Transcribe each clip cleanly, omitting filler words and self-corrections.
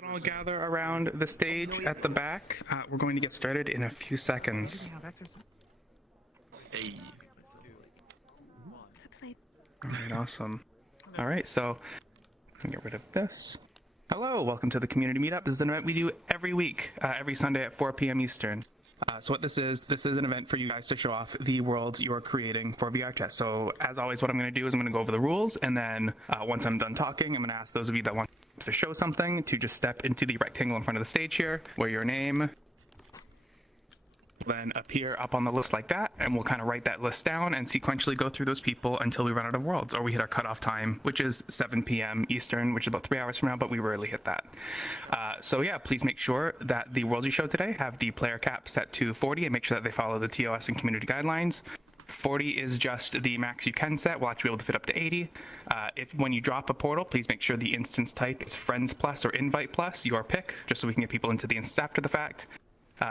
You can all gather around the stage at the back. We're going to get started in a few seconds. Hey. All right, awesome. All right, so I'm gonna get rid of this. Hello, welcome to the community meetup. This is an event we do every week, every Sunday at 4 p.m. Eastern. So what this is an event for you guys to show off the worlds you're creating for VRChat. So as always, what I'm going to do is I'm going to go over the rules, and then once I'm done talking, I'm going to ask those of you that want to show something to just step into the rectangle in front of the stage here, where your name will then appear up on the list like that, and we'll kind of write that list down and sequentially go through those people until we run out of worlds, or we hit our cutoff time, which is 7 p.m. Eastern, which is about 3 hours from now, but we rarely hit that. So yeah, please make sure that the worlds you show today have the player cap set to 40, and make sure that they follow the TOS and community guidelines. 40 is just the max you can set. We'll actually be able to fit up to 80. When you drop a portal, please make sure the instance type is Friends Plus or Invite Plus, your pick, just so we can get people into the instance after the fact.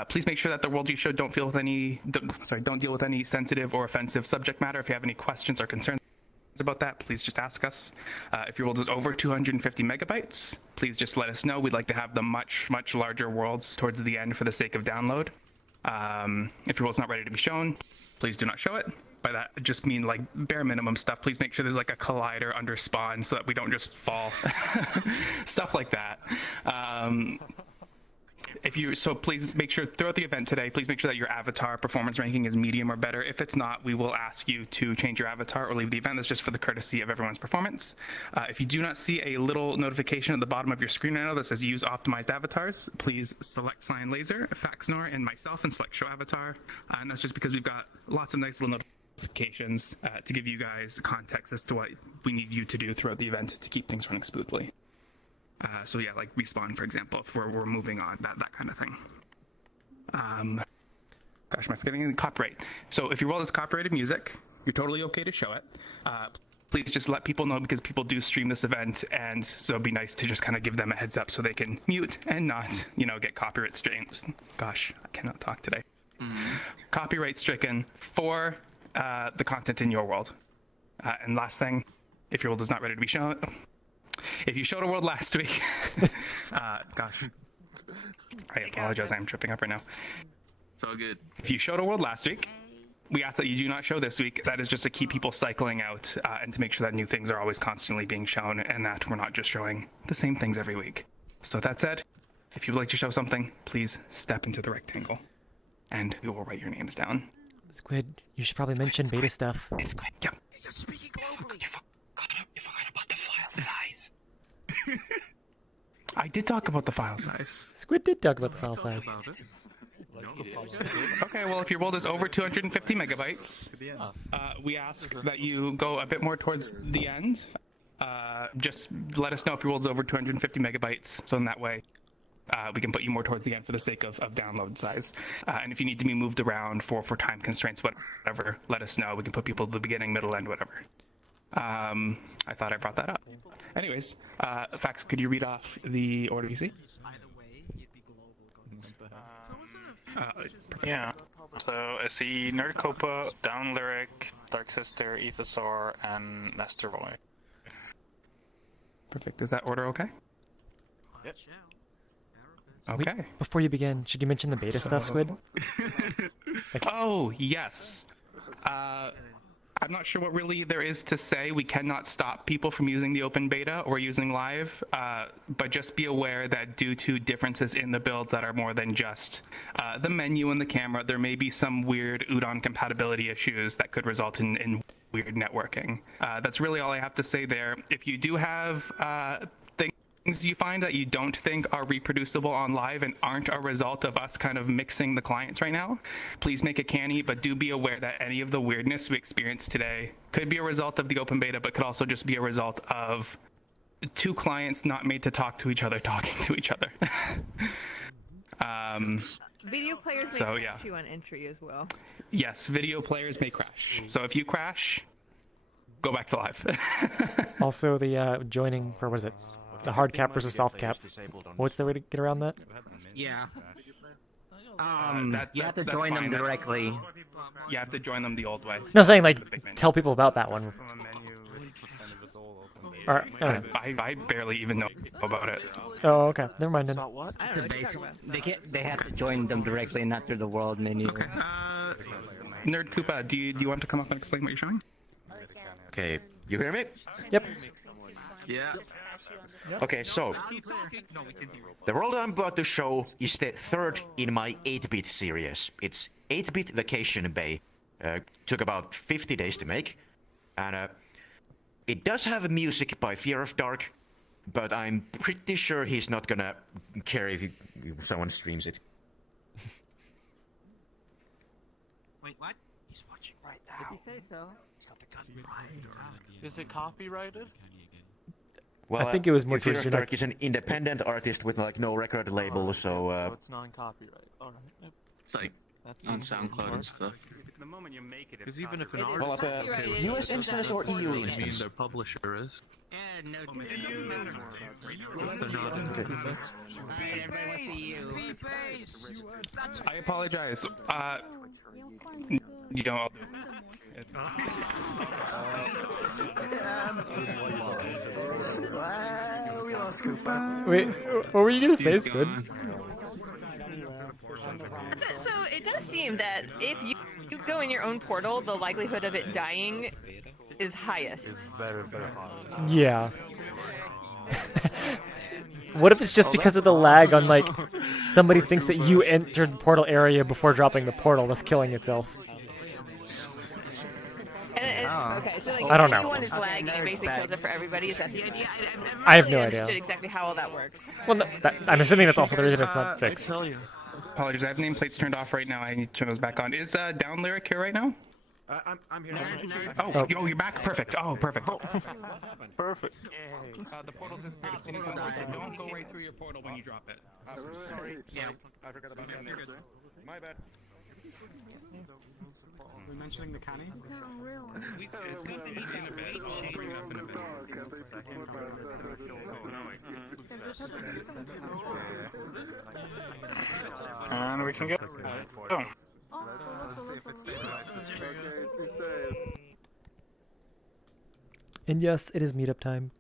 Please make sure that the worlds you show don't deal with any sensitive or offensive subject matter. If you have any questions or concerns about that, please just ask us. If your world is over 250 megabytes, please just let us know. We'd like to have the much larger worlds towards the end for the sake of download. If your world's not ready to be shown, please do not show it. By that, I just mean like bare minimum stuff. Please make sure there's like a collider under spawn so that we don't just fall. Stuff like that. So please make sure throughout the event today, please make sure that your avatar performance ranking is medium or better. If it's not, we will ask you to change your avatar or leave the event. That's just for the courtesy of everyone's performance. If you do not see a little notification at the bottom of your screen right now that says use optimized avatars, please select CyanLaser, Faxnor, and myself and select show avatar. And that's just because we've got lots of nice little notifications to give you guys context as to what we need you to do throughout the event to keep things running smoothly. So yeah, like respawn, for example, if we're moving on, that kind of thing. Gosh, am I forgetting copyright? So if your world is copyrighted music, you're totally okay to show it. Please just let people know, because people do stream this event, and so it'd be nice to just kind of give them a heads up so they can mute and not, get copyright stricken. Gosh, I cannot talk today. Copyright stricken for the content in your world. And last thing, if your world is not ready to be shown, if you showed a world last week, gosh, I apologize, I'm tripping up right now. It's all good. If you showed a world last week, we ask that you do not show this week. That is just to keep people cycling out and to make sure that new things are always constantly being shown and that we're not just showing the same things every week. So with that said, if you would like to show something, please step into the rectangle and we will write your names down. Squid, you should probably mention beta stuff. Hey, Squid. Yep. You're speaking globally. You forgot about the file size. I did talk about the file size. Squid did talk about the file size. Okay, well, if your world is over 250 megabytes, we ask that you go a bit more towards the end. Just let us know if your world's over 250 megabytes, so in that way we can put you more towards the end for the sake of download size. And if you need to be moved around for time constraints, whatever, let us know. We can put people at the beginning, middle, end, whatever. I thought I brought that up. Anyways, Fax, could you read off the order you see? Yeah. So I see Nerdcopa, Down Lyric, Dark Sister, Ethosaur, and Nestor Boy. Perfect. Is that order okay? Yep. Okay. Wait, before you begin, should you mention the beta stuff, Squid? Oh, yes. I'm not sure what really there is to say. We cannot stop people from using the open beta or using live, but just be aware that due to differences in the builds that are more than just the menu and the camera, there may be some weird Udon compatibility issues that could result in weird networking. That's really all I have to say there. If you do have things you find that you don't think are reproducible on live and aren't a result of us kind of mixing the clients right now, please make a canny, but do be aware that any of the weirdness we experienced today could be a result of the open beta, but could also just be a result of two clients not made to talk to each other talking to each other. Video players may crash you on entry as well. Yes, video players may crash. So if you crash, go back to live. Also, the joining, or what is it? The hard cap versus soft cap. What's the way to get around that? Yeah. You have to join them directly. You have to join them the old way. No, I'm saying, like, tell people about that one. Alright. I barely even know about it. Oh, okay. Never mind then. I don't know what you're talking about. They have to join them directly and not through the world menu. Okay. Nerd Koopa, do you want to come up and explain what you're showing? Okay, you hear me? Yep. Yeah. Okay, so the world I'm about to show is the third in my 8-bit series. It's 8-bit Vacation Bay. Took about 50 days to make, and it does have music by Fear of Dark, but I'm pretty sure he's not gonna care if someone streams it. Wait, what? He's watching right now. If you say so. Is it copyrighted? Well, I think it was more Fear towards of your Dark is an independent artist with like no record label, so So it's non-copyright. Alright. It's like That's on easy. SoundCloud and stuff. The moment you make it, Because even if an It is artist is copyrighted. okay with US it, instance or EU doesn't mean instance? their publisher is. Yeah, no. If they're not independent. I apologize. You don't. Wait, what were you gonna say, Squid? So it does seem that if you go in your own portal, the likelihood of it dying is highest. It's very, very hard. Yeah. What if it's just because of the lag on, like, somebody thinks that you entered the portal area before dropping the portal that's killing itself? Okay, so like I don't know. everyone is lagging, it basically kills it for everybody. Is that the idea? I have no idea. Understood exactly how all that works. Well, no, I'm assuming that's also the reason it's not fixed. Tell you. Apologies, I have nameplates turned off right now. I need to turn those back on. Is Down Lyric here right now? I'm here. Oh, you're back. Perfect. Oh, perfect. Perfect. The portal disappeared as soon as you drop it. Don't go right through your portal when you drop it. Sorry. Yeah, I forgot about that. My bad. We're mentioning the canny? And we can go. Oh. And yes, it is meetup time.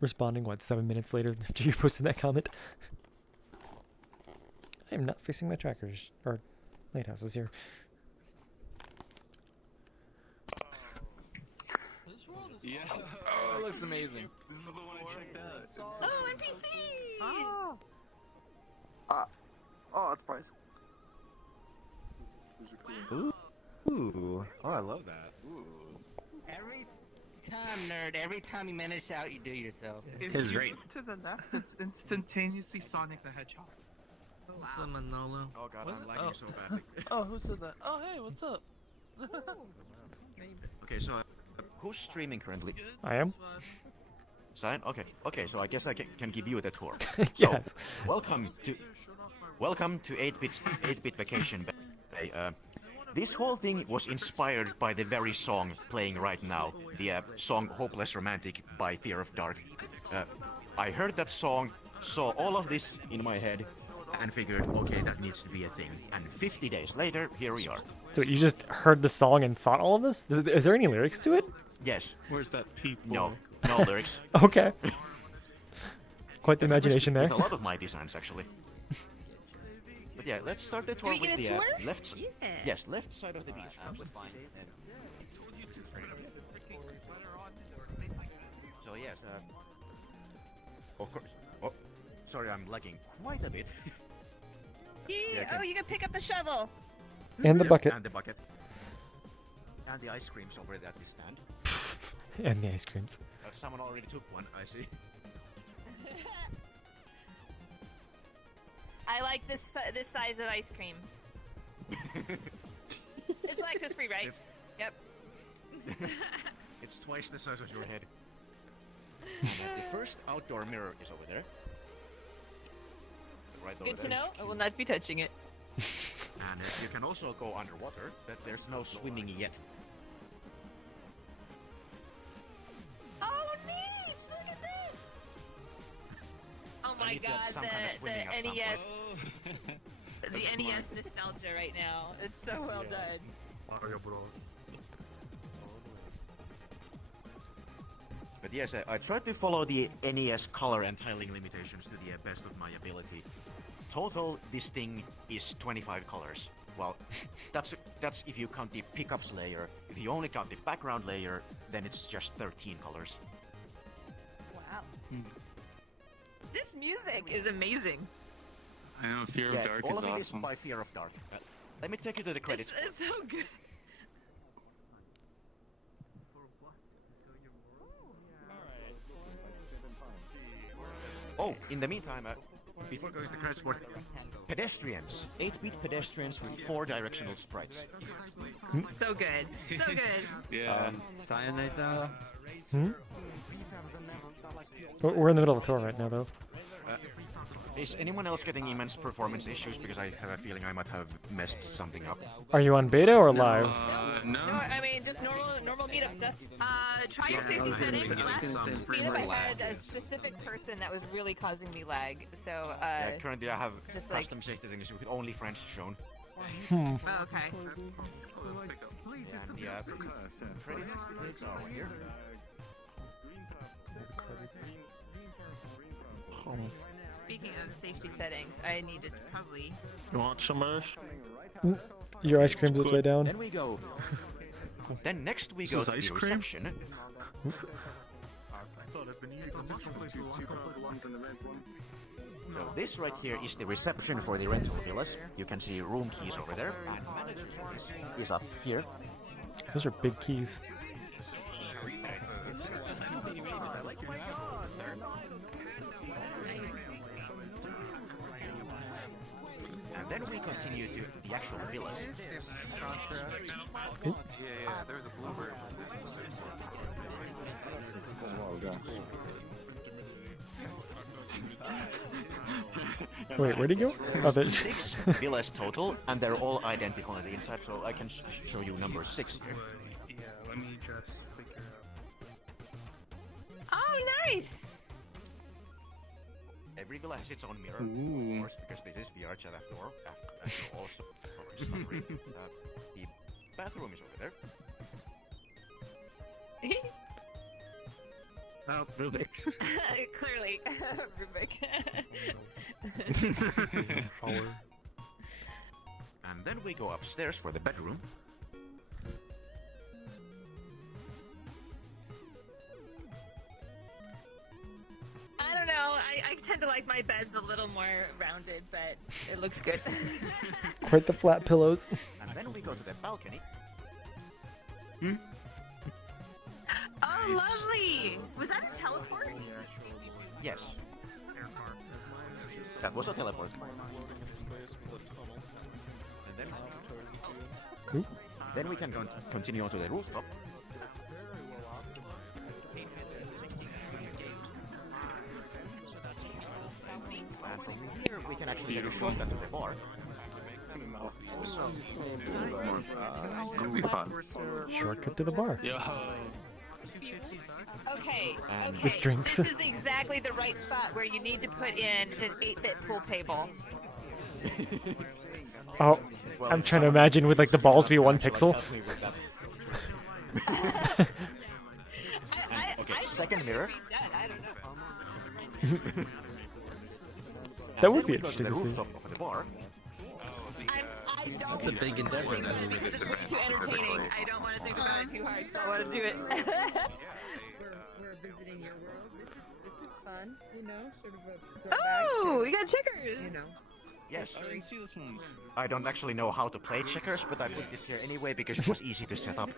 Responding, 7 minutes later after you posted that comment? I am not facing my trackers, or lighthouses here. Yeah. Oh, it looks amazing. Oh, NPC! Oh, that's price. Ooh. Oh, I love that. Ooh. Every time, nerd, every time you manage to out, you do yourself. If It's you great. look to the left, it's instantaneously Sonic the Hedgehog. What's up, Manolo? Oh god, What? I'm lagging so badly. Oh, who said that? Oh, hey, what's up? Okay, so who's streaming currently? I am? Cyan? Okay, so I guess I can give you the tour. Yes. So, welcome to 8-bit Vacation Bay. This whole thing was inspired by the very song playing right now, the song Hopeless Romantic by Fear of Dark. I heard that song, saw all of this in my head, and figured, okay, that needs to be a thing. And 50 days later, here we are. So you just heard the song and thought all of this? Is there any lyrics to it? Yes. Where's that peep? No lyrics. Okay. Quite the imagination there. With a lot of my designs, actually. But yeah, let's start the tour we with get a the tour? left. Yeah. Yes, left side of the beach. So yes, of course. Oh, sorry, I'm lagging quite a bit. Oh, you can pick up the shovel. And the bucket. And the bucket. And the ice creams over at the stand. And the ice creams. Someone already took one, I see. I like this size of ice cream. It's lactose free, right? Yep. It's twice the size of your head. And, the first outdoor mirror is over there. Right over Good to there. know. I will not be touching it. And you can also go underwater, but there's no swimming yet. Oh, neat! Look at this! Oh my need to have god, some kind of swimming at some NES. The NES nostalgia right now. It's so well done. Mario Bros. But yes, I tried to follow the NES color and tiling limitations to the best of my ability. Total, this thing is 25 colors. Well, that's if you count the pickups layer. If you only count the background layer, then it's just 13 colors. Wow. This music is amazing. I know Fear of Dark all is of it is awesome. by Fear of Dark. Let me take you to the credits. It's so good. Oh, in the meantime, before going to the credits, what? Pedestrians. 8-bit pedestrians with 4 directional sprites. So good. So good. Yeah. CyanLaser. We're in the middle of a tour right now, though. Is anyone else getting immense performance issues? Because I have a feeling I might have messed something up. Are you on beta or live? No, I mean just normal meetup stuff. Try your safety settings. Last meetup I had a specific person that was really causing me lag. So Yeah, currently I have just custom safety things with only friends shown. Oh, okay. And yeah, credits are here. Speaking of safety settings, I need to probably. You want some of Your ice cream's upside down. Then we go. Then next we go to the ice cream? reception. So this right here is the reception for the rental villas. You can see room keys over there, and manager's office is up here. Those are big keys. And then we continue to the actual villas. there's a bluebird. Wait, where'd he go? Oh, there. 6 villas total, and they're all identical on the inside, so I can show you number 6 here. Yeah, let me just figure out. Oh, nice. Every villa has its own mirror, of course, because this is VRChat after all. So, for summary, the bathroom is over there. Oh, Rubik. Clearly, Rubik. And then we go upstairs for the bedroom. I don't know. I tend to like my beds a little more rounded, but it looks good. Quite the flat pillows. And then we go to the balcony. Oh, lovely! Was that a teleport? Yes. That was a teleport. And then we can continue on to the rooftop. And from here we can actually get a shortcut to the bar. Shortcut to the bar. Okay, And okay. with drinks. This is exactly the right spot where you need to put in an 8-bit pool table. Oh, I'm trying to imagine with like the balls be 1 pixel. Okay, second mirror. I don't know. That would be And then we go interesting to the see. rooftop of the bar. I don't. That's a big endeavor. That's Because it's way too entertaining. I don't want to think about it too hard, so I want to do it. We're visiting your world. This is fun, you know, sort of a Oh, we got checkers. you know. Yes. I didn't see this one. I don't actually know how to play checkers, but I put this here anyway because it was easy to set up.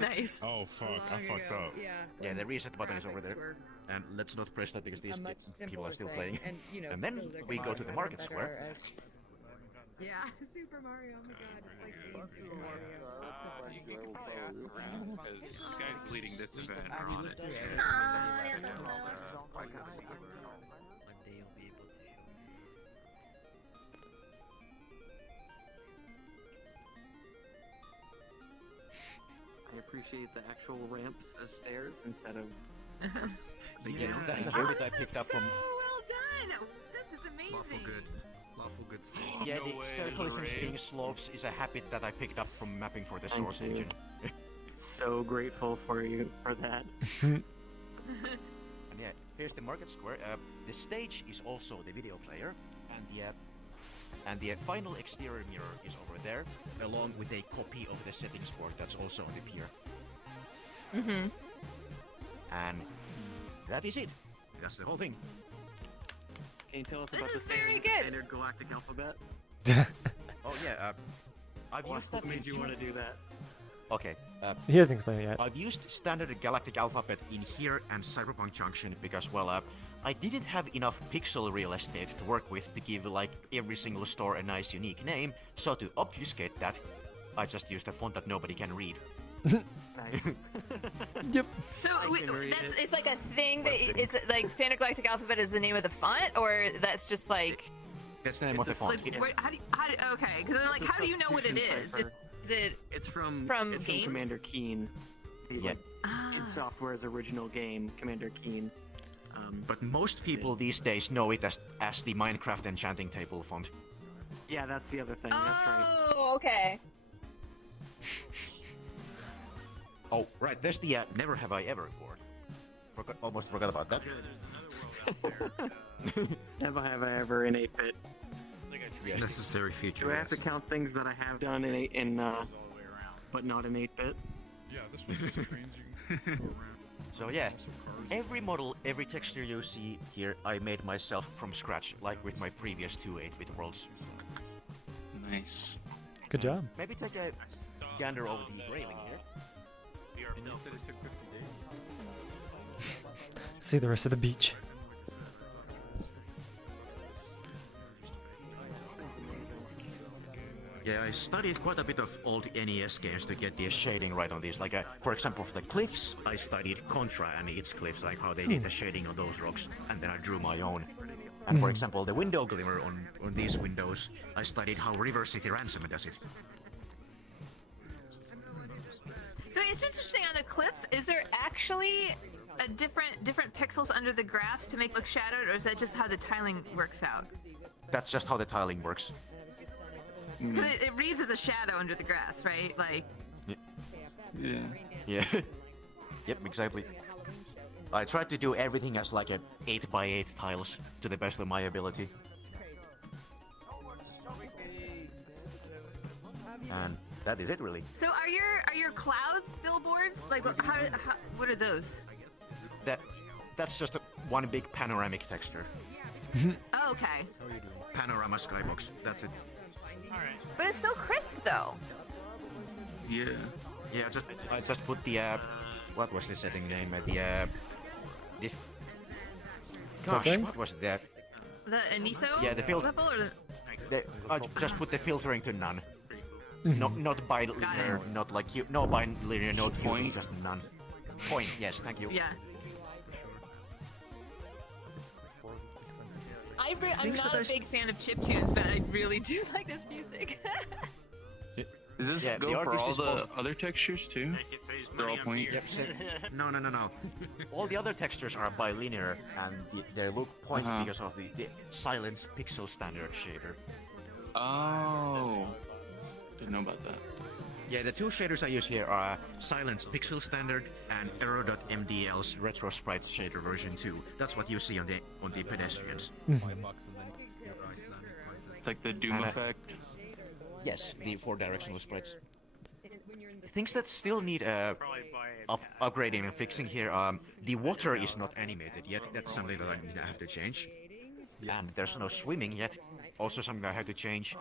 Nice. Oh fuck, I fucked up. Yeah, the reset button is over there. Graphics were And let's not press that because these a much people are still simpler playing. thing. And, you know, And then still they're we go to getting the market better square. as- Yeah, Super Mario. Oh my god, it's like being Super Mario. That's so funny. Because guys leading this event are on it. I appreciate the actual ramps as stairs instead of. That's a habit I picked up from. well done. This is amazing. Lawful good stuff. Yeah, the staircases being slopes is a habit that I picked up from mapping for the Source engine. so grateful for you for that. And yeah, here's the market square. The stage is also the video player, and the final exterior mirror is over there, along with a copy of the settings board that's also on the pier. Mm-hmm. And that is it. That's the whole thing. Can you tell us This about is the very good. standard galactic alphabet? Oh yeah, I've What used that. made you want to do that? Okay. He hasn't explained it yet. I've used standard galactic alphabet in here and Cyberpunk Junction because, well, I didn't have enough pixel real estate to work with to give like every single store a nice unique name. So to obfuscate that, I just used a font that nobody can read. Nice. Yep. So I can read that's it. it's like a thing that it's like Standard Galactic Alphabet is the name of the font, or that's just like That's the name of the font. like where, how do okay? Because I'm like, how do you know what it is? Is it It's from games? Commander Keen. The, Yeah. id Software's original game, Commander Keen. But most people these days know it as the Minecraft enchanting table font. Yeah, that's the other thing. That's right. Oh, okay. Oh, right. There's the Never Have I Ever board. Almost forgot about that. Never have I ever in 8-bit. Necessary feature. Do I have to count things that I have done but not in 8-bit? Yeah, this one's strange. So yeah, every model, every texture you see here, I made myself from scratch, like with my previous two 8-bit worlds. Nice. Good job. Maybe take a gander over the railing here. And you said it took 50 days? See the rest of the beach. Yeah, I studied quite a bit of old NES games to get the shading right on these. Like, for example, for the cliffs, I studied Contra and its cliffs, like how they did the shading on those rocks, and then I drew my own. And for example, the window glimmer on these windows, I studied how River City Ransom does it. So it's interesting on the cliffs. Is there actually a different pixels under the grass to make it look shadowed, or is that just how the tiling works out? That's just how the tiling works. Because it reads as a shadow under the grass, right? Like. Yeah. Yeah. Yep, exactly. I tried to do everything as like a 8x8 tiles to the best of my ability. And that is it, really. So are your clouds billboards? Like what are those? That's just one big panoramic texture. Oh, okay. Panorama skybox. That's it. But it's so crisp though. Yeah. Yeah, I just put the what was the setting name? The gosh, Filtering? what was that? The Aniso Yeah, the level or I just put the filtering to none. Not bilinear, not like you. No bilinear, no point, just none. Point. Yes, thank you. yeah. I'm not a big fan of chiptunes, but I really do like this music. Does this Yeah, the go for artist all is the both. other textures too? They're all point. Yep. No. All the other textures are bilinear, and they look point because of the silence pixel standard shader. Oh. Didn't know about that. Yeah, the two shaders I use here are Silence Pixel Standard and Error.mdl's Retro Sprites shader version 2. That's what you see on the pedestrians. It's like the Doom effect. Yes, the 4-directional sprites. Things that still need upgrading and fixing here. The water is not animated yet. That's something that I have to change. And there's no swimming yet. Also something I have to change.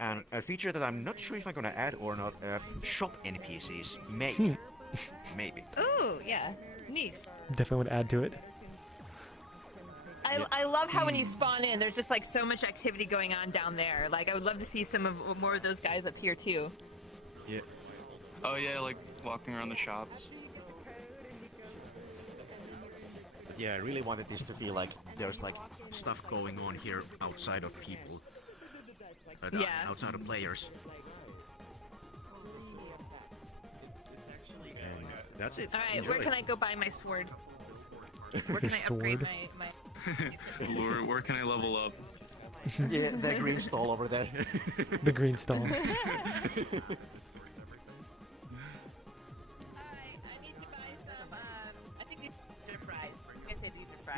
And a feature that I'm not sure if I'm gonna add or not, shop NPCs. Maybe. Maybe. Ooh, yeah. Neat. Definitely would add to it. I love how when you spawn in, there's just like so much activity going on down there. Like I would love to see more of those guys up here too. Yeah. Oh yeah, like walking around the shops. But yeah, I really wanted this to feel like there's like stuff going on here outside of people. Yeah. Outside of players. And that's it. All right, Enjoy. where can I go buy my sword? Where can I upgrade Sword? my... Where can I level up? Yeah, the green stall over there. The green stall.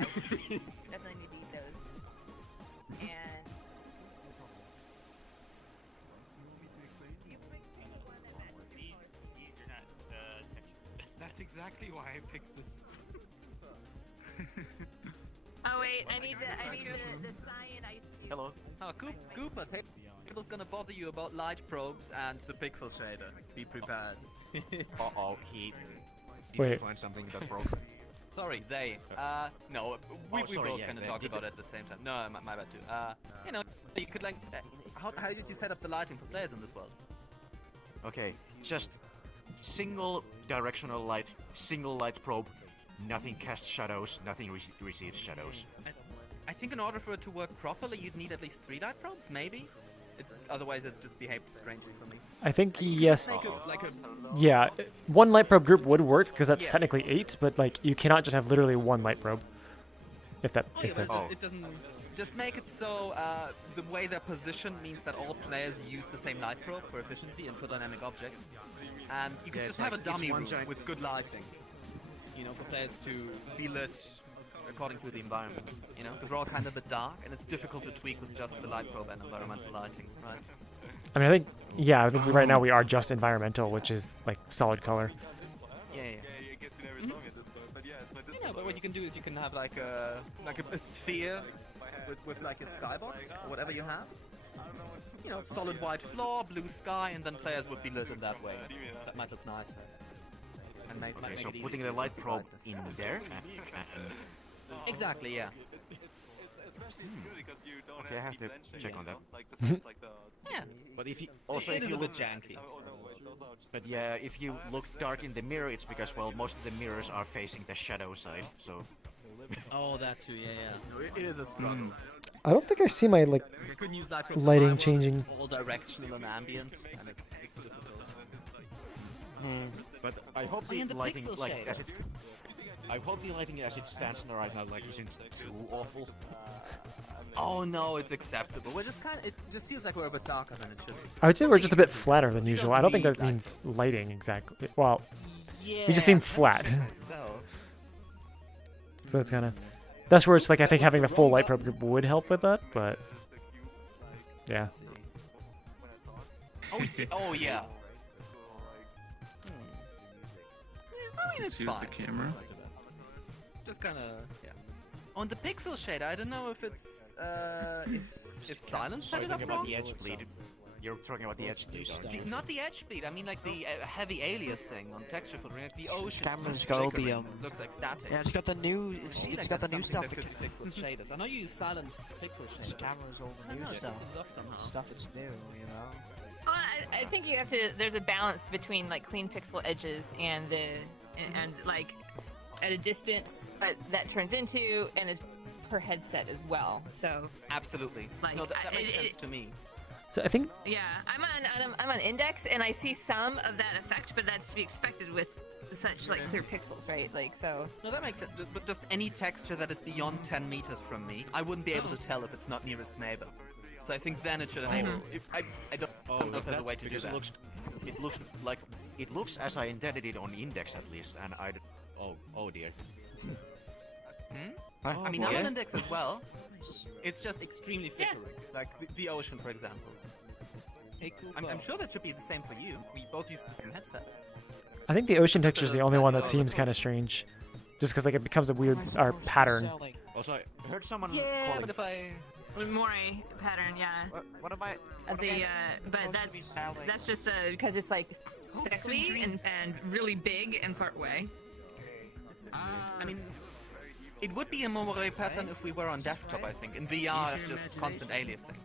Definitely need to eat those. And That's exactly why I picked this. oh wait, I need the cyan ice cube. Hello. Oh, Gooper, table's gonna bother you about light probes and the pixel shader. Be prepared. Uh-oh, he Wait. find something that broke. Sorry, they. No, we sorry, both yeah, kind of they talked did about it at the same time. No, my bad too. You know, you could like, how did you set up the lighting for players in this world? Okay, just single directional light, single light probe, nothing casts shadows, nothing receives shadows. I think in order for it to work properly, you'd need at least 3 light probes, maybe? Otherwise, it just behaved strangely for me. I think yes. Like a Yeah, one light probe group would work because that's technically 8, but like you cannot just have literally one light probe. If that makes sense. It doesn't. Just make it so the way they're positioned means that all players use the same light probe for efficiency and for dynamic objects. And you can just have a dummy room with good lighting. You know, for players to be lit according to the environment. You know, because we're all kind of a bit dark, and it's difficult to tweak with just the light probe and environmental lighting, right? I mean, I think right now we are just environmental, which is like solid color. Yeah. Yeah, but what you can do is you can have like a sphere with like a skybox or whatever you have. You know, solid white floor, blue sky, and then players would be lit in that way. That might look nicer. And make Okay, it so easy putting to the light probe practice. in there. Exactly, yeah. Okay, I have to check on that. Yeah. But if you It is a bit janky. But yeah, if you look dark in the mirror, it's because well, most of the mirrors are facing the shadow side. So. Oh, that too. Yeah. It is a struggle. I don't think I see my like You couldn't use light from lighting survival, changing. it's all directional and ambient, and it's difficult. But I hope I mean, the the lighting, pixel like shader. as it, I hope the lighting as it stands right now, like isn't too awful. Oh no, it's acceptable. We're just it just feels like we're a bit darker than it should be. I would say we're just a bit flatter than usual. I don't think that means lighting exactly. Well, Yeah. we just seem flat. So. So it's kind of that's where it's like I think having the full light probe group would help with that, but yeah. Oh yeah. I mean, it's See with fine. the camera. Just kind of yeah. On the pixel shader, I don't know if it's if silence set it up Talking about wrong. the edge bleed. You're talking about the edge bleed, aren't you? Not the edge bleed. I mean like the heavy aliasing on texture filtering. Like the ocean. Camera's got all the looks like static. Yeah, it's got the new. It's got the new stuff. That could be fixed with shaders. I know you use silence pixel shader. Camera's all the new stuff. Stuff it's new, you know. Well, I think you have to. There's a balance between like clean pixel edges and and like at a distance, but that turns into and it's per headset as well. So absolutely. Like, no, that makes sense to me. So I think yeah, I'm on index and I see some of that effect, but that's to be expected with such like clear pixels, right? Like so. No, that makes sense. But just any texture that is beyond 10 meters from me, I wouldn't be able to tell if it's not nearest neighbor. So I think then it should enable. I don't know if there's a way to do that. It looks as I intended it on index at least, and oh dear. I mean, I'm on index as well. It's just extremely flickering, like the ocean, for example. Hey, cool. I'm sure that should be the same for you. We both use the same headset. I think the ocean texture is the only one that seems kind of strange, just because like it becomes a weird pattern. Also, I heard someone calling. But if I Moray pattern, yeah. What am I? But that's just because it's like speckly and really big and far away. I mean, it would be a Moray pattern if we were on desktop, I think. In VR, it's just constant aliasing.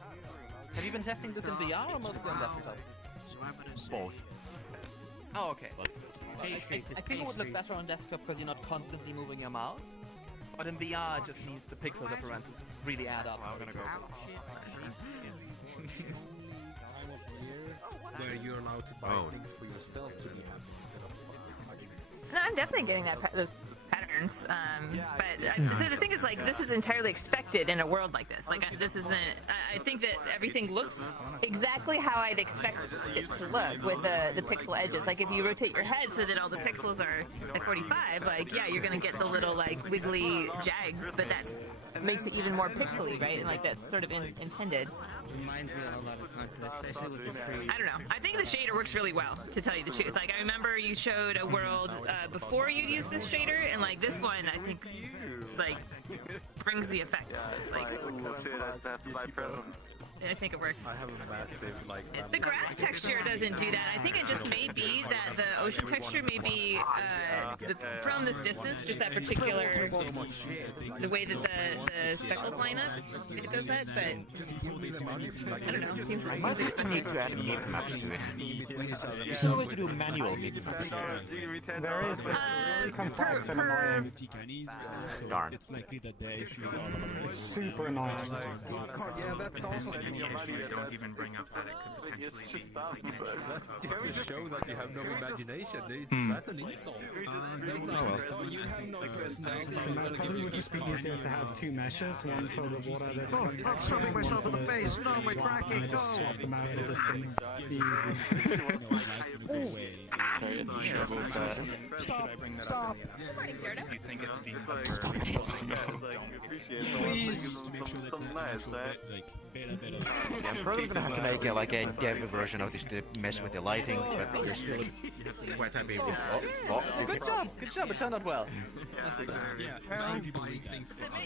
Have you been testing this in VR or mostly on desktop? Both. Oh, okay. I think it would look better on desktop because you're not constantly moving your mouse. But in VR, it just means the pixel differences really add up. I'm gonna go. Where you're allowed to buy things for yourself to be happy instead of No, I'm definitely getting those patterns. But so the thing is, like, this is entirely expected in a world like this. Like, this isn't. I think that everything looks exactly how I'd expect it to look with the pixel edges. Like, if you rotate your head so that all the pixels are at 45, like, yeah, you're gonna get the little like wiggly jags, but that makes it even more pixely, right? And like that's sort of intended. Reminds me a lot of content, especially with the tree. I don't know. I think the shader works really well, to tell you the truth. Like, I remember you showed a world before you used this shader, and like this one, I think, like, brings the effect. Like, I think it works. I have a massive, like... The grass texture doesn't do that. I think it just may be that the ocean texture may be from this distance, just that particular, the way that the speckles line up, it does that, but I don't know, it seems I might just need to add a mix maps to it. Is there a way to do manual mix maps? There is, but it's really complex and annoying. Darn. It's super annoying. Yeah, that's also Don't even bring up that it could potentially be. that's to show that you have no imagination. That's an insult. You have no personality. It probably would just be easier to have two meshes, one for the water that's going to I'm shoving myself in the face. No, my cracking. I just swap them out at a distance. Easy. Stop. You think it's being Please. I'm probably gonna have to make a dev version of this to mess with the lighting, but we're still quite happy with Good job, it turned out well. Submit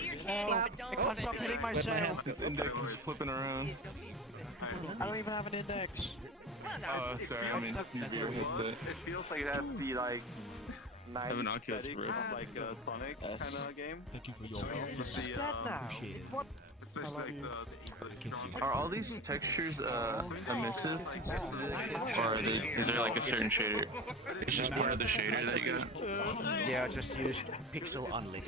your shade, but don't Can't stop hitting my shelf. This index is flipping around. I don't even have an index. Oh, sorry, I mean, it feels like it has to be like nice aesthetic, like a Sonic kind of game. Thank you for your What? Especially like are all these textures emissions? Or is there like a certain shader? It's just part of the shader that you got? Yeah, just use pixel unlit.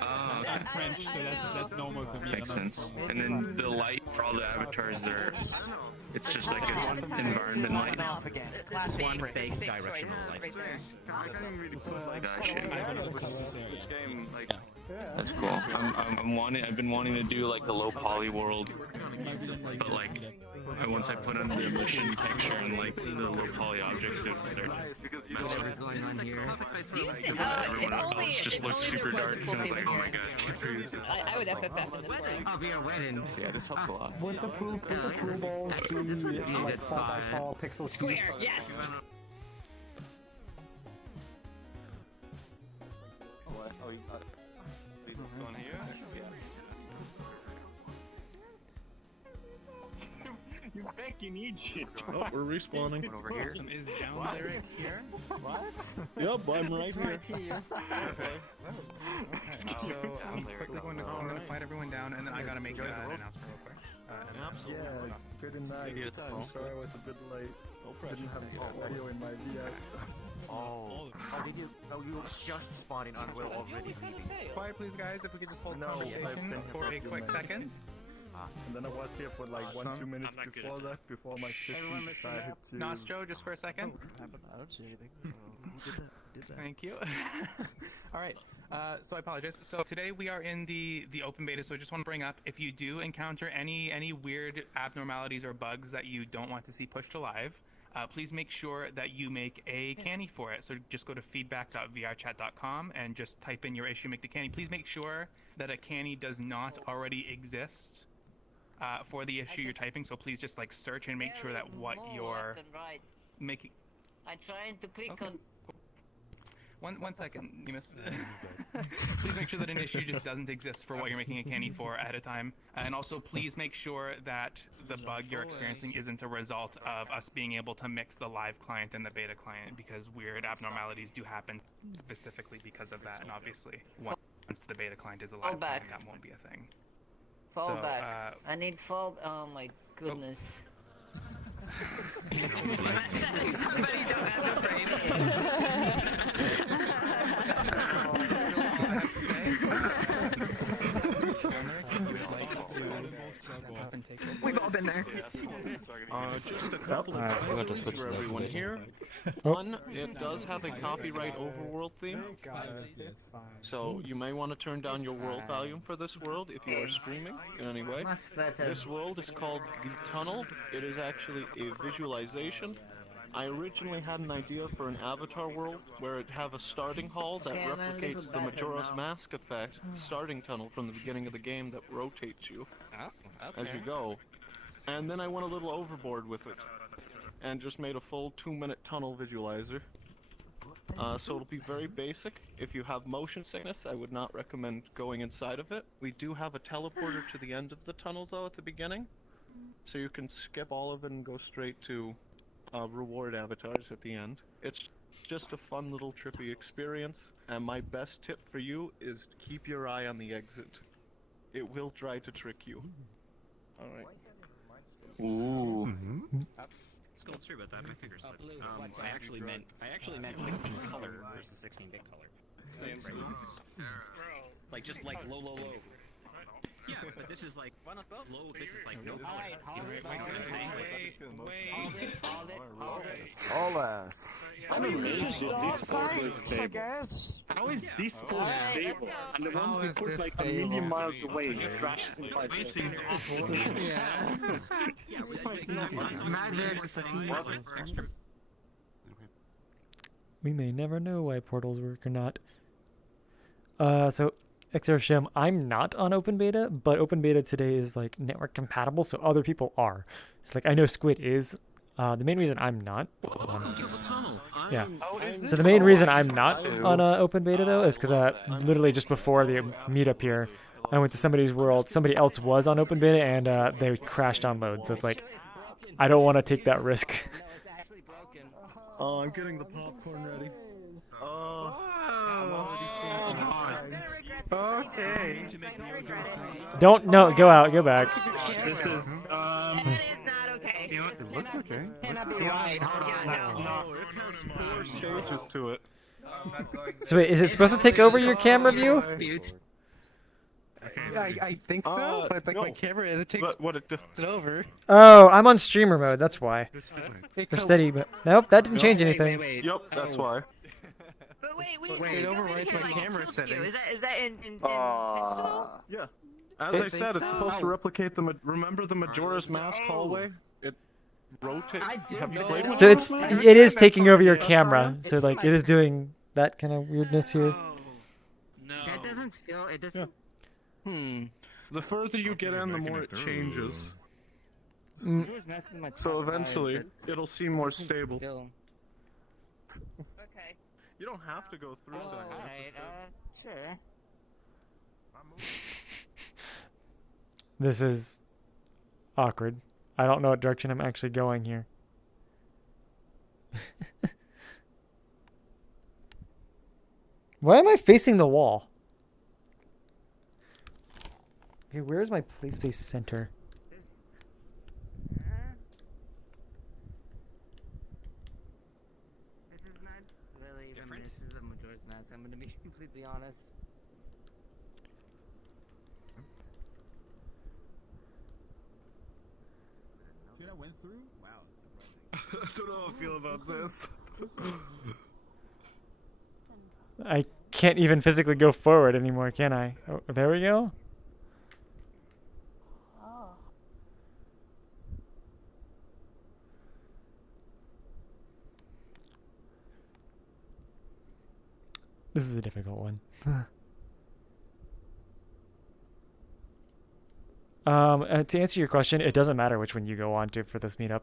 Oh, okay. That's normal for me. Makes sense. And then the light for all the avatars are... It's just like an environment light. One big directional light. Gotcha. That's cool. I've been wanting to do like the low poly world, but like once I put on the emission texture and like the low poly objects, they're What's going on here? Everyone else just looks super dark, and I'm like, oh my god, I would FFF in this world. Oh, we are wedding. Yeah, this helps a lot. Would the pool balls be like 4x4 pixel Square, cubes? yes! Oh, you got going here? You back in Egypt. Oh, we're respawning. over here. Is down lyric here? What? Yep, I'm right here. Okay. So I'm quickly going to fight everyone down, and then I gotta make an announcement real quick. Yeah, it's pretty nice. I'm sorry I was a bit late. Didn't have audio in my VS. Oh, you just spawned in Unreal already leaving. Quiet please guys, if we could just hold No, conversation I've been for a here quick for second. And then I was here for like 1-2 minutes I'm not good before at that, before my system decided to... Nostro, just for a second. I don't see anything. Who did that? Thank you. Alright, so I apologize. So today we are in the open beta, so I just want to bring up, if you do encounter any weird abnormalities or bugs that you don't want to see pushed to live, please make sure that you make a canny for it. So just go to feedback.vrchat.com and just type in your issue, make the canny. Please make sure that a canny does not already exist for the issue you're typing. So please just like search and make sure that what you're making... I'm trying to click on... One second, you missed. Please make sure that an issue just doesn't exist for what you're making a canny for ahead of time. And also please make sure that the bug you're experiencing isn't a result of us being able to mix the live client and the beta client, because weird abnormalities do happen specifically because of that. And obviously, once the beta client is a live client, that won't be a thing. Fall back. I need fall... Oh my goodness. Somebody don't have the frames. What? We've all been there. Just a couple of points for everyone here. One, it does have a copyright overworld theme. So you may want to turn down your world volume for this world if you are streaming in any way. This world is called The Tunnel. It is actually a visualization. I originally had an idea for an avatar world where it'd have a starting hall that replicates the Majora's Mask effect starting tunnel from the beginning of the game that rotates you as you go. And then I went a little overboard with it and just made a full 2-minute tunnel visualizer. So it'll be very basic. If you have motion sickness, I would not recommend going inside of it. We do have a teleporter to the end of the tunnel though at the beginning, so you can skip all of it and go straight to reward avatars at the end. It's just a fun little trippy experience, and my best tip for you is keep your eye on the exit. It will try to trick you. Alright. Ooh. Skull, sorry about that, my finger slipped. I actually meant 16 color versus 16-bit color. Like just like low. Yeah, but this is like low. This is like no color. All ass. I mean, I guess. How is Discord stable? And the ones we put like a million miles away, it crashes in 5 seconds. We may never know why portals work or not. So Exershim, I'm not on open beta, but open beta today is like network compatible, so other people are. So like I know Squid is. The main reason I'm not. Yeah. So the main reason I'm not on open beta though is because literally just before the meetup here, I went to somebody's world. Somebody else was on open beta and they crashed on load. So it's like I don't want to take that risk. Oh, I'm getting the popcorn ready. Okay. Don't go out, go back. This is That is not okay. It looks okay. Cannot be right. No, it has 4 stages to it. So wait, is it supposed to take over your camera view? Yeah, I think so, but like my camera, it takes it over. Oh, I'm on streamer mode, that's why. For steady, but nope, that didn't change anything. Wait. Yep, that's why. But wait, it overrides my camera settings. Is that intentional? Yeah. As I said, it's supposed to replicate the. Remember the Majora's Mask hallway? It rotates. Have you played with So it is taking over your camera. So like it is doing that kind of weirdness here. That doesn't feel. It doesn't. The further you get in, the more it changes. Mm. So eventually, it'll seem more stable. Okay. You don't have to go through Sure. This is awkward. I don't know what direction I'm actually going here. Why am I facing the wall? Okay, where's my play space center? This is not really reminiscent of Majora's Mask. I'm gonna be completely honest. Dude, I went through? Wow. I don't know how I feel about this. I can't even physically go forward anymore, can I? Oh, there we go. This is a difficult one. To answer your question, it doesn't matter which one you go on to for this meetup,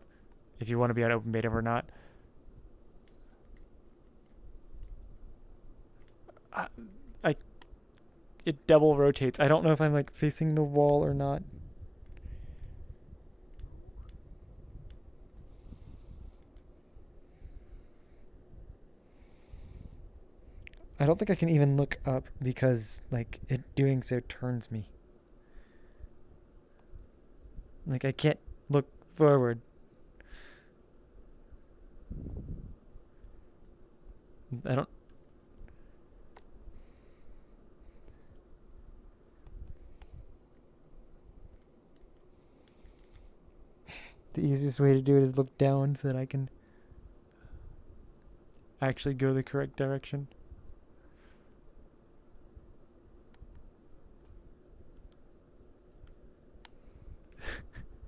if you want to be on open beta or not. It double rotates. I don't know if I'm like facing the wall or not. I don't think I can even look up because like it doing so turns me. Like I can't look forward. I don't. The easiest way to do it is look down so that I can actually go the correct direction.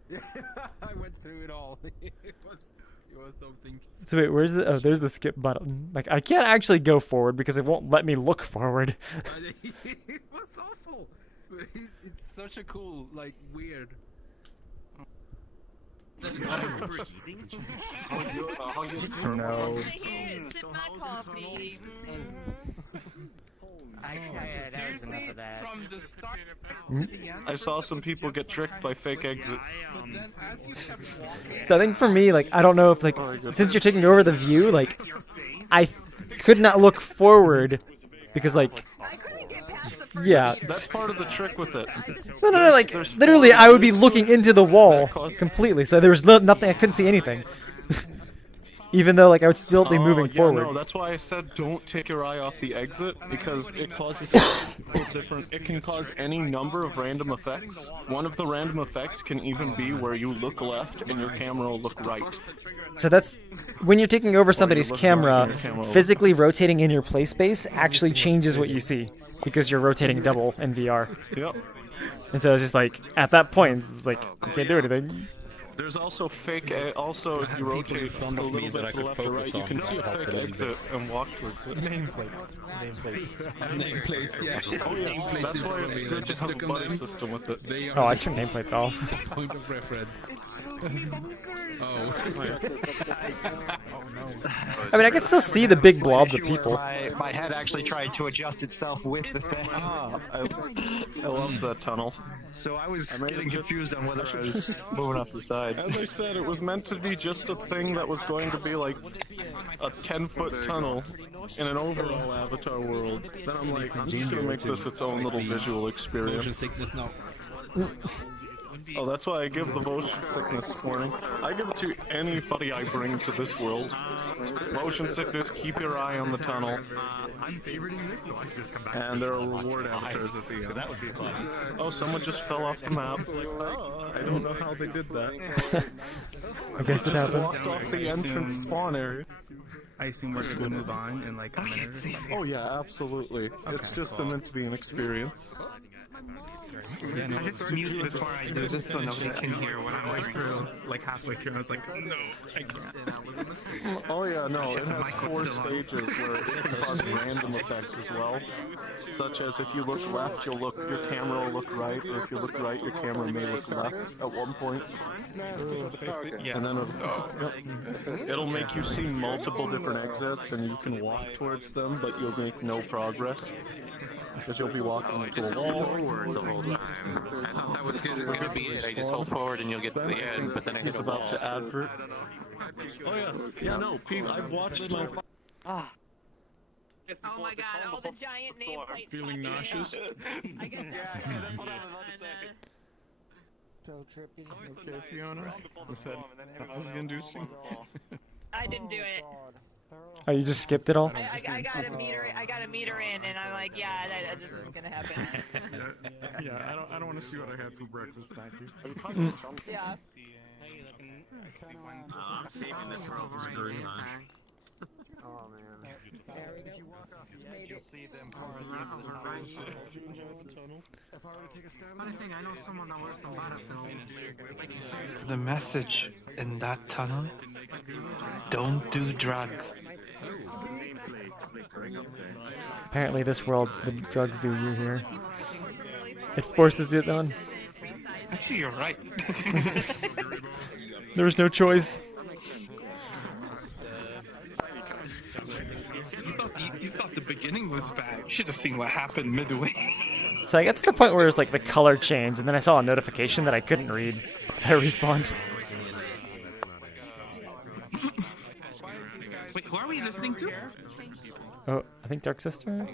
Yeah, I went through it all. It was something. So wait, where's the? Oh, there's the skip button. Like I can't actually go forward because it won't let me look forward. It was awful. It's such a cool, like, weird. No. I saw some people get tricked by fake exits. So I think for me, like, I don't know if, like, since you're taking over the view, like, I could not look forward because, like, yeah. That's part of the trick with it. No, like, literally, I would be looking into the wall completely, so there was nothing, I couldn't see anything. Even though, like, I would still be moving forward. No, that's why I said don't take your eye off the exit, because it causes it can cause any number of random effects. One of the random effects can even be where you look left and your camera will look right. So that's, when you're taking over somebody's camera, physically rotating in your play space actually changes what you see, because you're rotating double in VR. Yep. And so it's just like, at that point, it's like, you can't do anything. There's also fake. Also, if you rotate a little bit to the left or right, you can see a fake exit and walk towards it. Nameplates, yeah. Oh, yeah. That's why it's good to have a buddy system with it. Oh, I turned nameplates off. Point of reference. Oh. I mean, I can still see the big blobs of people. My head actually tried to adjust itself with the thing. I love that tunnel. So I was getting confused on whether I was moving off the side. As I said, it was meant to be just a thing that was going to be like a 10-foot tunnel in an overall Avatar world. Then I'm like, I'm just gonna make this its own little visual experience. Motion sickness now. Oh, that's why I give the motion sickness warning. I give it to anybody I bring to this world. Motion sickness, keep your eye on the tunnel. I'm favoriting this, so I can just come back. And there are reward avatars at the end. That would be fun. Oh, someone just fell off the map. I don't know how they did that. I guess it happens. Walked off the entrance spawn area. I assume we're going to move on in like a minute or so. Oh yeah, absolutely. It's just meant to be an experience. Yeah, no, I just mute before I do this so nobody can hear what I'm through. Like halfway through, I was like, no, I can't. That was a mistake. Oh yeah, no, it has 4 stages where it can cause random effects as well. Such as if you look left, your camera will look right, or if you look right, your camera may look left at one point. And then it'll make you see multiple different exits, and you can walk towards them, but you'll make no progress. Because you'll be walking into a wall. Forward the whole time. I thought that was gonna be it. I just hold forward and you'll get to the end, but then I hit a wall. About to advert. Oh yeah, yeah no, Pete, I've watched my. Oh my god, all the giant nameplates. Feeling nauseous? I guess that's what I was about to say. Okay, Fiona. With that nausea-inducing. I didn't do it. Oh, you just skipped it all? I got a meter in, and I'm like, yeah, that just isn't gonna happen. Yeah, I don't want to see what I had for breakfast. Thank you. Yeah. I'm saving this world for a good time. Oh man. There we go. You'll see them far at the end of the tunnel. Funny thing, I know someone that works on Battlefield. The message in that tunnel: don't do drugs. Apparently this world, the drugs do you here. It forces it on. Actually, you're right. There was no choice. You thought the beginning was bad. You should have seen what happened midway. So I got to the point where it was like the color changed, and then I saw a notification that I couldn't read, so I respawned. Wait, who are we listening to? Oh, I think Dark Sister?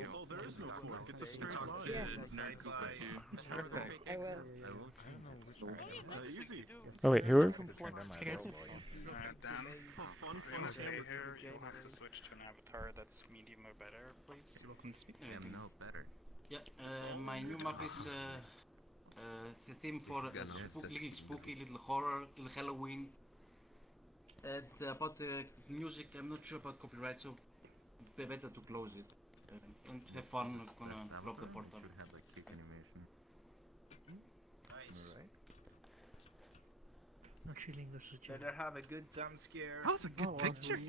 Oh wait, who are? Stay here, you'll have to switch to an avatar that's medium or better, please. No, better. Yeah, my new map is the theme for a little spooky, little horror, little Halloween About the music, I'm not sure about copyright, so better to close it. And have fun. I'm gonna block the portal. Have like quick animation. Nice. Better have a good jump scare. That was a good picture.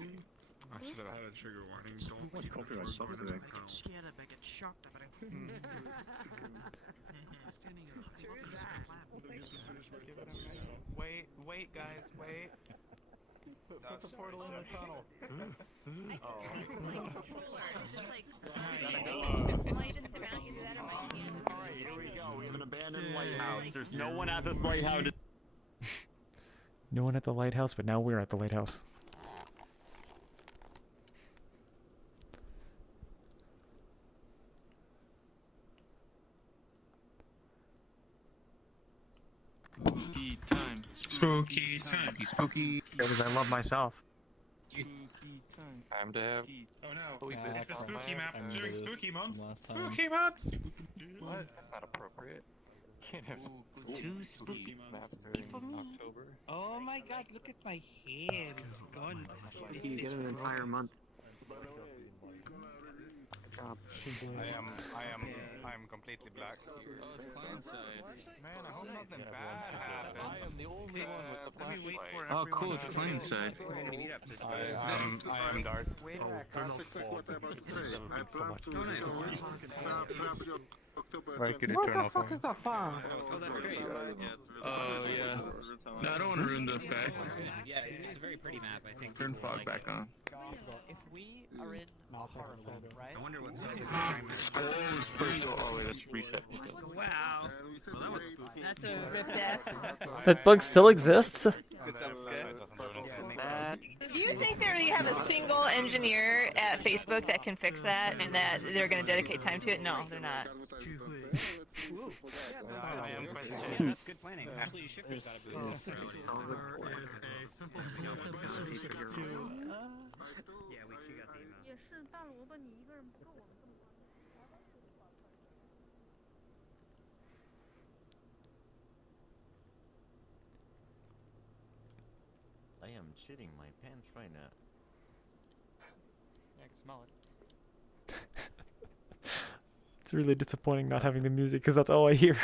I should have had a trigger warning. Don't Much use the copyright first stuff one in today. this tunnel. Scared I get shocked about it. Wait, guys, wait. Put the portal in the tunnel. Alright, here we go. We have an abandoned lighthouse. There's no one at this lighthouse. No one at the lighthouse, but now we're at the lighthouse. Spooky time. Spooky time. Spooky. Because I love myself. Time to have. Oh no, We've been it's a spooky map and during this spooky month. last time. Spooky month! What? That's not appropriate. Can't have Two spooky maps during October. Oh my god, look at my hands. Gone. You get an entire month. I am completely black. Oh, it's client side. Man, I hope nothing bad happens. I am the only one with the flashlight. Oh, cool, it's client side. I am dark. Right, good What the eternal fuck flame. is that fun? Oh, that's great. Oh, yeah. No, I don't want to ruin the effect. Yeah, it's a very pretty map. I think. Turn people fog like back it. on. If we are in right? I wonder what's going on. Oh, wait, that's reset. Wow. That's a ripped ass. That bug still exists? Do you think they have a single engineer at Facebook that can fix that and that they're going to dedicate time to it? No, they're not. That's good planning. Actually, your shifter's gotta be Is a simple skill for Yeah, we got the email. 也是大萝卜，你一个人不够我们这么多。 I am shitting my pants right now. Yeah, I can smell it. It's really disappointing not having the music because that's all I hear. How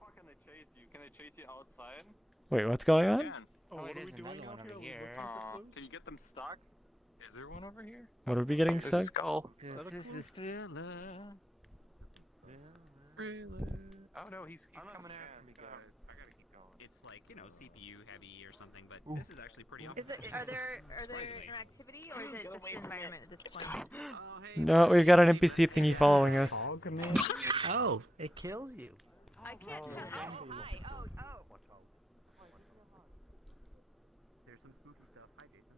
far can they chase you? Can they chase you outside? Wait, what's going on? Oh, what are we doing out here? Can you get them stuck? Is there one over here? What are we getting There's a stuck? skull. This is the thriller. Oh no, he's coming after me, guys. I gotta keep going. It's like, you know, CPU heavy or something, but Ooh. this is actually pretty. Is it? Are there interactivity or is it just environment at this point? No, we've got an NPC thingy following us. Oh, it kills you. I can't tell. Oh, hi. Oh. There's some spooky stuff. Hi, Jason.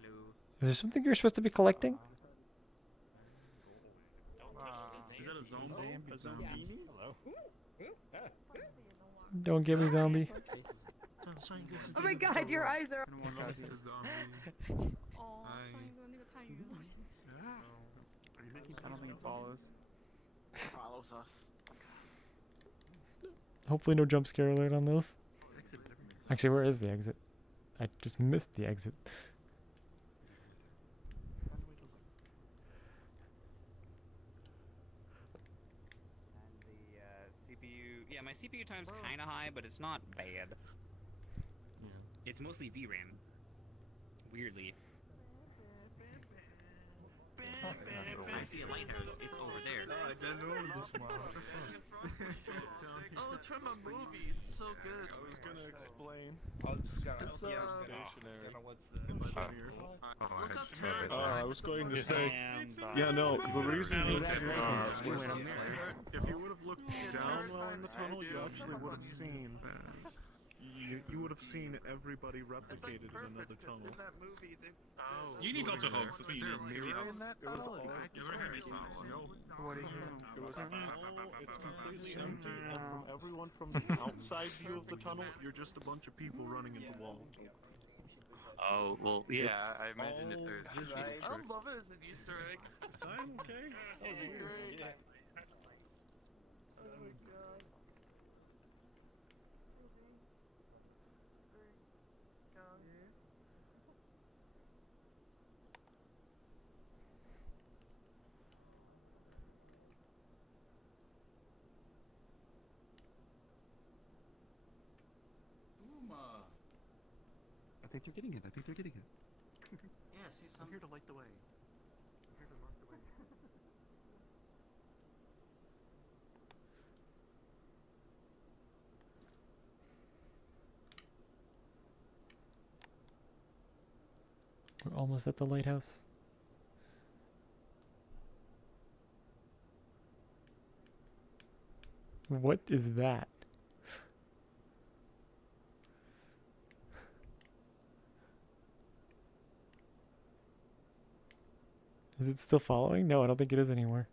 Hello. Is there something you're supposed to be collecting? Is that a zombie? A zombie? Hello. Don't get me, zombie. Oh my god, your eyes are. Anyone loves a zombie? 哦，上一个那个探鱼。 I don't think it follows. Follows us. Hopefully no jump scare alert on this. Actually, where is the exit? I just missed the exit. CPU. Yeah, my CPU time's kind of high, but it's not bad. It's mostly VRAM. Weirdly. I see a lighthouse. It's over there. Oh, it's from a movie. It's so good. I was gonna explain. It's stationary. Look up Terror. I was going to say, yeah, no, the reason is, if you would have looked down well in the tunnel, you actually would have seen, you would have seen everybody replicated in another tunnel. You need lots of hubs. That's what you need. Maybe hubs. It was all, Never had any tunnels. it was all, it's completely empty, and from everyone from the outside view of the tunnel, you're just a bunch of people running into walls. Oh, well, yeah, I imagine if there's... I love it as an Easter egg. Okay. That was weird. I think they're getting it. I think they're getting it. Yeah, see some. I'm here to light the way. I'm here to mark the way. We're almost at the lighthouse. What is that? Is it still following? No, I don't think it is anymore.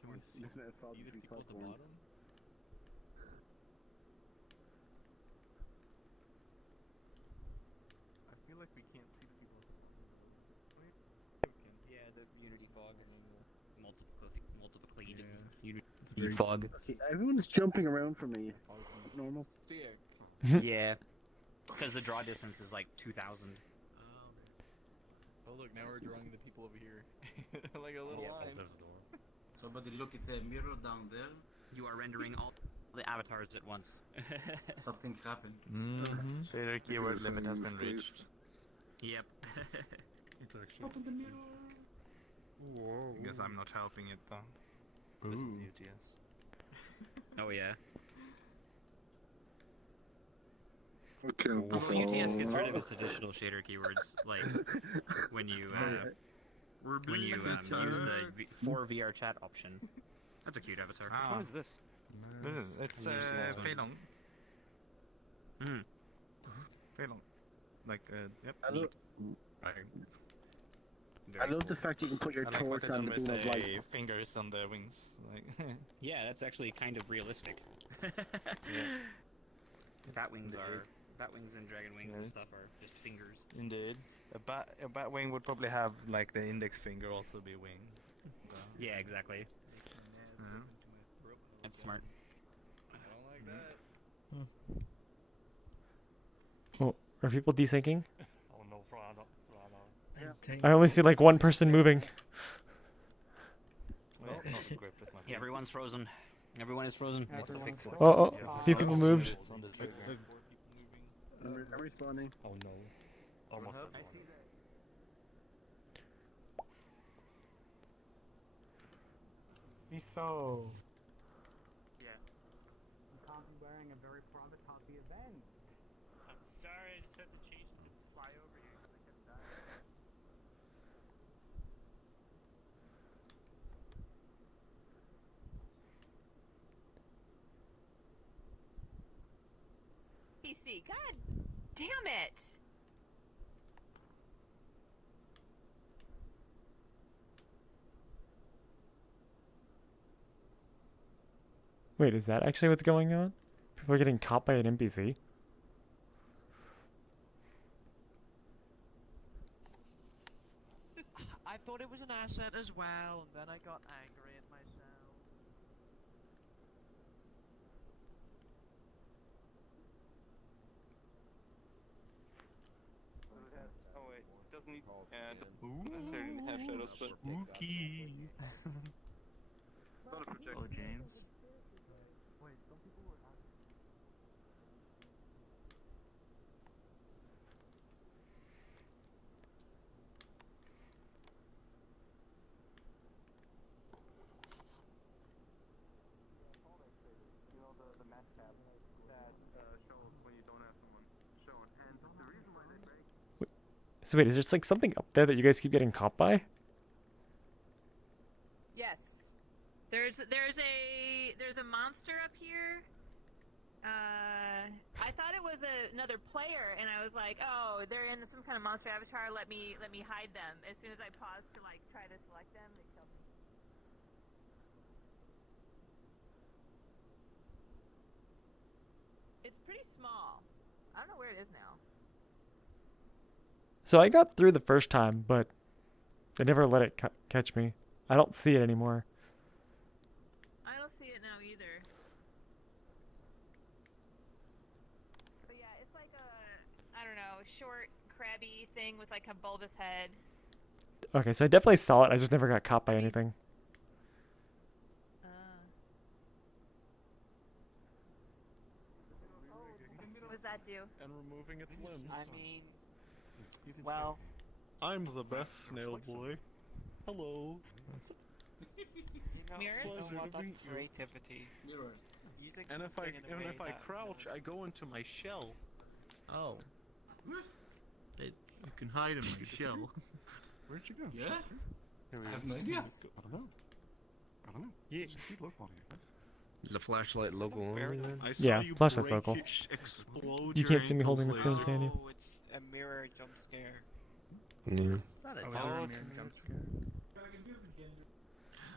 Can we see either people at the bottom? I feel like we can't see the people. Yeah, the Unity fog. Multiplicated Unity fog. Okay, everyone's jumping around for me. Normal. Yeah. Because the draw distance is like 2,000. Oh look, now we're drawing the people over here. Like a little line. Somebody look at the mirror down there. You are rendering all the avatars at once. Something happened. Shader keyword limit has been reached. Yep. It's actually. Open the mirror. Whoa. I guess I'm not helping it though. This is UTS. Oh yeah. Okay. Well, UTS gets rid of its additional shader keywords, like when you use the 4 VRChat option. That's a cute avatar. Ah. What is this? It's Feilong. Feilong. Like, yep. I love the fact you can put your I like torch what they've on done the with beam of the light. fingers on the wings. Like, Yeah, that's actually kind of realistic. Bat wings and dragon wings and stuff are just fingers. Indeed. A bat wing would probably have like the index finger also be wing. Yeah, exactly. That's smart. I don't like that. Oh, are people desyncing? Oh no, Frano. I only see like one person moving. Well, not equipped with my Yeah, everyone's frozen. Everyone is frozen. What's the fix? Oh, a few people moved. I'm responding. Oh no. Almost. Etho. Yeah. You can't be wearing a very private happy event. I'm sorry, I just had to change to fly over here because I kept dying. PC, god damn it! Wait, is that actually what's going on? People are getting caught by an NPC? I thought it was an asset as well, and then I got angry at myself. Oh wait, it doesn't necessarily have shadows, but spooky. Not a projector. Oh, James. Wait, some people were asking. You know the match tab that shows when you don't have someone shown, and the reason why they break. So wait, is there like something up there that you guys keep getting caught by? Yes. There's a monster up here. I thought it was another player, and I was like, oh, they're in some kind of monster avatar. Let me hide them. As soon as I paused to like try to select them, they killed me. It's pretty small. I don't know where it is now. So I got through the first time, but they never let it catch me. I don't see it anymore. I don't see it now either. But yeah, it's like a, I don't know, short, crabby thing with like a bulbous head. Okay, so I definitely saw it. I just never got caught by anything. What does that do? And removing its limbs. I mean, well, I'm the best snail boy. Hello. you know, Mirrors? I want that Pleasure to meet you. creativity. Using And if something in a way that- crouch, I go into my shell. Oh. You can hide in my shell. Where'd you go? Yeah? Here we I go. have no idea. I don't know. I don't know. Yeah. There's a logo on here. Is the flashlight logo on there? I saw Yeah, you flashlight's break local. it, explode You your can't see me ankles, holding this thing, laser. can you? Oh, it's a mirror jump scare. Yeah. It's not a Oh, dog.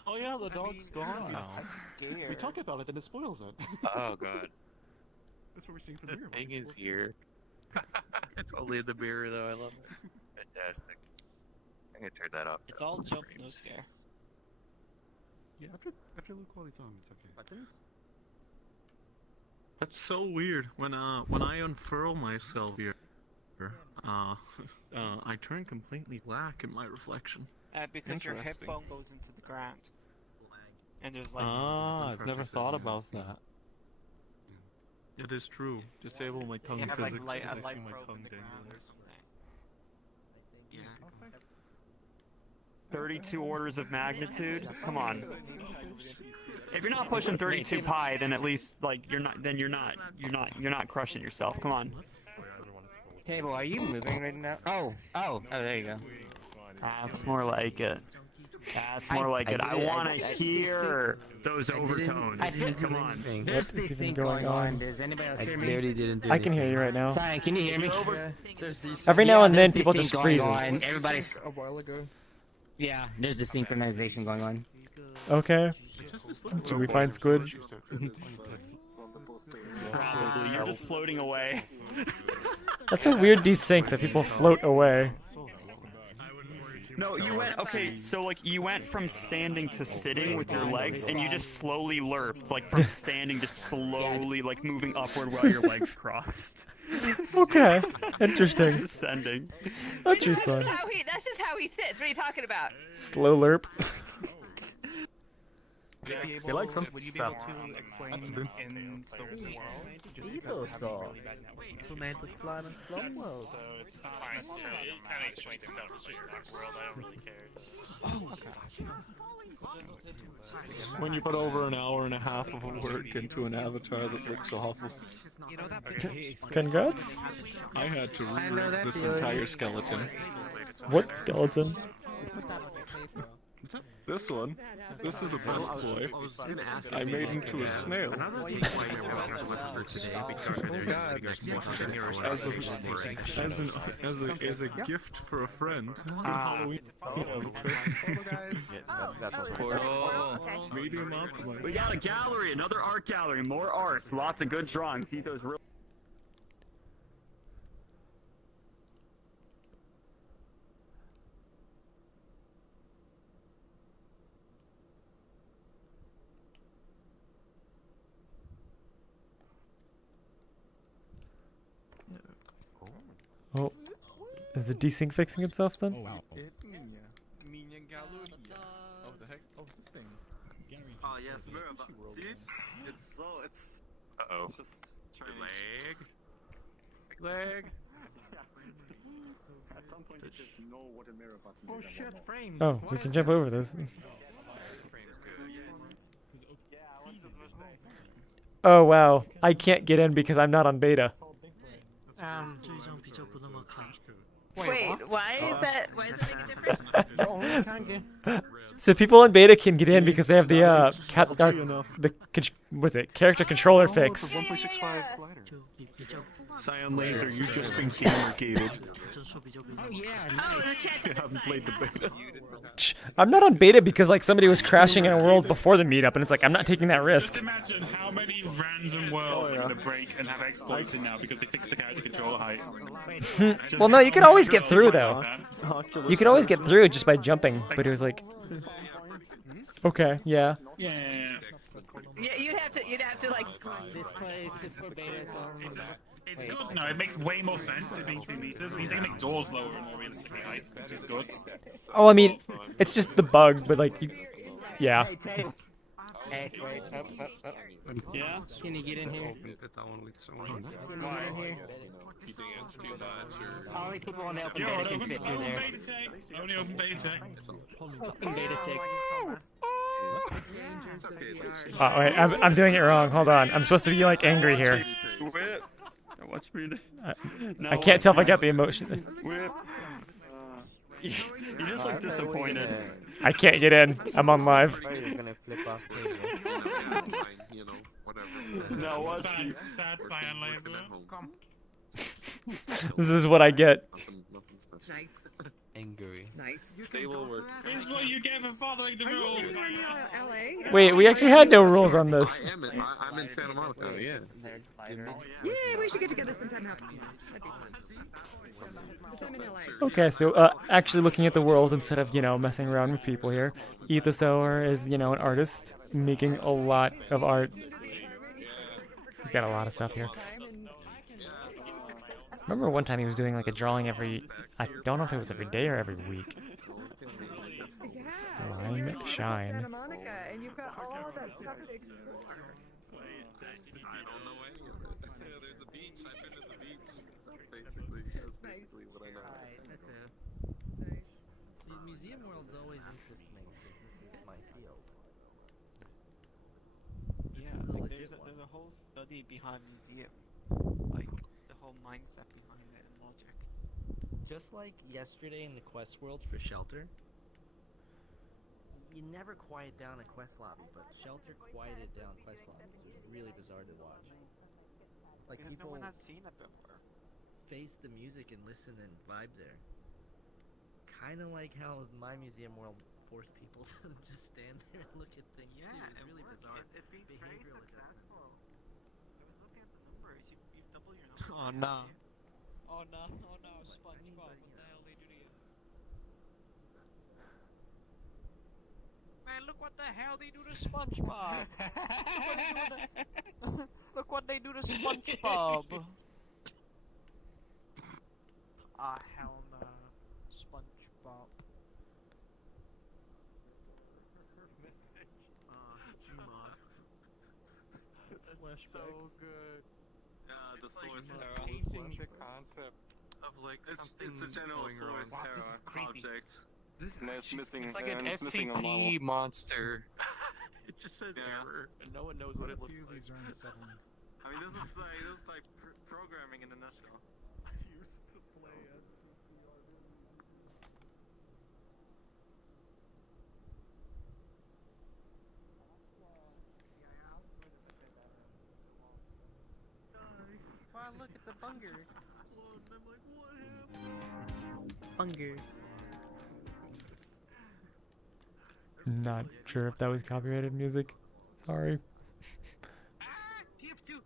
Oh yeah, the I dog's mean, gone now. I'm scared. We talk about it, then it spoils it. Oh god. That's what we're seeing from The here. thing is here. It's only in the mirror though, I love it. Fantastic. I'm gonna turn that off. It's all jump, no scare. Yeah, after low quality's on, it's okay. That's so weird. When I unfurl myself here, I turn completely black in my reflection. Because your hip Interesting. bone goes into the ground. And there's like... I've never thought about that. It is true. Disable my tongue You have like physics light, because a I light see my probe tongue in the ground dangling. or something. Yeah. 32 orders of magnitude? Come on. If you're not pushing 32 pi, then at least like you're not crushing yourself. Come on. Table, are you moving right now? Oh, there you go. That's more like it. That's more like it. I want to hear those overtones. Come on. There's this thing going on. Does anybody else I hear me? barely didn't do I can hear anything. you right now. Cyan, can you hear me? Every now and then, there's people this just thing going freezes. on. Everybody's... A while ago. Yeah, there's a synchronization going on. Okay. Should we find squid? Probably. You're just floating away. That's a weird desync that people float away. No, you went, okay, so like you went from standing to sitting with your legs and you just slowly lerped, like from standing to slowly like moving upward while your legs crossed. Okay, interesting. Descending. That's That's just fun. just how he sits. What are you talking about? Slow lerp. You like some would you be able to explain in the world? Who made the slime and slum world? So it's not necessarily, it kind of explains itself, it's just that world, I don't really care. When you put over an hour and a half of work into an avatar that looks awful. Congrats. I had to re-rig this entire skeleton. What skeleton? This one. This is a best boy. I made into a snail. As a gift for a friend. Halloween. Medium optimized. We got a gallery, another art gallery, more art, lots of good drawings. See those real. Oh, is the desync fixing itself then? Oh, the heck? Oh, what's this thing? Oh yes, see? It's Uh-oh. Leg. Big leg. At some point you just know what a mirror button is. Oh shit, frames. Oh, we can jump over this. Oh wow, I can't get in because I'm not on beta. Wait, why is that? Why does it make a difference? So people on beta can get in because they have the what's it? Character controller fix. Yeah. CyanLaser, you've just been gamer-gated. Oh yeah. Oh, the chat's You haven't played the beta. I'm not on beta because like somebody was crashing in a world before the meetup, and it's like I'm not taking that risk. Just imagine how many random worlds are going to break and have exploits in now because they fixed the character controller height. Well, no, you could always get through though. You could always get through just by jumping, but it was like, okay, yeah. Yeah. Yeah, you'd have to like. This place is for beta zones. It's good. No, it makes way more sense it being 2 meters. It means they can make doors lower and more realistically height, which is good. Oh, I mean, it's just the bug, but like, yeah. Hey, wait, up. Yeah? Can you get in here? Why? How many people on the open beta can fit through there? Only open beta. Open beta check. Oh, wait, I'm doing it wrong. Hold on. I'm supposed to be like angry here. Whip. Watch me. I can't tell if I got the emotion. Whip. You just look disappointed. I can't get in. I'm on live. No, watch me. Sad CyanLaser. This is what I get. Nice. Angry. Nice. Stable work. This is what you get for following the rules. LA? Wait, we actually had no rules on this. I'm in Santa Monica, yeah. Yeah, we should get together sometime. Have some. That'd be fun. Same in LA. Okay, so actually looking at the world instead of, you know, messing around with people here. Ethosaur is, you know, an artist making a lot of art. He's got a lot of stuff here. Remember one time he was doing like a drawing every, I don't know if it was every day or every week. Slime Shine. Santa Monica, and you've got all that stuff to explore. I don't know any of it. There's a beach. I've been to the beach. That's basically what I know. See, museum worlds always interest me because this is my field. Yeah, like there's a whole study behind museum, like the whole mindset behind it and logic. Just like yesterday in the quest world for Shelter, you never quiet down a quest lobby, but Shelter quieted down quest lobbies. It was really bizarre to watch. Like Because people no one has seen it before. face the music and listen and vibe there. Kind of like how my museum world forced people to just stand there and look at things too. It's really bizarre. It being very successful. I was looking at the numbers. You've doubled your numbers. Oh no. Oh no, SpongeBob, what the hell they do to you? Man, look what the hell they do to SpongeBob! Look what they do to SpongeBob! Ah, hell no. SpongeBob. That's so good. The source like painting the concept of like it's something a general going source wrong. object. And it's missing. It's like an missing a model. SCP monster. It just says error, and no one knows what it looks like. These are in settlement. I mean, this is like programming in a nutshell. I used to play Wow, look, it's a bunger. Bunger. Not sure if that was copyrighted music. Sorry. TF2!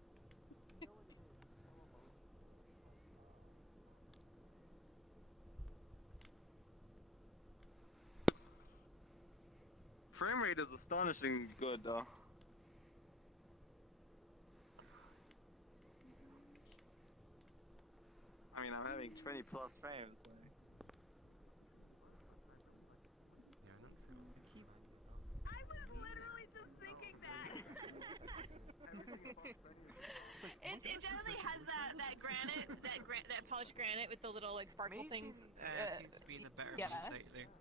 Frame rate is astonishingly good, though. I mean, I'm having 20 plus frames. Like. I was literally just thinking that. It definitely has that granite, that polished granite with the little like sparkle things. Seems to be the better yeah. site there.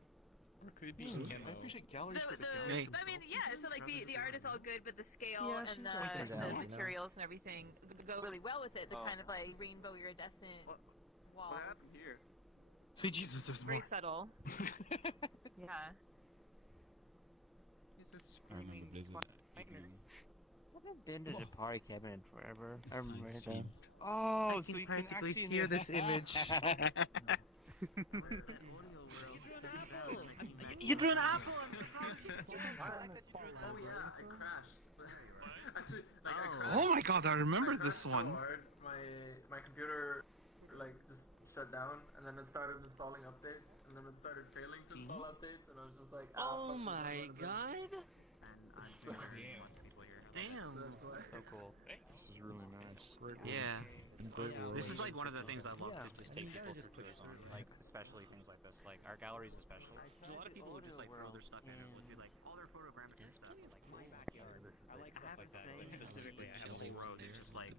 Could be I appreciate galleries for the I mean, yeah. So like the art is all good, but the scale Yeah, and she's like the that, materials and everything go really well with it. The kind of like rainbow iridescent walls. What happened here? Sweet Jesus, there's Very more. subtle. Yeah. I remember Blizzard. I haven't been to the party cabinet in forever. I remember that. Oh, I can practically hear this image. You drew an apple. I'm surprised. Oh yeah, I crashed. Actually, like I Oh. crashed. Oh my god, I remember crashed this so one. hard, my computer like just shut down, and then it started installing updates, and then it started failing to install updates, and I was just like, Oh fuck this, my I'm gonna god. Damn. Damn. So cool. This is really nice. Yeah. This is like Like one of the things I love to just take people through too, on like especially things like this. Like our galleries especially. There's a lot of people who just like throw their stuff in and would be like, oh, they're photogrammetry and stuff. Like my backyard. I like stuff like that. But specifically, I have a whole row that's just like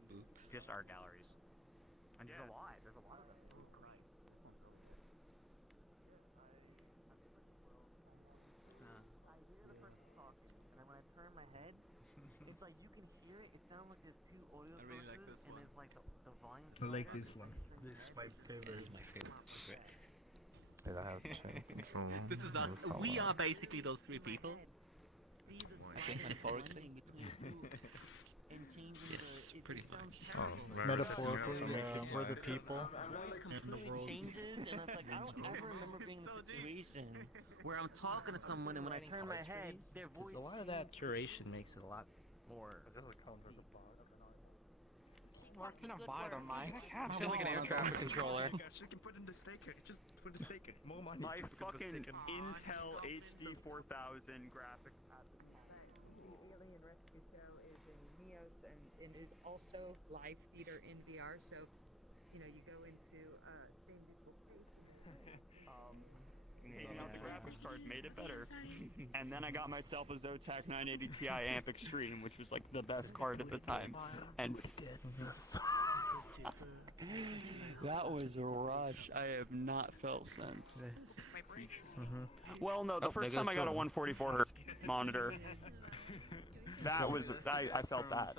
just art galleries. And there's a lot. There's a lot of them. I hear the person talking, and then when I turn my head, it's like you can hear it. It sounds like there's two audio I really like this and one. there's like the volume. I like this one. This is my favorite. This is my favorite. Wait, I have to change control. This is us. We are basically those three people. Metaphorically. Yes, pretty much. Metaphorically, we're the people. Voice completely changes, and it's like I don't ever remember being in a situation where I'm talking to someone, and when I turn my head, their voice. A lot of that curation makes it a lot more. Where can I buy them, Mike? You sound like an air traffic controller. Actually, can put in the staker. Just for the staker. More money. My because fucking the staker. Intel HD 4000 graphic. The Alien Rescue Show is in Neos and it is also live theater in VR. So, you know, you go into same visual space. Taking out the graphics card made it better. And then I got myself a Zotac 980 Ti Amp Extreme, which was like the best card at the time. And that was a rush I have not felt since. Well, no, the first time I got a 144 Hz monitor, that was, I felt that.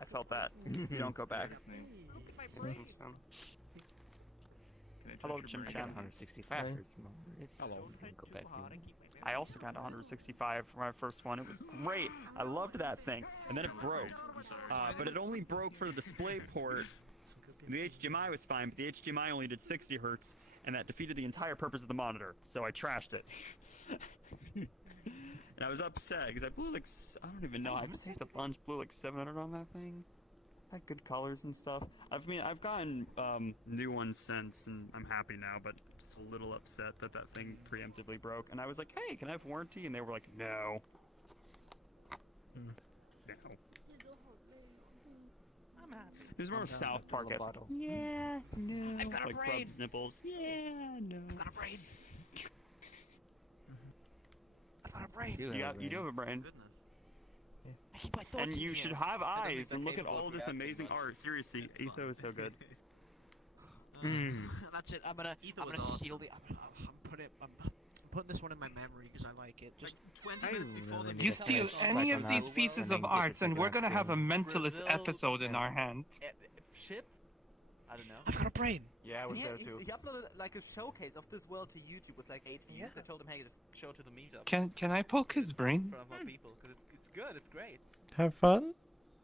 I felt that. You don't go back. Hello, Jim Chan. 165 hertz. Hello. Go back. I also got 165 for my first one. It was great. I loved that thing. And then it broke. But it only broke for the display port. The HDMI was fine, but the HDMI only did 60 hertz, and that defeated the entire purpose of the monitor. So I trashed it. And I was upset because I blew like, I don't even know, I saved a bunch, blew like 700 on that thing. Had good colors and stuff. I've gotten new ones since, and I'm happy now, but just a little upset that that thing preemptively broke. And I was like, hey, can I have warranty? And they were like, no. No. I'm happy. There's more South Park. Yeah, no. I've got a like brain. Rubs nipples. Yeah, no. I've got a brain. I've got a brain. You do have a brain. Goodness. And you should have eyes and look at all of this amazing art. Seriously, Etho is so good. That's it. I'm gonna awesome. shield it. I'm putting this one in my memory because I like it. Just 20 minutes before the You steal any of these pieces of art, and we're gonna have a mentalist episode in our hand. Ship? I don't know. I've got a brain. Yeah, I was Yeah, there he- too. he uploaded like a showcase of this world to YouTube with like 8 views. I told him, hey, just show it to the meetup. Can I poke his brain? In front of more people, because it's good, it's great. Have fun?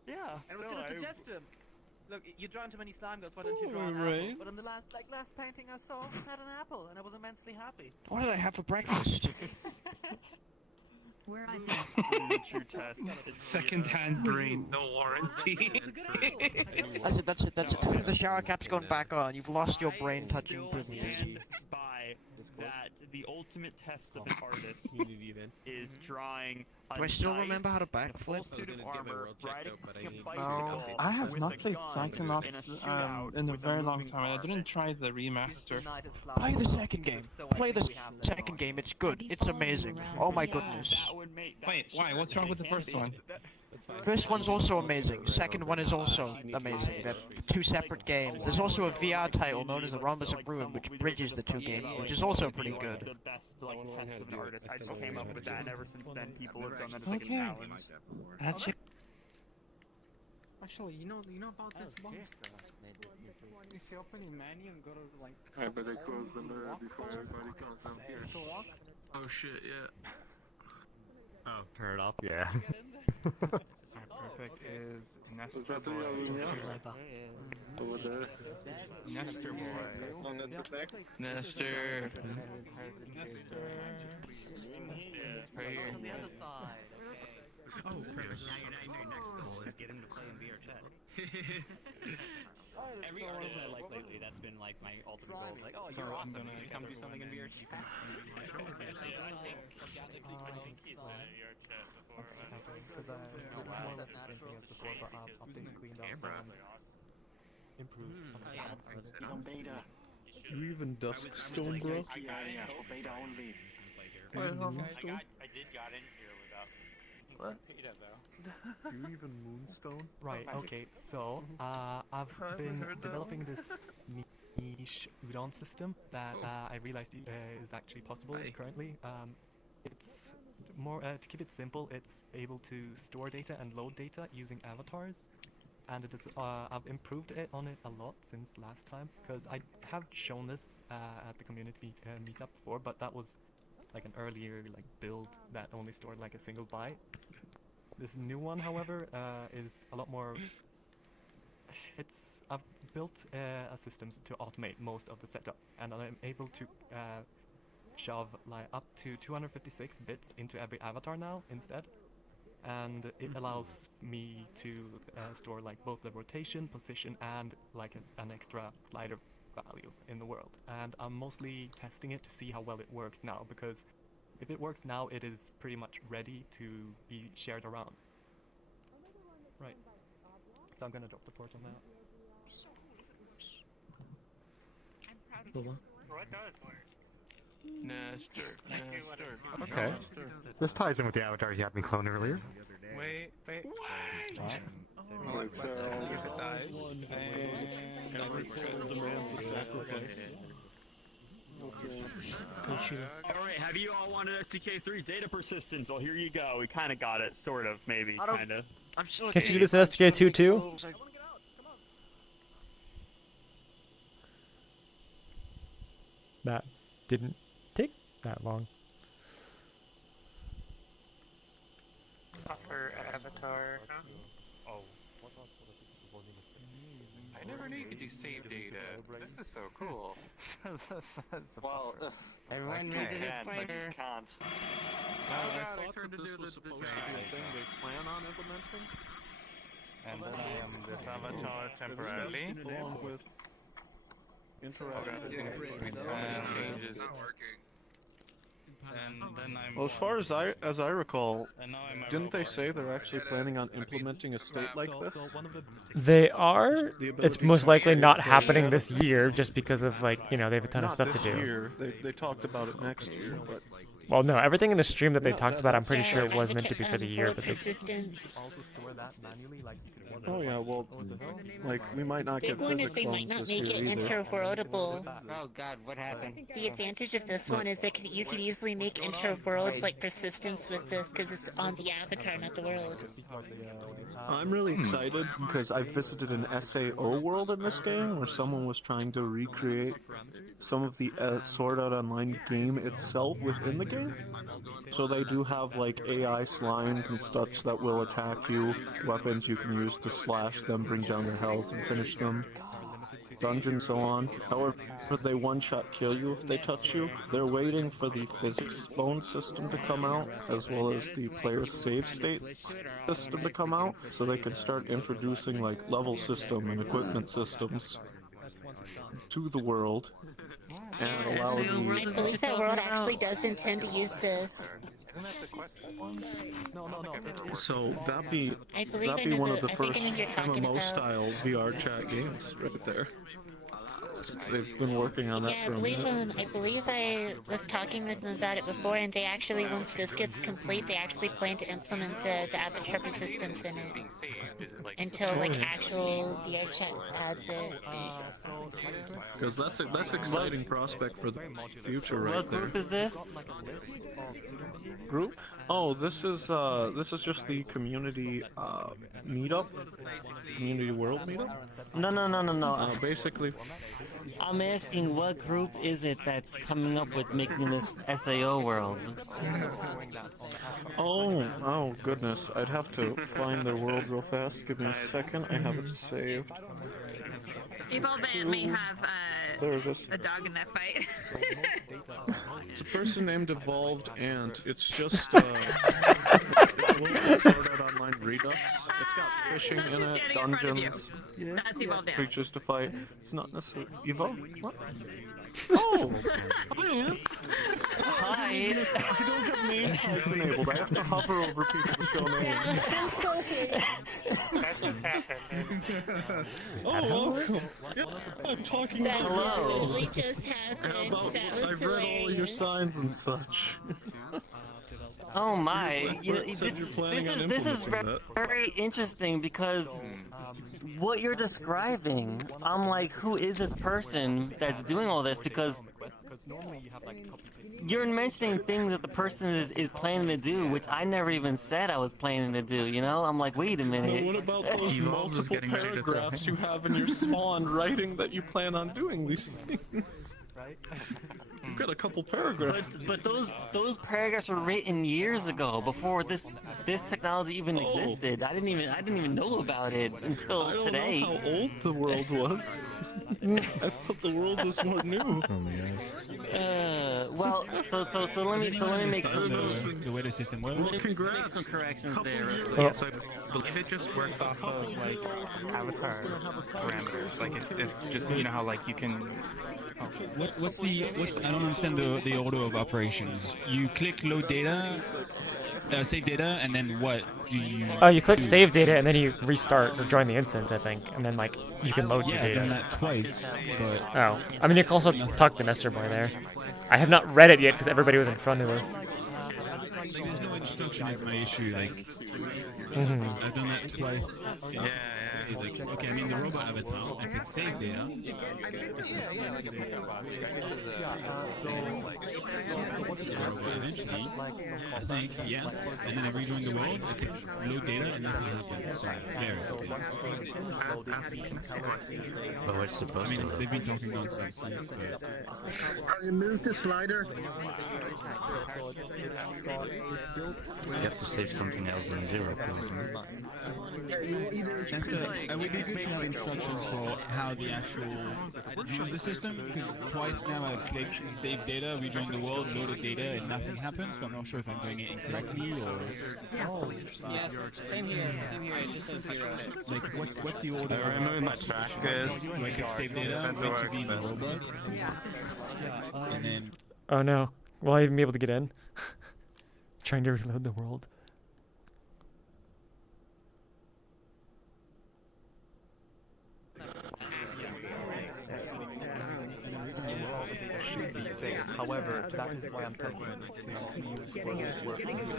Yeah. And I was No, gonna I- suggest to him, look, you're drawing too many slime girls, why don't you draw an Alright. apple? But on the last painting I saw had an apple, and I was immensely happy. What did I have for breakfast? Where I True test. Second-hand brain, no warranty. That's it. The shower cap's going back on. You've lost your brain touching Still privileges. stand by that the ultimate test of an artist is drawing a Do I still knight remember how to in a full backflip? suit of armor, riding a Well, bicycle I have with not a played gun in a Psychonauts shootout in a with very long moving time, and I car. didn't try the remaster. Play the second game. Play the second game. It's good. It's amazing. Oh my goodness. Wait, why? What's wrong with the first one? First one's also amazing. Second one is also amazing. They're two separate games. There's also a VR title known as The Rhombus of Ruin, which bridges the two games, which is also pretty good. The best like test of an artist. I just came up with that, and ever since then, people have done that as like a Okay. challenge. Actually, Actually, you know about this one? If you open a menu and go to like. I better close the mirror before everybody comes down here. Oh shit, yeah. Oh, turn it off? Yeah. Perfect is Is that the over there? Nestor boy. Oh, Nestor's next? Nestor. Right here. On the other side. Okay. Oh, now your next goal is get him to play in VRChat. Every artist I like lately, that's been like my ultimate goal. Like, oh, you're awesome. You should come do something in VRChat. I think he's been in VRChat before. Because I more or less the same thing as before, but updated, cleaned up, and improved. On beta. You even Duskstone, bro? Yeah, for beta only. I did got in here without What? beta though. You even Moonstone? Right, okay, so I've been developing this niche udon system that I realized is actually possible currently. It's more, to keep it simple, it's able to store data and load data using avatars. And it is, I've improved on it a lot since last time, because I have shown this at the community meetup before, but that was like an earlier build that only stored like a single byte. This new one, however, is a lot more. I've built a system to automate most of the setup, and I'm able to shove like up to 256 bits into every avatar now instead, and it allows me to store like both the rotation, position, and like an extra slider value in the world. And I'm mostly testing it to see how well it works now, because if it works now, it is pretty much ready to be shared around. Right. So I'm gonna drop the port on that. What does work? Nestor. Okay. This ties in with the avatar you had me clone earlier. Wait. Oh, If it dies. Demands a sacrifice. Alright, have you all wanted SDK3 data persistence? Well, here you go. We kind of got it, sort of, maybe, kind of. I'm still Can't you do this in SDK2 too? That didn't take that long. Upper avatar. Oh. I never knew you could do save data. This is so cool. Well, everyone read the disclaimer. Can't. I thought that this was supposed to be a thing they plan on implementing. And then I am this avatar temporarily. Along with interactive changes. And then I'm well, as far as I recall, and now I'm a didn't they robot. say they're actually planning on implementing a state like this? They are. It's most likely not happening this year, just because of they have a ton of stuff to do. Year. They talked about it next year, but. Well, no, everything in the stream that they talked about, I'm pretty sure it was meant to be for the year, but they. Oh yeah, well, like we might not get physics they might not this make year it either. inter-worldable. Oh god, what happened? The advantage of this one is that you can easily make inter-world persistence with this because it's on the avatar, not the world. I'm really excited because I visited an SAO world in this game where someone was trying to recreate some of the Sword Art Online game itself within the game. So they do have like AI slimes and such that will attack you, weapons you can use to slash them, bring down their health and finish them, dungeons, so on. However, they one-shot kill you if they touch you. They're waiting for the physics bone system to come out, as well as the player's save state system to come out, so they can start introducing like level system and equipment systems to the world, and allow I believe that world actually does intend to use this. So that'd be one of the first MMO-style VR chat games right there. They've been working on that for a minute. I believe I was talking with them about it before, and they actually, once this gets complete, they actually plan to implement the avatar persistence in it until actual VRChat adds it. Because that's an exciting prospect for the future right there. What group is this? Group? Oh, this is just the community community world meetup. No. Basically, I'm asking what group is it that's coming up with making this SAO world? Oh goodness, I'd have to find their world real fast. Give me a second, I have it saved. Evolve Ant may have There it is. a dog in that fight. It's a person named Evolved Ant. It's just it's one sort of online redux. It's got fishing in it, dungeons, That's Evolved Ant. creatures to fight. It's not necessarily Evolved. What? Oh! Hi! I don't have name tags enabled. I have to hover over people to show names. That's what happened. Oh, welcome. Yeah, I'm talking That about literally just happened. That was I've read all your signs and such. Oh my! You know, Said you're planning on this is implementing that. very interesting because what you're describing, I'm like, who is this person that's doing all this? Because you're mentioning things that the person is planning to do, which I never even said I was planning to do. You know, I'm like, wait a minute. What about those multiple paragraphs you have in your spawn writing that you plan on doing these things? You've got a couple paragraphs. But those paragraphs were written years ago, before this technology even existed. I didn't even know about it until today. I don't know how old the world was. I thought the world was more new. Oh my god. Well, so let me make the way the system works. Well, congrats. Make some corrections there. Yeah, so I believe it just works off of like avatar parameters. Like it's just, you know how like you can. What's I don't understand the order of operations. You click load data, save data, and then what do you? Oh, you click save data and then you restart or join the instance, I think, and then like you can load your Yeah, data. I've done that twice, but Oh, I mean you can also talk to Nestor Boy there. I have not read it yet because everybody was in front of us. like, there's no instruction is my issue. Like, I've done that twice. Yeah. Like, okay, I'm in the robot avatar. I click save data. Eventually, I think yes, and then I rejoin the world. I click load data, and nothing happens. So there. But it's supposed I mean, to. they've been talking nonsense since. You move the slider. You have to save something else than 0. It would be good to have instructions for how the actual use the system, because twice now I've clicked save data, rejoin the world, loaded data, and nothing happens, so I'm not sure if I'm doing it incorrectly or... Oh, yes, same here, it just says 0. Like, what's the order? I remember my track is... Do I click save data, wait to be in the robot? And then... Oh no, will I even be able to get in? Trying to reload the world. However, that is why I'm testing it, to see what is working with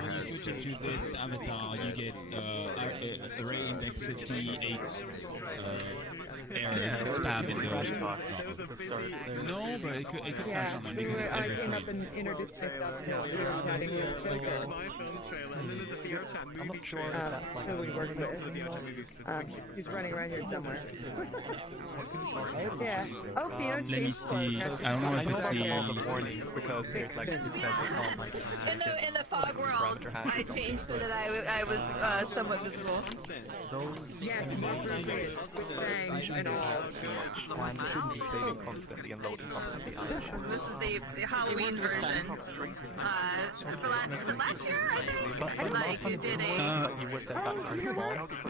When you switch into this avatar, you get array index 58 error spam in the No, but it could crash someone because it's I every came up frame. and introduced myself and chatting with I'm not sure if that's like who we work with. He's running around here somewhere. Yeah. Oh, Fiona Let me changed clothes. see. I don't know if it's the warnings because there's like it says it's called like In the fog world, I changed so that I was somewhat visible. Yes, bangs and all. and shouldn't be saving constantly and loading constantly. This is the Halloween version. Was it last year, I think? Like, you did a... I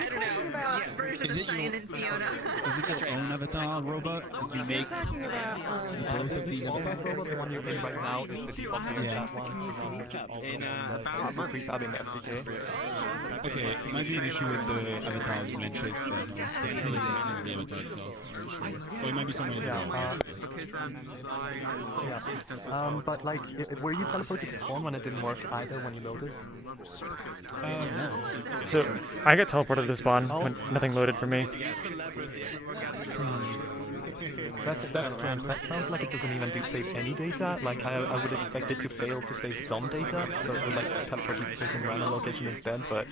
don't know, version of Cyan and Fiona. Is it your own avatar robot? Did you make both of these avatars? The one you're in right now is the default VRChat one, which is also prefabbing SDK. Okay, it might be an issue with the avatar you mentioned. The avatar itself. Or it might be something But like, were you teleported to spawn when it didn't work either when you loaded? No. So I got teleported to spawn when nothing loaded for me. That's strange. That sounds like it doesn't even save any data. Like I would expect it to fail to save some data, so it would like teleport you to some random location instead. But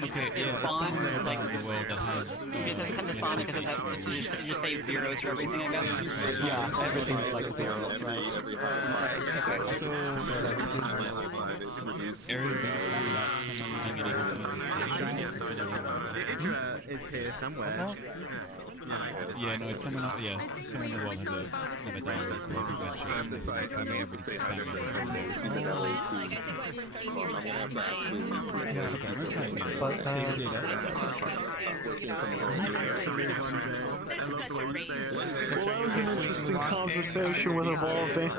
It spawns like the world that has. It doesn't spawn because it has you just say zeros for everything, I guess. yeah, everything's like 0, right? Is here somewhere. Yeah, no, it's someone else. Yeah, someone in the world has never done this. Like, spamming everything. But Well, that was an interesting conversation with Evolving.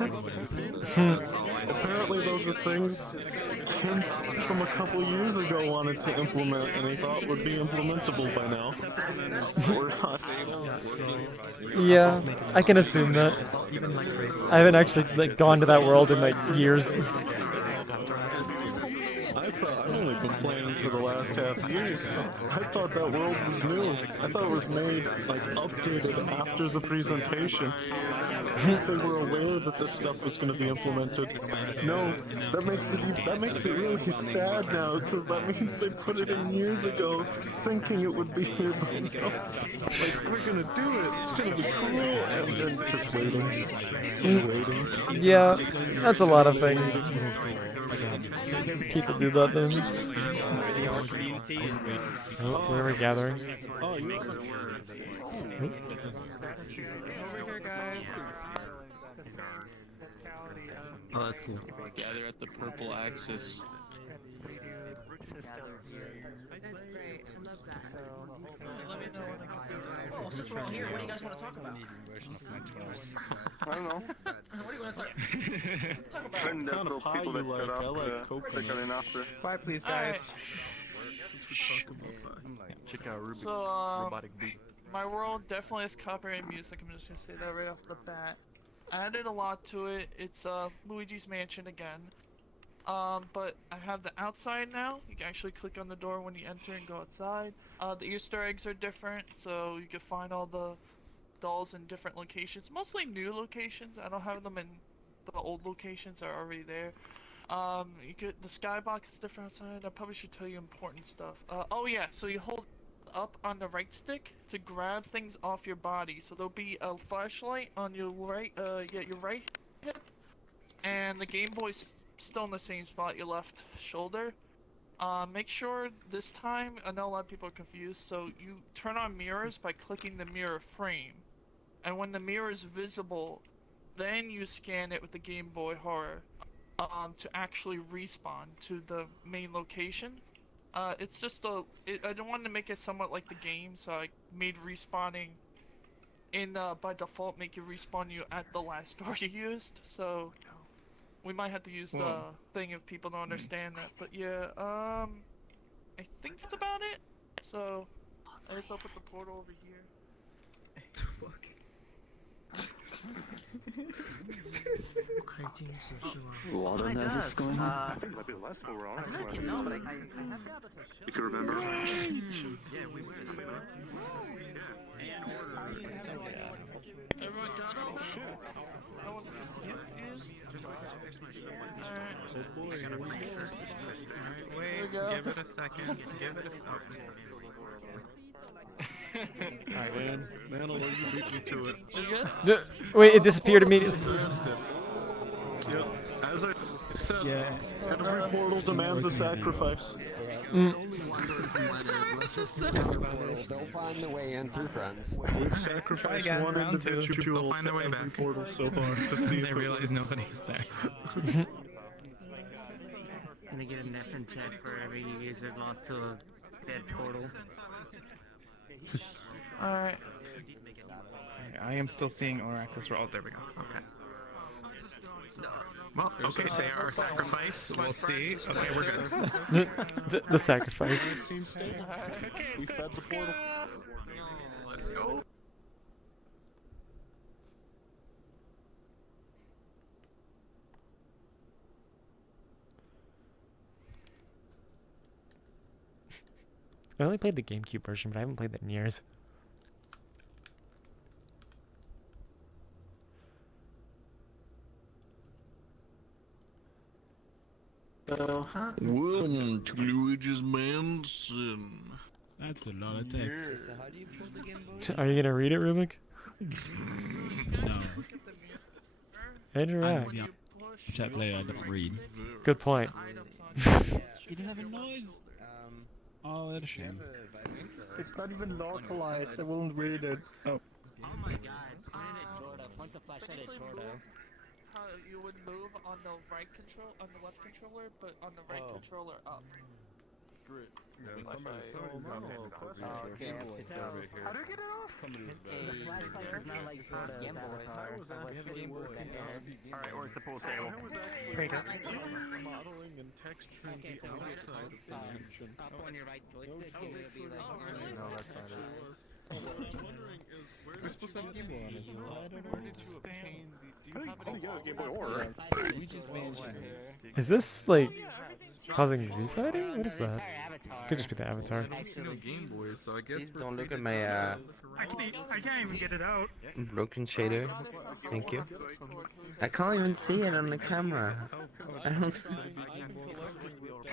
Apparently those are things Kim from a couple years ago wanted to implement and he thought would be implementable by now. Or not. Yeah, I can assume that. I haven't actually like gone to that world in like years. I've only been playing for the last half year. I thought that world was new. I thought it was made, like, updated after the presentation. They were aware that this stuff was going to be implemented. No, that makes it really sad now, because that means they put it in years ago, thinking it would be here by now. Like, we're going to do it, it's going to be cool, and then just waiting. Waiting. Yeah, that's a lot of things. People do that then. Oh, where are we gathering? Oh, you Over here, guys. Oh, that's cool. Gather at the purple axis. That's great. I love that. Let me know when I can do it. Oh, since we're all here, what do you guys want to talk about? I don't know. What do you want to talk about? Kind of people that shut up quicker after. Quiet, please, guys. Check out Ruby. So, Robotic Bee. my world definitely has copyrighted music. I'm just gonna say that right off the bat. I added a lot to it. It's Luigi's Mansion again. But I have the outside now. You can actually click on the door when you enter and go outside. The Easter eggs are different, so you can find all the dolls in different locations. Mostly new locations. I don't have them in the old locations that are already there. You get the skybox is different outside. I probably should tell you important stuff. Oh yeah, so you hold up on the right stick to grab things off your body. So there'll be a flashlight on your right, your right hip, and the Game Boy's still in the same spot, your left shoulder. Make sure this time, I know a lot of people are confused, so you turn on mirrors by clicking the mirror frame. And when the mirror is visible, then you scan it with the Game Boy Horror to actually respawn to the main location. It's just I don't want to make it somewhat like the game, so I made respawning in by default make you respawn you at the last door you used. So we might have to use the thing if people don't understand that. But yeah, I think that's about it. So I guess I'll put the portal over here. Water is going on. I think it might be the last one we're on. No, but I have the avatar. You can remember? Yeah, we were. Everyone done? Oh shit. No one's confused? Wait, give it a second. Give it a second. Alright, man, I'll let you beat me to it. Wait, it disappeared immediately. Yep, as I said, every portal demands a sacrifice. They'll find the way in through friends. We've sacrificed one individual They'll find their way every back. portal so far to see They realize nobody's there. Gonna get a Nephin check for every user lost to a dead portal. Alright. I am still seeing Oraxis. Oh, there we go. Okay. Well, okay, they are a sacrifice. We'll see. Okay, we're good. The sacrifice. We fed the portal. Let's go. I only played the GameCube version, but I haven't played that in years. Welcome to Luigi's Mansion. That's a lot of text. Are you gonna read it, Rubik? No. Interact. Yeah. Chat player, I don't read. Good point. He doesn't have a noise. Oh, that's a shame. It's not even localized, I won't read it. Oh. my god, point the flashlight at Jordo. How you would move on the on the left controller, but on the right controller up. Great. Somebody's got Okay, how do I get it off? Flashlight is not like Jordo's avatar. We have a Game Boy. Alright, where's the pool table? Modeling and texturing the outside of the mansion. Up on your right joystick, and it'll be like. No, that's not it. What I'm wondering is We're supposed to have a Game Boy on it, so I don't know. where did you obtain the... Do you have any Game Boy or... Luigi's Mansion. Is this like causing Z fighting? What is that? Could just be the avatar. I don't see no Game Boy, so I guess... Don't look at my I can't even get it out. broken shader. Thank you. I can't even see it on the camera. I don't.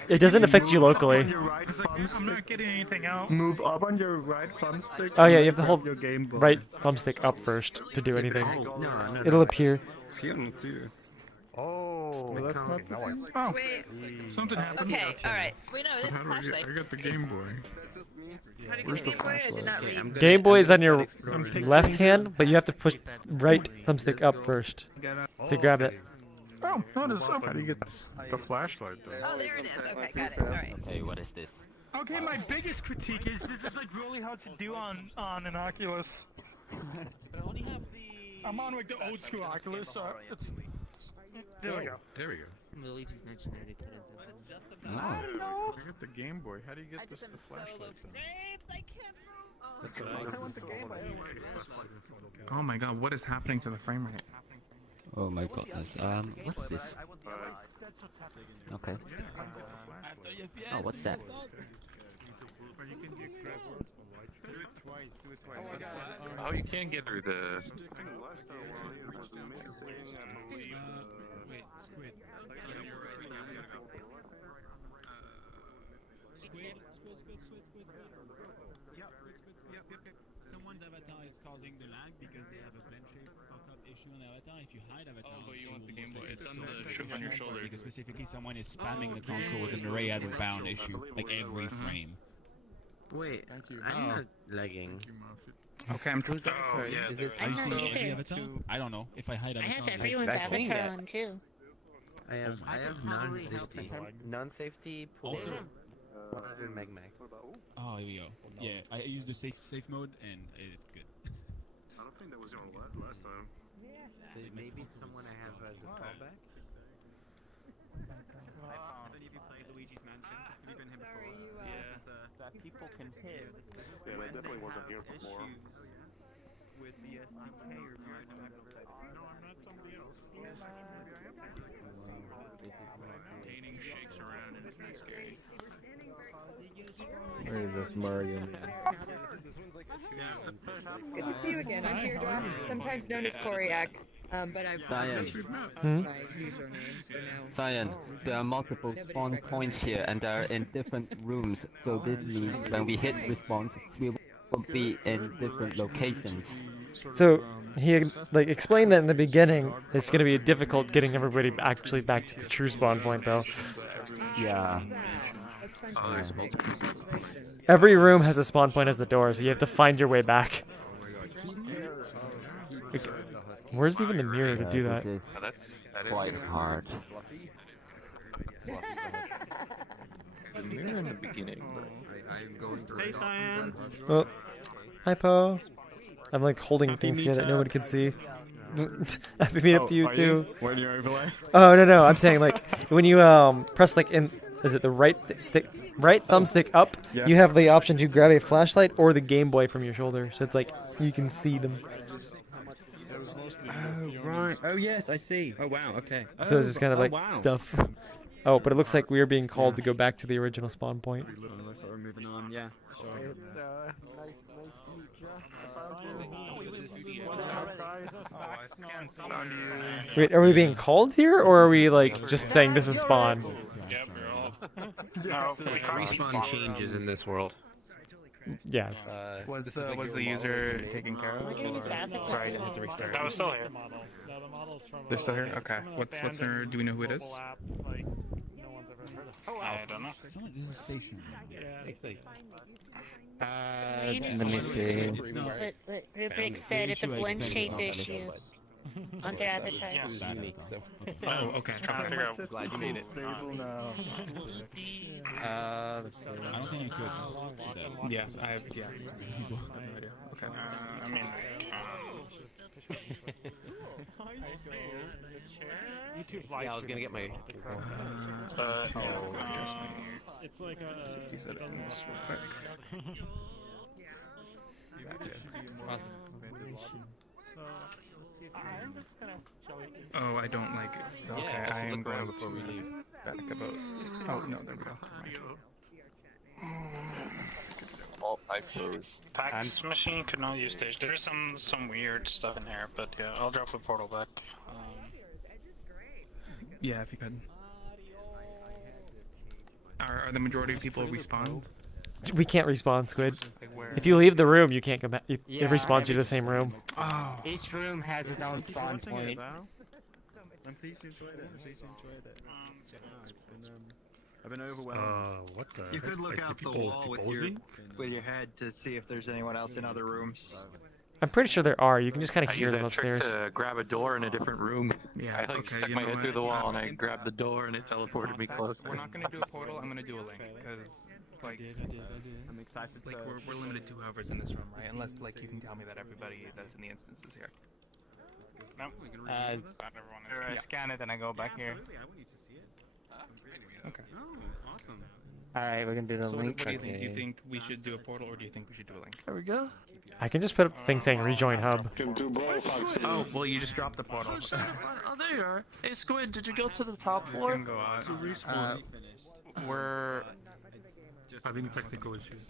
It doesn't affect you locally. I'm not getting anything out. Move up on your right thumbstick. Oh yeah, you have to hold your Game Boy. right thumbstick up first to do anything. No, It'll appear. Oh, well, that's not the thing. Oh, Wait. something happened. Okay, alright. We know this How do I flashlight. get? I got the Game Boy. How do you get the Game Boy? I did not read. Game Boy is on your left hand, but you have to push right thumbstick up first to grab it. Oh, no, there's How do you get the flashlight though? Oh, there it is. Okay, got it. Alright. Hey, what is this? Okay, my biggest critique is this is like really hard to do on an Oculus. I'm on like the old school Oculus, so it's... There we go. There we go. Luigi's Mansion already put it. I don't know. I got the Game Boy. How do you get this the flashlight? Oh my god, what is happening to the frame rate? Oh my goodness. What's this? Okay. Oh, what's that? Oh, you can't get through the... Wait, Squid. Someone's avatar is causing the lag because they have a blend shape pop-up issue on the avatar. If you hide avatar, Oh, but you want the Game Boy. It's on the strip on your shoulder. Because specifically someone is spamming the console with an array added bound issue, like every frame. Wait, I'm not lagging. Okay, I'm trying. Oh, yeah. Is it? I'm not every either. avatar? I don't know. If I hide I avatar, have everyone's avatar on too. I have non-safety. Non-safety pool. Also, 100 meg. oh, here we go. Yeah, I use the safe mode and it's good. I don't think that was your last time. So maybe someone I have as a fallback. I believe you played Luigi's Mansion. You've been here before. That people can hit. Yeah, that definitely wasn't here before. With the SDK or No, I'm not somebody else. Painting shakes around and it's kind of scary. Where is this Mario? Good to see you again. I'm Teardrop, sometimes known as Corey X, but I've Science. my username for now. Cyan, there are multiple spawn points here and they are in different rooms, so this means when we hit respawn, we will be in different locations. So he like explained that in the beginning. It's going to be difficult getting everybody actually back to the true spawn point, though. Yeah. Every room has a spawn point as the door, so you have to find your way back. Where's even the mirror to do that? Oh, that is Quite hard. There's a mirror in the beginning, but... Hey, Cyan. Oh, hi Po. I'm like holding things here that nobody can see. Happy Meetup to you too. Where do you overlay? Oh no, I'm saying like when you press like is it the right thumbstick up? Yeah. You have the option to grab a flashlight or the Game Boy from your shoulder, so it's like you can see them. Oh, right. Oh, yes, I see. Oh, wow, okay. So it's just kind of like stuff. Oh, but it looks like we are being called to go back to the original spawn point. Unless we're moving on, yeah. Sure. It's nice to meet you. Wait, are we being called here, or are we like just saying this is spawn? Yep. Respawn changes in this world. Yes. Was the user taken care of? Sorry, I didn't hit the restart. That was still here. They're still here? Okay. What's their... Do we know who it is? I don't know. It's not like this is a station. Let me see. But Rubric said it's a blend shape issue on their avatar. Yes. Oh, okay. Trying to figure out. Glad you made it. Let's see. I don't think you could do that. Yeah, I have no idea. Okay. I mean, Yeah, I was gonna get my. It's like a... He said it almost real quick. Oh, I don't like it. Okay, Yeah, I am going before we leave. back about... Oh, no, there we go. All typos. Pax machine could not use stage. There's some weird stuff in here, but yeah, I'll drop the portal back. Yeah, if you could. Are the majority of people respawned? We can't respawn, Squid. If you leave the room, you can't come back. It respawns you to the same room. Oh. Each room has its own spawn point. I'm pleased you enjoyed it. I'm pleased you enjoyed it. I've been overwhelmed. What the? You could look out the wall with your head to see if there's anyone else in other rooms. I'm pretty sure there are. You can just kind of hear them upstairs. To grab a door in a different room. Yeah, I stuck my head through the wall and I grabbed the door and it teleported me closer. We're not gonna do a portal. I'm gonna do a link because, like, I'm excited. Like we're limited to whoever's in this room, right? Unless like you can tell me that everybody that's in the instance is here. No, we can read everyone is. I scan it and I go back here. I want you to see it. Okay. Oh, awesome. Alright, we're gonna do the So link. what do you think? Do you think we should do a portal, or do you think we should do a link? There we go. I can just put up a thing saying rejoin hub. Oh, well, you just dropped the portal. Oh, there you are. Hey, Squid, did you go to the top floor? You can go out. We're having technical issues.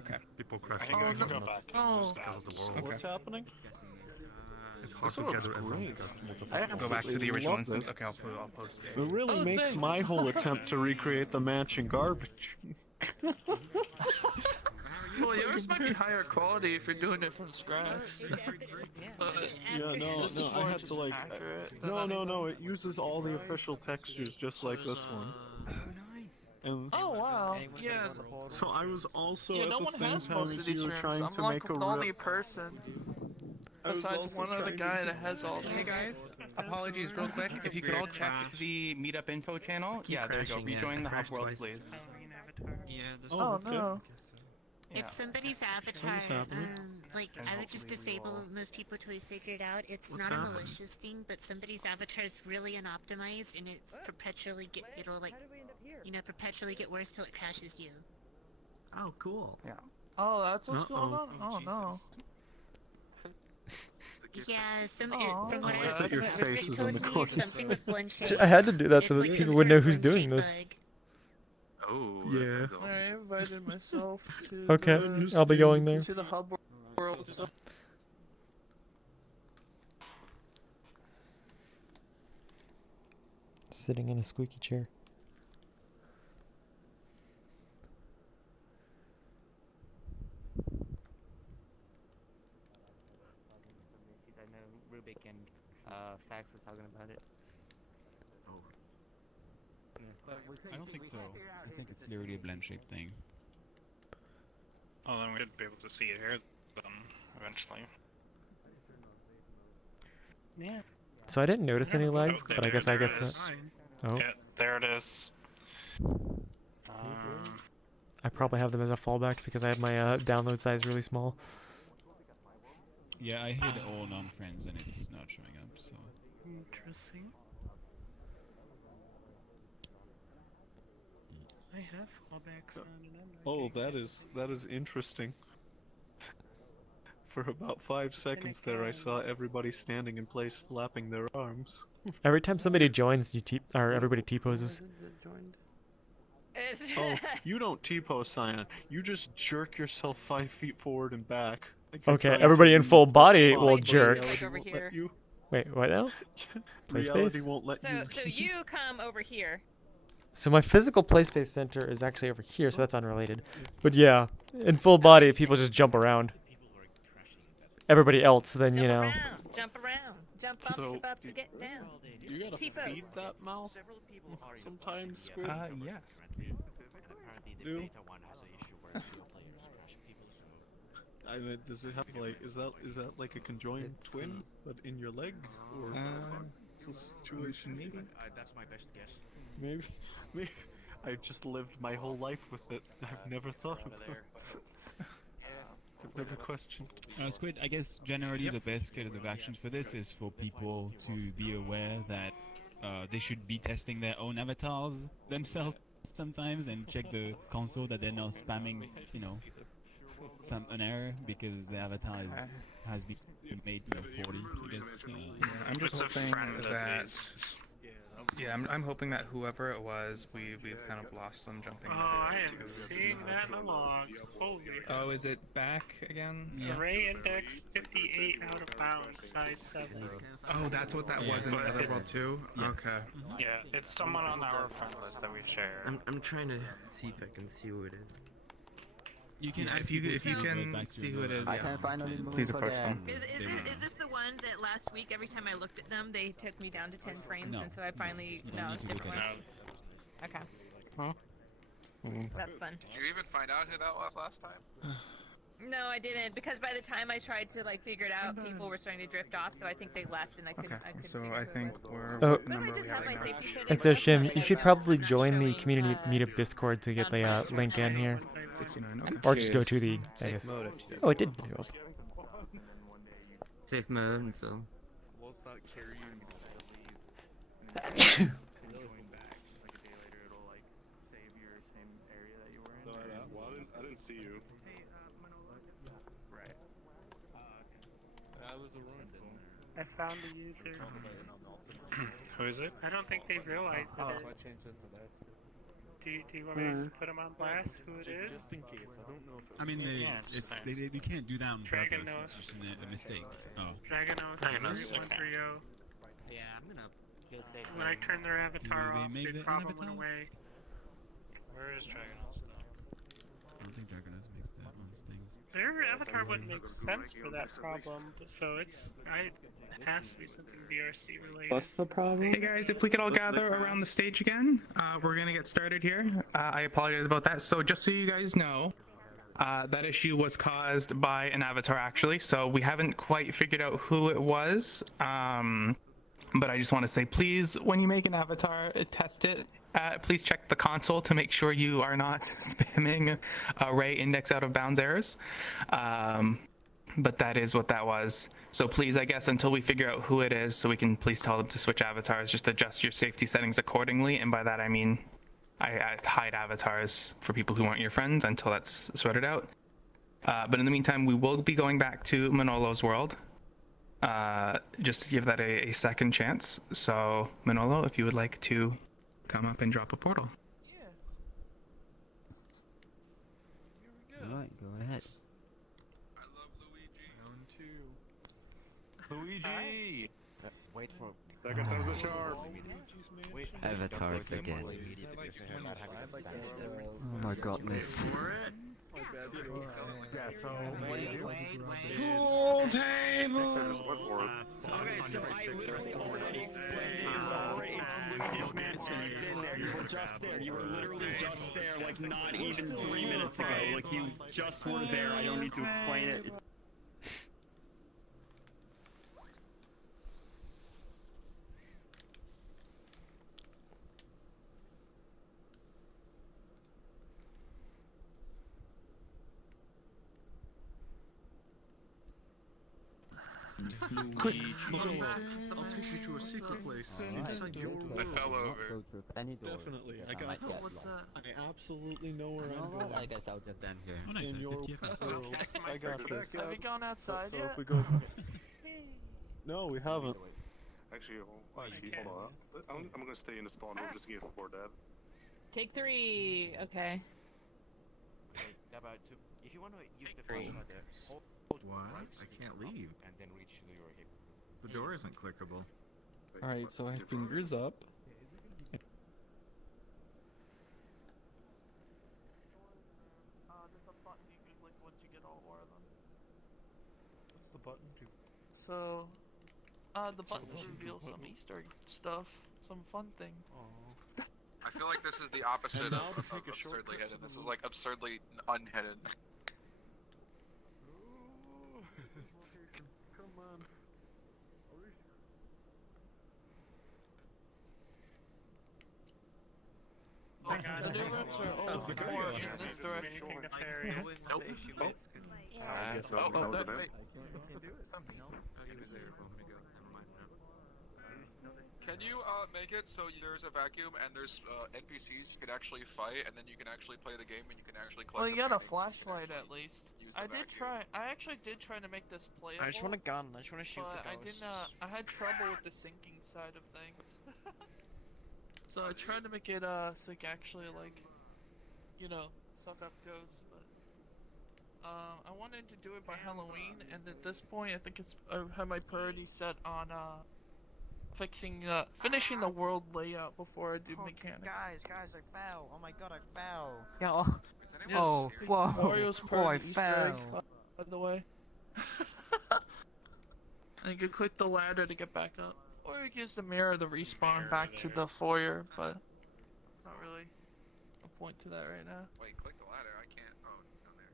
Okay. People crashing. Oh, no. Oh. Because of the world. What's happening? It's hard to gather everyone because multiple. Go back to the original instance. Okay, I'll post it. It really makes my whole attempt to recreate the matching garbage. Well, yours might be higher quality if you're doing it from scratch. Yeah, no, I had to like... No, it uses all the official textures just like this one. And Oh wow! Yeah. so I was also Yeah, at no the one same has time most as of these you were rooms. trying I'm to like make a the only real... person I was besides also one other trying to guy do- that has all these. Hey guys, apologies real quick. If you could all check the Meetup info channel. Yeah, there you go. Rejoin the hub world, please. Yeah, Oh no. It's somebody's avatar. happening? Like, I would just disable most people till we figure it out. It's What's not a happening? malicious thing, but somebody's avatar is really unoptimized, and it's perpetually perpetually get worse till it crashes you. Oh, cool. Yeah. Oh, that's what's going on. Oh no. Yeah, from Aw. what I I like that your remember, face is told in the me it's corners. something with blend shape. I had to do that so It's that like people some would know sort of who's blend doing shape this. bug. Oh, Yeah. I invited myself to. Okay, I'll be going there. To the hub world. So. Sitting in a squeaky chair. I know Rubik and Fax was talking about it. I don't think so. I think it's literally a blend shape thing. Oh, then we should be able to see it here then, eventually. Yeah. So I didn't notice any lag, Okay, but I guess there it is. Oh, Yeah, there it is. I probably have them as a fallback because I have my download size really small. Yeah, I hid all non-friends and it's not showing up, so... Interesting. I have fallbacks on and I'm not Oh, that is interesting. For about 5 seconds there, I saw everybody standing in place, flapping their arms. Every time somebody joins, everybody T-poses. Oh, you don't T-pose, Cyan. You just jerk yourself 5 feet forward and back. Like you're Okay, trying everybody to in be full body will fine. jerk. Reality Over won't here. let you. Wait, what now? Play Reality space? won't let So you. you come over here, So my physical play space center is actually over here, so that's unrelated. But yeah, in full body, people just jump around. Everybody else, then you know. Jump around, jump up, So, up to get down. You gotta T-pose. feed that mouse sometimes, Squid? Yes. Do? I mean, does it have like, is that like a conjoined twin, but in your leg? Or it's a situation maybe? That's my best guess. Maybe. I've just lived my whole life with it. I've never thought about it. I've never questioned. Squid, I guess generally the best course of actions for this is for people to be aware that they should be testing their own avatars themselves sometimes and check the console that they're not spamming, you know, an error because the avatar has been made 40. I guess. I'm just hoping that. Yeah, I'm hoping that whoever it was, we've kind of lost them jumping. Oh, I am seeing that in the logs. Holy. Oh, is it back again? Array index 58 out of bounds, size 7. Oh, that's what that was in the other world too? Yes. Okay. Yeah, it's someone on our friend list that we share. I'm trying to see if I can see who it is. You can if you can see who it is, yeah. Please approach them. Is this the one that last week, every time I looked at them, they took me down to 10 frames, and so I finally... No, it's a different one. Okay. Huh? That's fun. Did you even find out who that was last time? No, I didn't, because by the time I tried to like figure it out, people were starting to drift off, so I think they left, and I couldn't. Okay, so I think we're. Oh. What number are we at now? Exoshim, you should probably join the community meetup Discord to get the link in here. 69, okay. Or just go to the, I guess. Oh, it did go up. Safe mode, so. I didn't see you. Right. I was a ruin. I found the user. Who is it? I don't think they realized that it's... Do you want me to just put them on blast, who it is? Just in case, I don't know if I mean, they can't do that on purpose. It's just a mistake. Oh. Dragonos 3130. Yeah, I'm gonna go safe. When I turned their avatar they off, make the the problem went avatars? away. Where is Dragonos though? I don't think Dragonos makes that on these things. Their avatar wouldn't make sense for that problem, so it has to be something VRC related. What's the problem? Hey guys, if we could all gather around the stage again, we're gonna get started here. I apologize about that. So just so you guys know, that issue was caused by an avatar actually, so we haven't quite figured out who it was. But I just want to say, please, when you make an avatar, test it. Please check the console to make sure you are not spamming array index out of bounds errors. But that is what that was. So please, I guess, until we figure out who it is, so we can please tell them to switch avatars, just adjust your safety settings accordingly. And by that, I mean, I hide avatars for people who aren't your friends until that's sorted out. But in the meantime, we will be going back to Manolo's world. Just to give that a second chance. So, Manolo, if you would like to come up and drop a portal. Alright, go ahead. Luigi! Wait for. Second time's a charm. Avatars again. Oh my godness. Yeah, so. Pool table! Okay, so I literally already explained you were just there. You were literally just there, like not even 3 minutes ago. Like you just were there. I don't need to explain it. It's Quick, I'll take you to a secret place inside your world. I fell over. Definitely. I absolutely know where I'm going. I guess I'll get down here. Oh, nice. In your world, I got this. Have we gone outside So yet? if we go... No, we haven't. actually, hold on. I'm gonna stay in the spawn room just to get before that. Take 3. Okay. If you want to use the flashlight there, hold What? I can't leave. and then reach your hip. The door isn't clickable. Alright, so I have fingers up. So, the buttons reveal some Easter egg stuff, some fun things. I feel like this is the opposite of absurdly hidden. This is like absurdly unhidden. Come on. The new rooms are all more in this direction. Nope. I guess that was it. Can you make it so there's a vacuum and there's NPCs you can actually fight, and then you can actually play the game and you can actually collect. Well, you the got a vacuums, flashlight at least. use the I did vacuum. try. I actually did try to make this playable. I just want a gun. I just want to shoot But the I ghosts. didn't. I had trouble with the syncing side of things. So I tried to make it so you can actually like, you know, suck up ghosts. But I wanted to do it by Halloween, and at this point, I think I have my priority set on finishing the world layout before I do mechanics. Guys, I fell. Oh my god, I fell. Yeah. Yes, Oh, whoa. Mario's Oh, part I of the Easter egg, fell. by the way. And you can click the ladder to get back up. Or you can use the mirror to respawn back to the foyer, but it's not really a point to that right now. Wait, click the ladder. I can't. Oh, it's down there.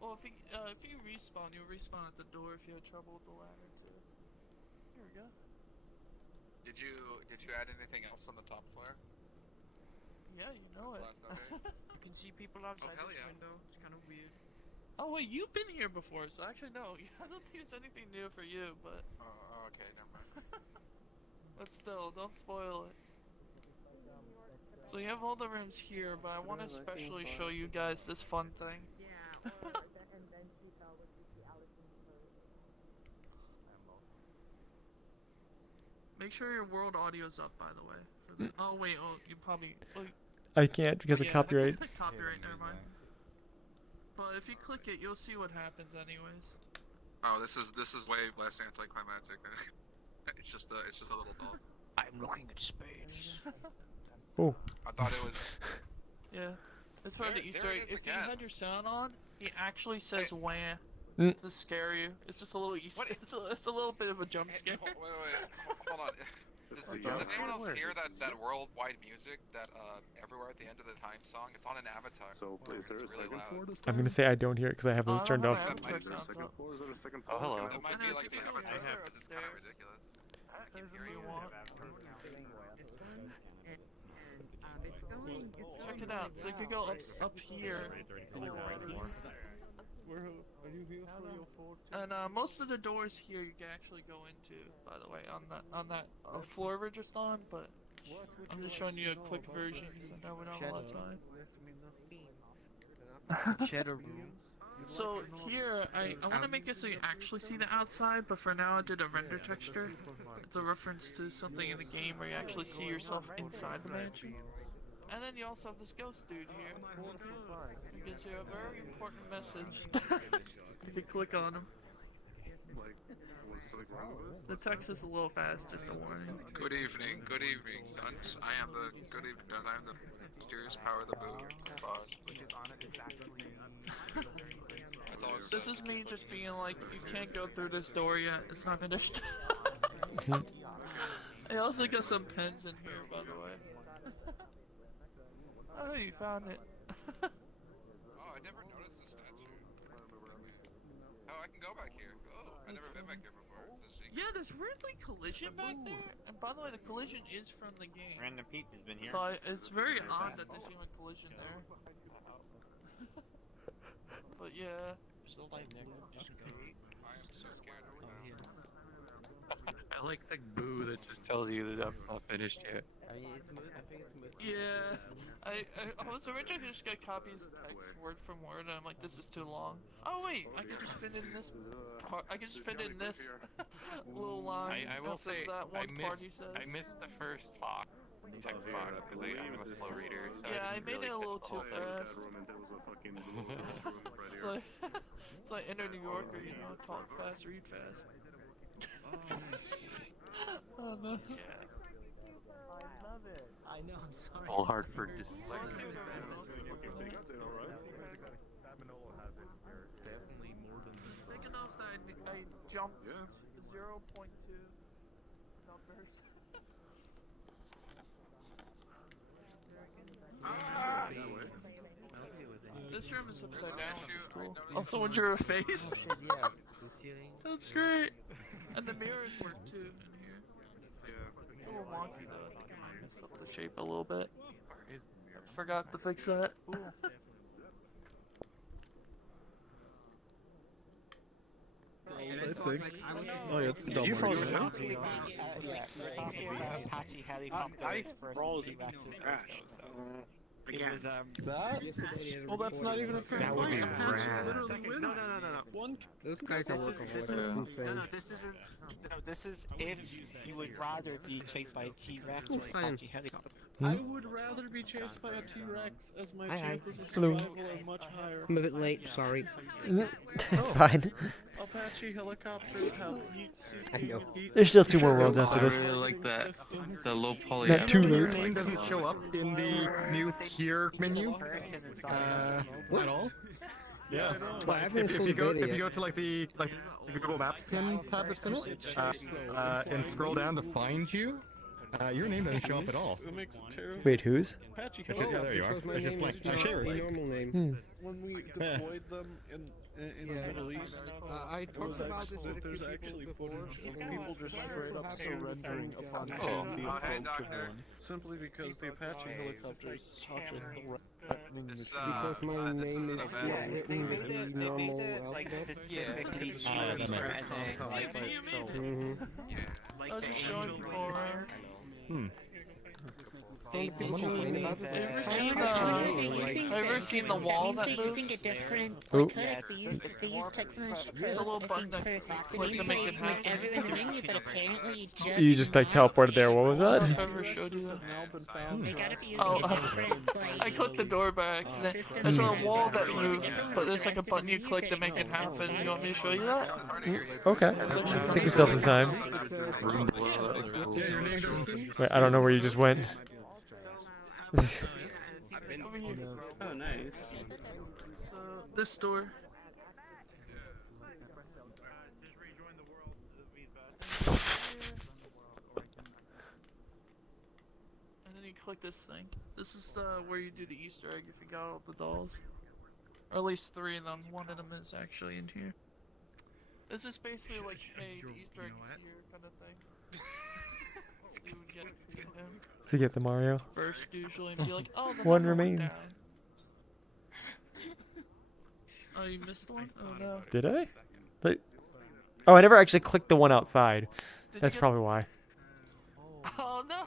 Well, if you respawn, you'll respawn at the door if you had trouble with the ladder too. Here we go. Did you add anything else on the top floor? Yeah, you know it. Last update? You can see people outside hell this yeah. window. It's kind of weird. Oh wait, you've been here before, so actually no. I don't think it's anything new for you, but Oh, okay, never mind. but still, don't spoil it. So you have all the rooms here, but I want to especially show you guys this fun thing. Make sure your world audio's up, by the way. For the, oh wait, you probably. Oh, I can't because of yeah, copyright. Copyright, never mind. But if you click it, you'll see what happens, anyways. Oh, this is way less anticlimactic. It's just a little doll. I'm looking at space. Oh. I thought it was. Yeah, that's part of the There- Easter there egg. it is If you again. had your sound on, he actually says "wah" Mm. to scare you. It's just a little Easter. It's a little bit of a jump scare. Wait, hold on. Does anyone else hear that worldwide music that everywhere at the end of the time song? It's on an avatar. So, is there a second floor this I'm time? gonna say I don't hear it because I have those turned off. That might Is there a second floor? Is there a second Oh, floor? hello. Can I It might be There's like the a avatar mirror because it's kind of upstairs. ridiculous. If you want. Check it out. So you could go up here. And most of the doors here you can actually go into, by the way, on that floor we're just on. But I'm just showing you a quick version because I know we don't have a lot of time. Shadow room. So here, I want to make it so you actually see the outside, but for now I did a render texture. It's a reference to something in the game where you actually see yourself inside the mansion. And then you also have this ghost dude here. He gives you a very important message. If you click on him. The text is a little fast, just a warning. Good evening, Duns. I am the mysterious power of the boot. That's all it This says. is me just being like, you can't go through this door yet, it's not finished. I also got some pens in here, by the way. Oh, you found it. Oh, I never noticed the statue. Oh, I can go back here. Oh, I've never been back here before. Yeah, there's weirdly collision back there. And by the way, the collision is from the game. Random peep has been here. So it's very odd that there's even collision there. But yeah. Still like Nick. Just I am so scared of it now. I like the boo that just tells you that I'm not finished yet. Yeah. I was originally just gonna copy his text word from word, and I'm like, this is too long. Oh wait, I could just fit it in this part. I could just fit it in this little line. I will after say, that one part he says. I missed the first box, text box, because I'm a slow reader, so Yeah, I didn't made really it a little catch too all of it. fast. It's like inner New Yorker, you know, talk fast, read fast. Oh no. I love it. I know, I'm sorry. All hard for dyslexia. jumped 0.2 numbers. This room is upside down, which is cool. Oh, someone drew a face? That's great! And the mirrors work too in here. It's a little wonky though, I think I might have messed up the shape a little bit. Forgot to fix that. I think. Oh yeah, it's double. You froze too? Apache helicopter versus It was that? Well, that's not even a fair That would be fight. rad. No. One. Those guys are working This with is if you would rather be chased by a T-Rex or Fine. Apache helicopter. I would rather be chased by a T-Rex, as my Hi. chances of Hello. survival are much higher. I'm a bit late, sorry. It's fine. Apache helicopters have heat There's still 2 more worlds after I this. really like that. The low poly. Not too Your late. name doesn't show up in the new here menu at all. Yeah. If you go to like the Google Maps pin tab that's in it, and scroll down to find you, your name doesn't show up at all. It makes it terrible. Wait, whose? Apache Yeah, there you are. It's just blank. I share it. Normal name. When we deployed them in the Middle East, I it was talked about actually, this there's with actually people footage before. of people just straight up surrendering upon Oh. seeing the Hey, approach of Doctor. one, simply because the Apache helicopter is such a threatening This, machine. Because my this name isn't is a bad not one. written with the normal alphabet. Specifically that cheap makes and then like I was just showing people around. they complain about Have you ever seen the wall that moves? Using a different Oh. codex. They use text message There's a little code, I button think, that for click to make it nameplates like happen. everyone hearing you, but apparently You just like teleported there. What was that? I've ever showed you that. They gotta be using Oh, a different, like, I clicked the door by accident. system There's a that wall that uses moves, different but there's like a rest of button the you menu click to that make it makes happen. sense. You want me to show you that? Okay. That's actually I think pretty we still have cool. some time. Yeah, your name doesn't. Wait, I don't know where you just went. Over here. Oh, nice. So, this door. And then you click this thing. This is where you do the Easter egg if you got all the dolls. Or at least 3 of them. One of them is actually in here. This is basically like, hey, the Easter egg is here kind of thing. So you would get to him To get the Mario. first usually and be like, oh, the One number went remains. down. Oh, you missed one? Oh no. Did I? Like, oh, I never actually clicked the one outside. Did That's you get- probably why. Oh no!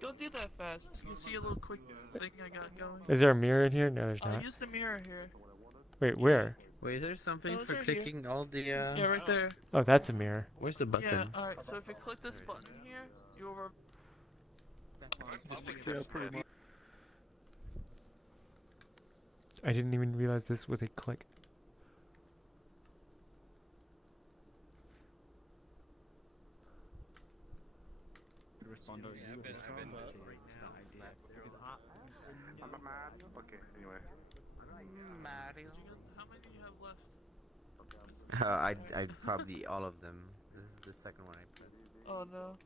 Don't do that fast. You can see a little quick thing I got going. Is there a mirror in here? No, there's I'll not. use the mirror here. Wait, where? Wait, is there something Oh, it's for right here. clicking all the Yeah, right there. Oh, that's a mirror. Where's the Yeah, button? alright, so if you click this button here, you over. Yeah, pretty much. I didn't even realize this was a click. Okay, anyway. How many do you have left? I'd probably all of them. This is the second one I pressed. Oh no.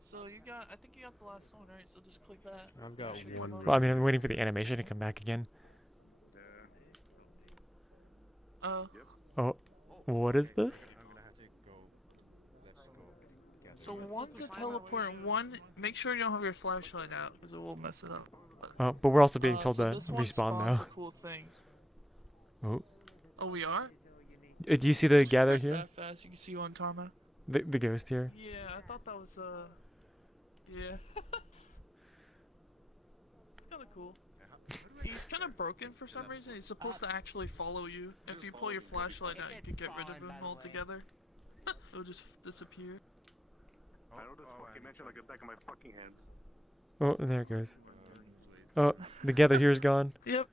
So you got, I think you got the last one, right? So just click that. I've got There should be one. more. Well, I mean, I'm waiting for the animation to come back again. Oh, what is this? So one's a teleport, and one, make sure you don't have your flashlight out, because it will mess it up. Oh, but we're also being told so to this one respawn spawns now. a cool thing. Oh, Oh, we are? do you see the gather Press here? that fast, you can see one talking about. The ghost here. Yeah, I thought that was yeah. It's kind of cool. He's kind of broken for some reason. He's supposed to actually follow you. If you pull your flashlight out, you can get rid of him altogether. It'll just disappear. I know this fucking mention like it's back in my fucking hands. Oh, there it goes. Oh, the gather here's gone. Yep.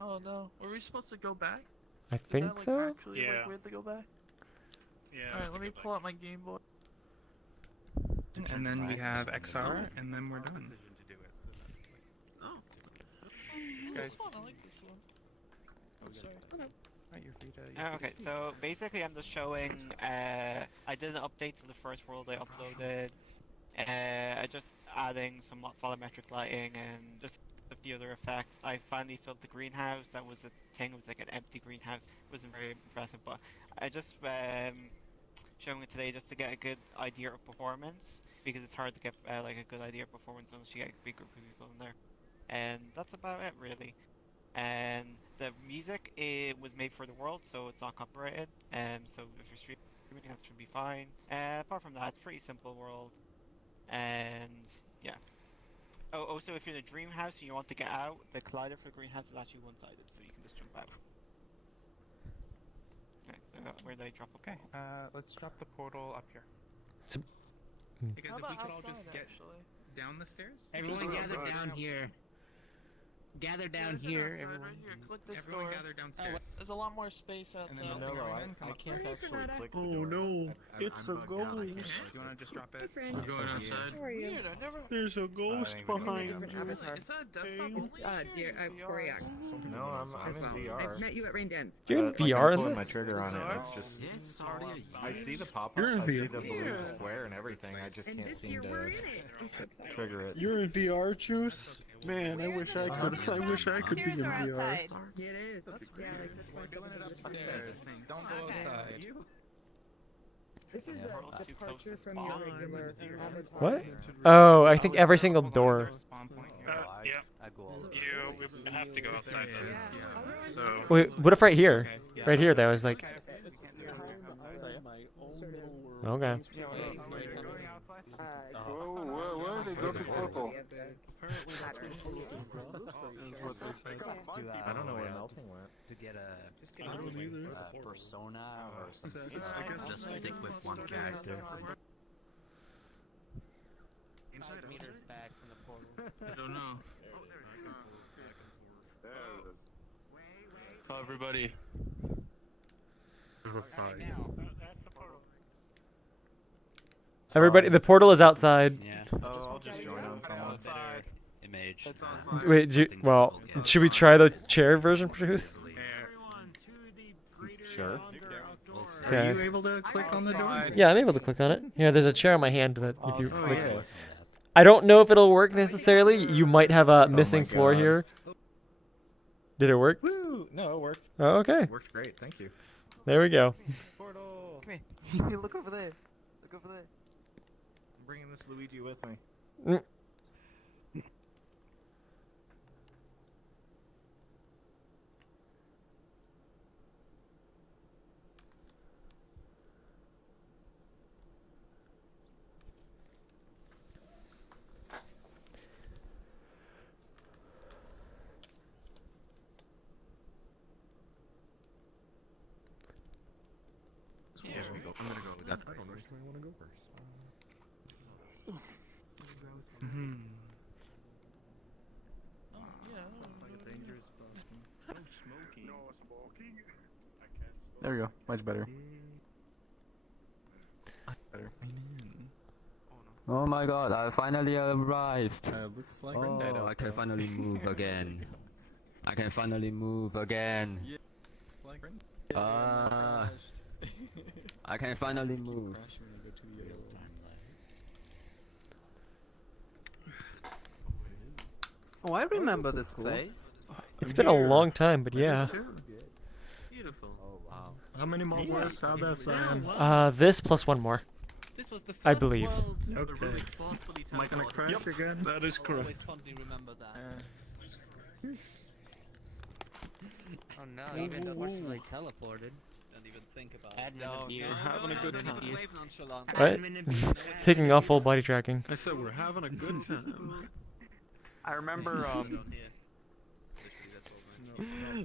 Oh no. Were we supposed to go back? I Is think that, like, so. Actually, like, we have to go back? Yeah. Alright, let me pull out my Game Boy. And then we have XR, and then we're done. This is fun, I like this one. Oh, sorry. Okay. Okay, so basically I'm just showing, I did an update to the first world I uploaded, I just adding some volumetric lighting and just a few other effects. I finally filled the greenhouse. That was a thing, it was like an empty greenhouse. It wasn't very impressive, but I just showing it today just to get a good idea of performance, because it's hard to get like a good idea of performance unless you get a big group of people in there. And that's about it really. And the music, it was made for the world, so it's not copyrighted. So if you're streaming, that should be fine. Apart from that, it's pretty simple world. And yeah. Oh, also if you're in a dream house and you want to get out, the collider for the greenhouse is actually one-sided, so you can just jump out. Okay, where did I drop a Okay, let's drop the portal up here. Because How if we about could all just outside, get actually? down the stairs. Everyone gather down here. Gather down here, Outside, everyone. right here. Click this Everyone door. gather downstairs. There's a lot more space And outside. then No, I can't actually click the door. no, it's a I'm bugged out, I ghost. can't. Do you want to just drop it? I'm going outside. Weird, I never. There's a ghost think we need behind different you. avatar. Is that a desktop only issue? No, I'm in VR. Met you at Rain Dance. You're in Like, VR I'm in pulling this? my trigger on it. It's just. It's already I see the pop-up. You're in I see VR. the blue square and everything. I just And can't this seem year we're in to it. I'm so excited. trigger it. You're in VR, Juice? Man, I wish I could. I wish I could be in Stairs are VR. outside. It is. Yeah, like that's why Doing it something upstairs. Don't go Okay. outside. This is a departure from your regular avatar. What? Oh, I think every single door. Yeah. You have to go outside first. So. Wait, what if right here? Right here, that was like. Okay. Where did they go to purple? I don't know where melting went. To get a persona or something. just stick with one character. Meters back from the portal. I don't know. Oh, everybody. Everybody, the portal is outside. Yeah. Oh, I'll just join on someone. Image. Wait, well, should we try the chair version, Produce? Sure. Okay. Are you able to click on the door? Yeah, I'm able to click on it. Yeah, there's a chair on my hand that if you. Oh, Like, yeah. I don't know if it'll work necessarily. You might have a missing my floor God. here. Did it work? Woo! No, it worked. Oh, okay. Worked great. Thank you. There we go. Portal. Come here. Look over there. Look over there. I'm bringing this Luigi with me. Mm. I'm gonna go with that. I don't know which way I want to go first. There we go. Much better. Better. Oh my god, I finally arrived. Looks like Oh, I can finally move again. I can finally move again. Looks like I can finally move. Oh, I remember this place. It's been a long time, but yeah. Beautiful. Oh wow. How many more words? How'd that sound? This plus one more. This was the first I believe. world Okay. really forcefully Am I gonna teleported. crash again? That is Always correct. fondly remember that. Oh no, you've been forcibly teleported. Don't even think about Admin abuse. We're having a good Don't time. even wave nonchalant. What? Taking off full body tracking. I said we're having a good time. I remember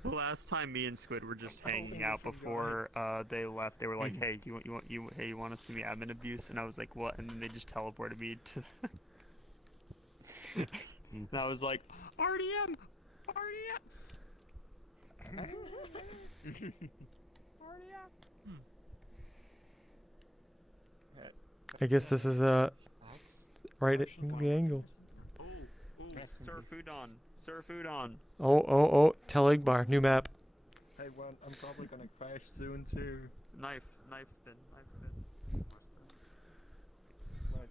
last time me and Squid were just hanging out before they left. They were like, "Hey, you want to see me admin abuse?" And I was like, "What?" And then they just teleported me to. And I was like, "RDM, RDM." I guess this is right at the angle. Sir Foodon, Sir Foodon. Oh, Teleg bar, new map. Hey, well, I'm probably gonna crash soon too. Knife spin. My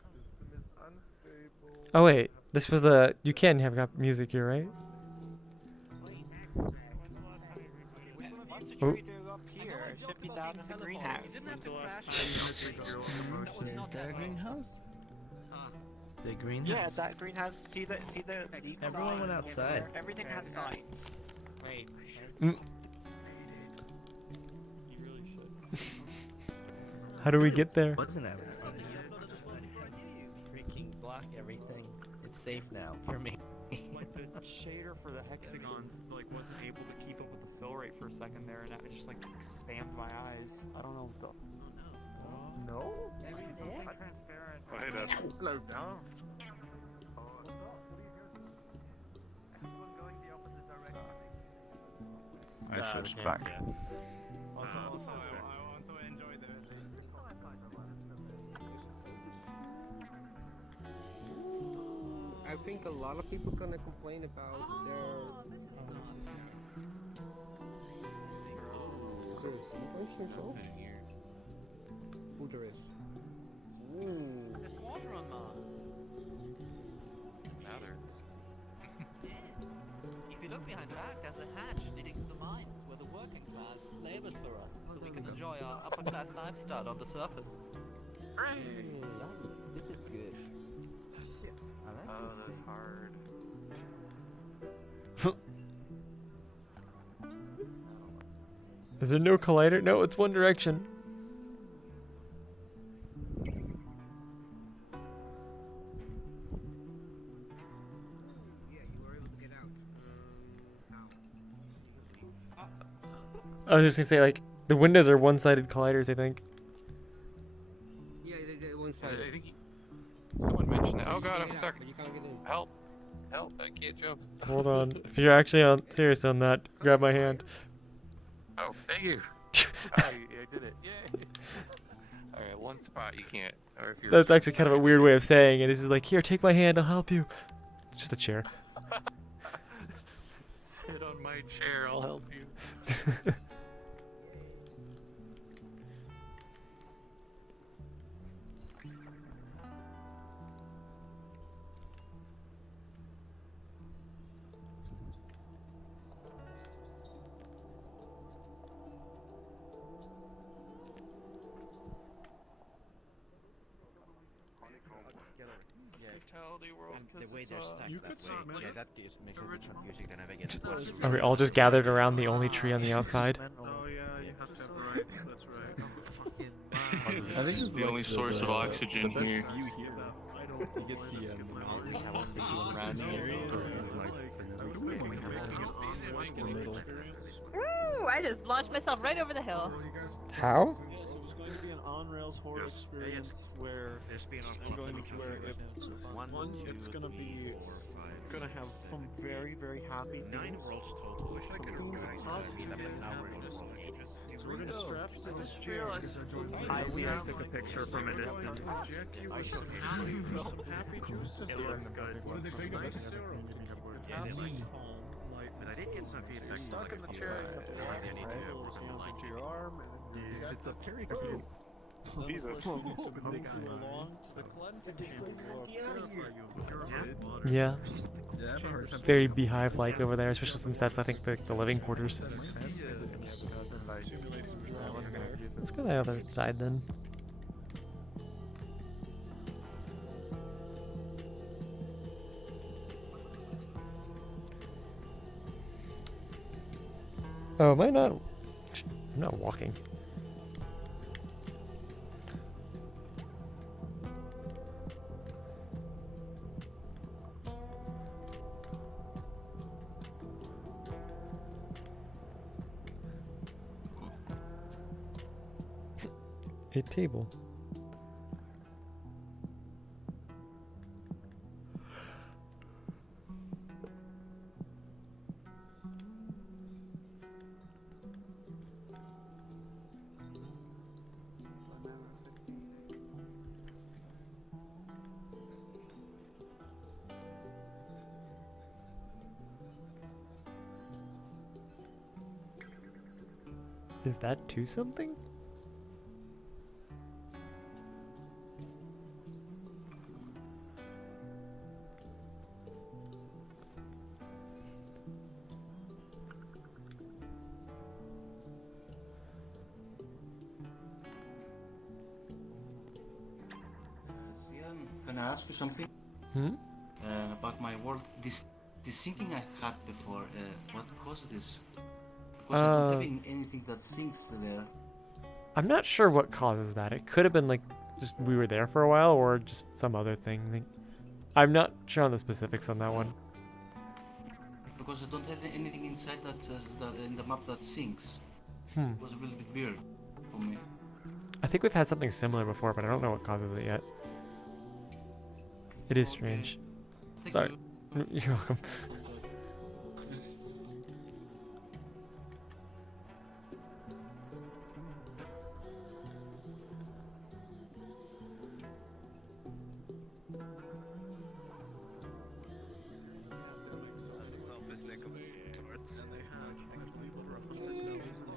system is unstable. Oh wait, this was the you can have got music here, right? What's the Oh. tree do up here? It should be down in the greenhouse. Is there a greenhouse? The greenhouse? Yeah, that greenhouse. See the deep Everyone sign went outside. Everything has sign. Wait. Mm. You really should. How do we get there? Wasn't that? Freaking block everything. It's safe now for me. Like the shader for the hexagons like wasn't able to keep up with the fill rate for a second there, and it just like spammed my eyes. I don't know what the. No? Transparent. Oh, hey, Dad. Hello, Dad. I switched back. Also, I want to enjoy the. I think a lot of people gonna complain about their. Is there a sequence show? Who there is? Ooh. There's water on Mars. Now there is. If you look behind that, there's a hatch leading to the mines where the working class labors for us, so we can enjoy our upper class lifestyle on the surface. This is good. Oh, that's hard. Is there no collider? No, it's One Direction. I was just gonna say, like, the windows are one-sided colliders, I think. Yeah, they one-sided. I think someone mentioned that. Oh god, I'm Get out, stuck. but you can't get in. Help! Help! I can't jump. Hold on. If you're actually serious on that, grab my hand. Oh, thank you. I did it. Yay! Alright, one spot you can't. Or if you're That's actually kind of a weird way of saying it. It's just like, here, take my hand, I'll help you. It's just a chair. sit on my chair, I'll help you. Fatality world, because The way it's, they're stacked you that could way, submit yeah, it. that makes it more confusing than having it. Are we all just gathered around the only tree on the outside? Oh yeah, you have to have rights. That's right. I think it's the only source of oxygen the best here. view here. You get the Woo! I just launched myself right over the hill. How? Yeah, so it's going to be an on-rails horror experience where I'm going to where it's going to be going to have some very, very happy things. 9 worlds total. Wish I could organize that, but now we're just So we're going to strap to this chair. I took a picture from a distance. It looks good. What do they think of us? Yeah, they like it. But I did get some feedback from Stuck in the chair, you have to wrap your hands into your arm, and it's a very cool. Jesus. The Yeah. Very beehive-like over there, especially since that's, I think, the living quarters. Let's go the other side then. Oh, am I not? I'm not walking. A table. Is that to something? Can I ask you something? Hmm? About my world. This thinking I had before, what caused this? Because I don't have anything that sinks there. I'm not sure what causes that. It could have been like just we were there for a while or just some other thing. I'm not sure on the specifics on that one. Because I don't have anything inside that in the map that sinks. Hmm. It was a little bit weird for me. I think we've had something similar before, but I don't know what causes it yet. It is strange. Sorry. You're welcome.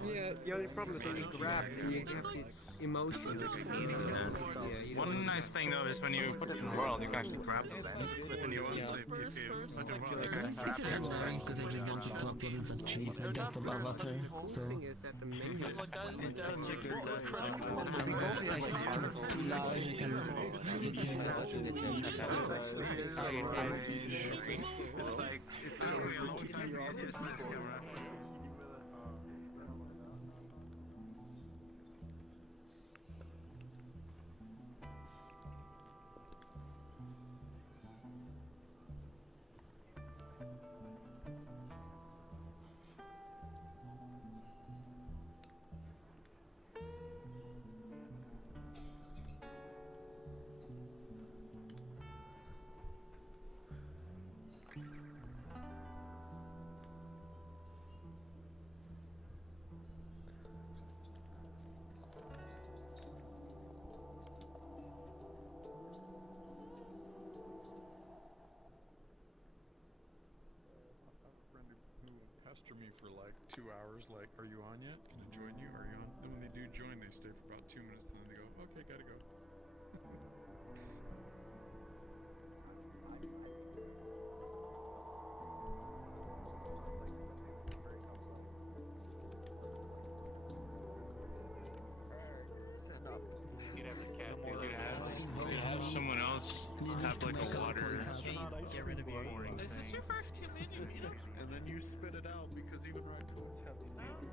Yeah, the only problem is when you grab, you have the emotion. One nice thing though is when you put it in the world, you can actually grab the lens when you want. So if you put it in the world, you can actually grab It's annoying because I just wanted to upload this achievement as the avatar, so... And both places too large, you can fit in It's like, it took me a long time to get used to this camera. Pester me for like 2 hours, like, are you on yet? Can I join you? Are you on? Then when they do join, they stay for about 2 minutes, and then they go, okay, gotta go. Someone else have like a water. Get rid of your boring Is this your first communion meeting? And then you spit it out because even right now have to deal.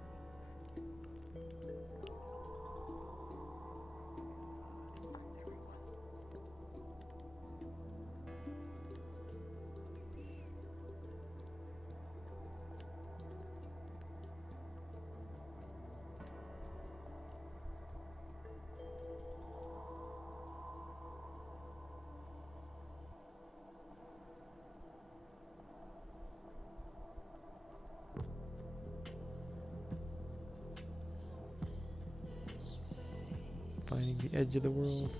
Finding the edge of the world.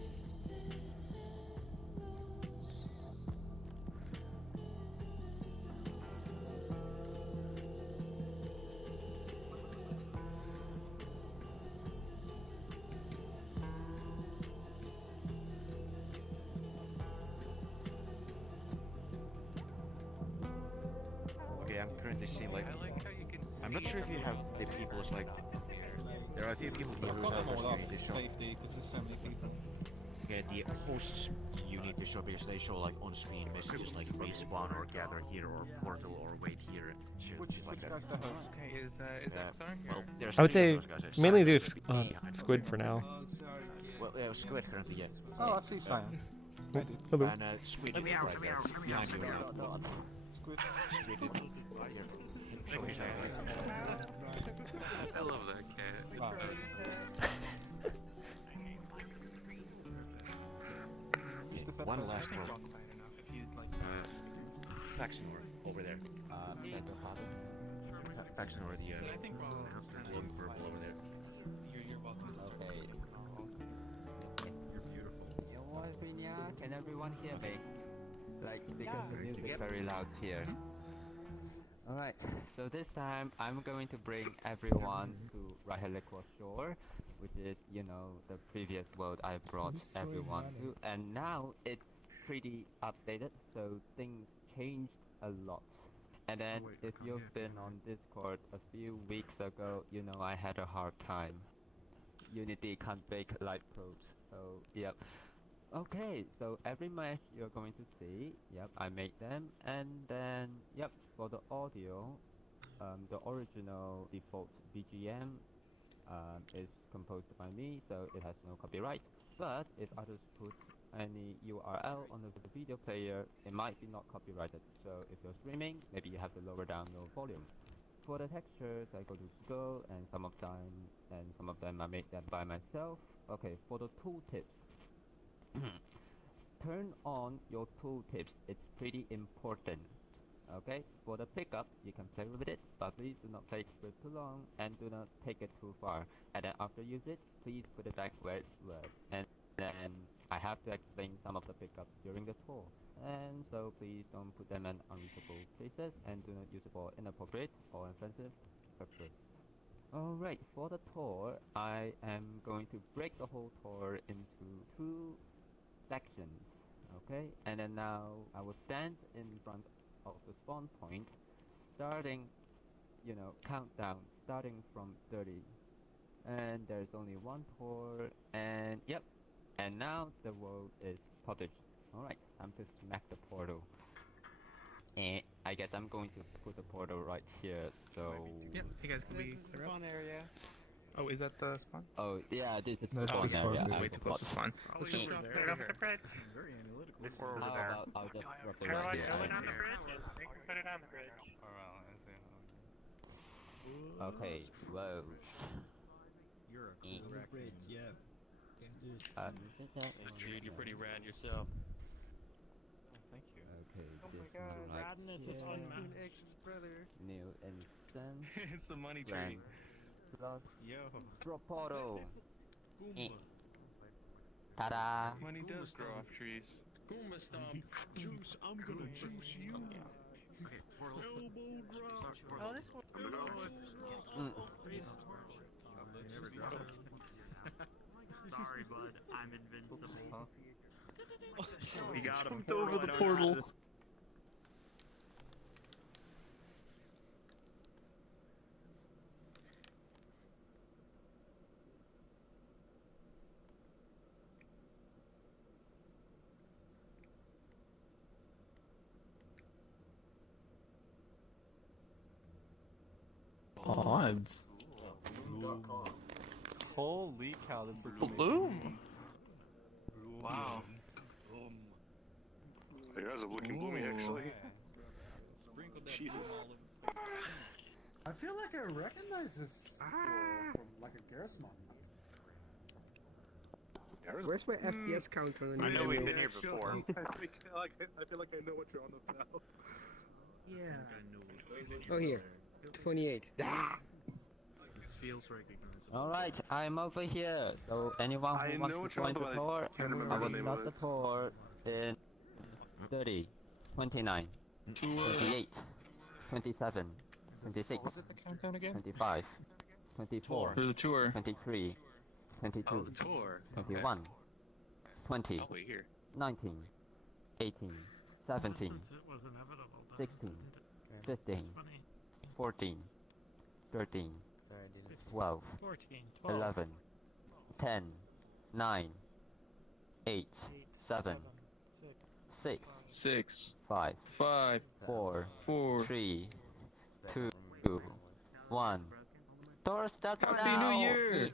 Okay, I'm currently seeing like I'm not sure if you have the people's like there are a few people who need to show. Safety, because there's so many people. Okay, the hosts you need to show because they show like on screen messages like respawn or gather here or portal or wait here. Shit like that. Okay, is that sorry? Well, there's I would three say of those guys. There's mainly do Cyan, Squid for now. Well, Squid currently, yeah. Oh, I see Cyan. Hello. And Squid is right there, behind you now. Squid right here. Show his eyes. I love that cat. One last one. Faxinor, over there. Faxinor, the long purple over there. You're welcome to okay. You're beautiful. Can everyone hear me? Like, because the music is very loud here. Alright, so this time I'm going to bring everyone to Raheliqua Shore, which is, you know, the previous world I brought everyone to, and now it's pretty updated, so things changed a lot. And then, if you've been on Discord a few weeks ago, you know I had a hard time. Unity can't bake light probes, so yep. Okay, so every mesh you're going to see, yep, I made them, and then, yep, for the audio, the original default BGM is composed by me, so it has no copyright. But if others put any URL on the video player, it might be not copyrighted. So if you're streaming, maybe you have to lower down your volume. For the textures, I go to Google, and some of them I make them by myself. Okay, for the tooltips. Turn on your tooltips, it's pretty important. Okay, for the pickup, you can play with it, but please do not play with too long and do not take it too far. And then after you use it, please put it back where it was. And then I have to explain some of the pickups during the tour. And so please don't put them in unreachable places and do not use it for inappropriate or offensive purposes. Alright, for the tour, I am going to break the whole tour into 2 sections. Okay, and then now I will stand in front of the spawn point, starting, you know, countdown, starting from 30. And there's only one tour, and yep, and now the world is published. Alright, time to smack the portal. And I guess I'm going to put the portal right here, so... Yep, you guys can be clear up. Oh, is that the spawn? Oh, yeah, this is No, the spawn area. it's way too close to spawn. Let's just drop Right off the bridge. Very analytical. This is How over there. about I'll just drop it Put right here. it on the bridge. They can put it on the bridge. Okay, whoa. You're a cool bridge, yeah. Dude, you're pretty rad yourself. Thank you. Okay, Oh this my god, one like radness is fun, man. new instance. It's the money Grand tree. plus Yo. drop portal. Goomba. Ta-da! Money does grow off trees. Goomba stomp. Juice, I'm gonna juice you. Okay, portal. Elbow drop. Oh, this one. Sorry, bud. I'm invincible. We got him. Jumped over the portal. Odds. Holy cow, this looks amazing. Bloom. Wow. You guys are looking bloomy, actually. Jesus. I feel like I recognize this from like a Garrusmon. Where's my FPS counter on the I know we've been menu? here before. I feel like I know what you're on about. Yeah. Oh, here. 28. Ah! This feels recognizable. Alright, I'm over here. So anyone I who know wants what to you're on join the about. tour, I can't remember I the will name start of the it. tour in 30, 29, 28, 27, 26, 25, 24, For the tour. 23, 22, Oh, the tour. 21, 20, Oh, wait here. 19, 18, 17, It was inevitable. 16, 15, It's funny. 14, 13, 12, 14, 12. 11, 10, 9, 8, 7, 6, 6, 5, 5, 4, 4. 3, 2, 1. Tour starts Happy now! New Year!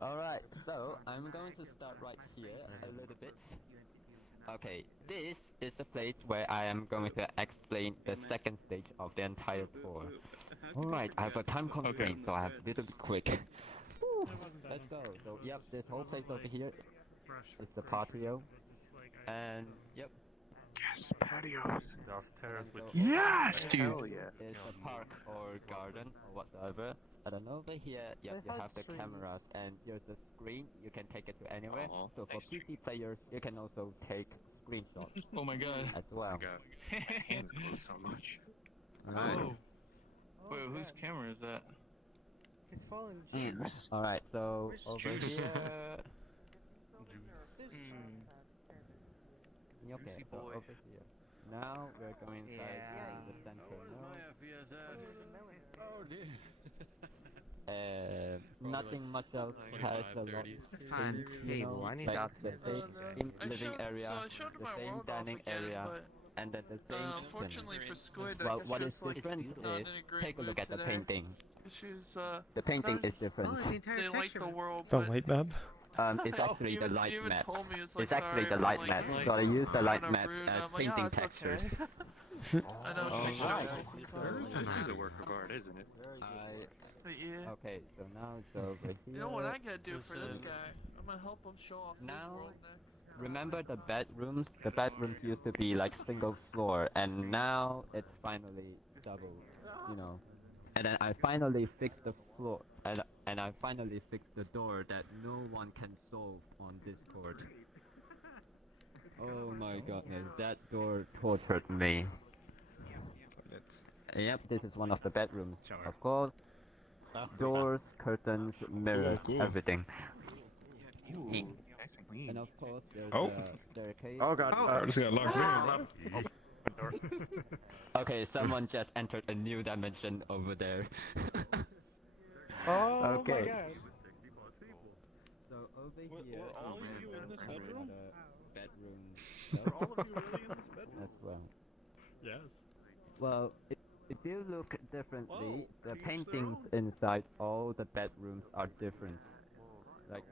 Alright, so I'm going to start right here a little bit. Okay, this is the place where I am going to explain the second stage of the entire tour. Alright, I have a time constraint, so I have to be a little bit quick. Whew, let's go. So, yep, this whole place over here is the patio. And, yep. Yes, patios. Downstairs with Yes, dude. Hell yeah. It's a park or garden or whatsoever. And then over here, yep, you have the cameras and there's a screen. You can take it to anywhere. So for PC players, you can also take screenshot. Oh my god. As well. Hands close so much. Oh. Wait, whose camera is that? It's falling Juice. Alright, so over Juice. here. Juicy Okay, so boy. over here. Now we're going inside the center node. Oh dear. Nothing much else has a lot of Fine things, you table. know, I need like that the table. same living area, I showed the my same world off dining again, area, but and then the same kitchen. unfortunately for Squid, I Well, guess what is it's like different not is, in a great take a look mood at the today. painting. She's The painting is different. Oh, it's the entire they like picture. the world, The but light map? It's actually the light even matte. told me, it's like, It's actually sorry, the I'm light like, matte. like, So I use the light kinda matte rude, as I'm like, painting it's textures. okay. I know it's like stressful sometimes. This is a work of art, isn't it? But yeah. Okay, so now it's over here. You know what I gotta do for this guy? I'm gonna help him show off his Now, world next. remember the bedrooms? The bedrooms used to be like single floor, and now it's finally double, you know. And then I finally fixed the floor, and I finally fixed the door that no one can solve on Discord. Oh my goodness, that door tortured me. Yep, this is one of the bedrooms, of course. Doors, curtains, mirrors, everything. And of course, there's Oh. a staircase. Oh god. Just got locked in. Okay, someone just entered a new dimension over there. Oh Okay. my god. So over here, Were all of you in this bedroom? bedroom Were all of you really in this bedroom? as well. Yes. Well, if you look differently, Whoa, the each their paintings own. inside all the bedrooms are different. Like,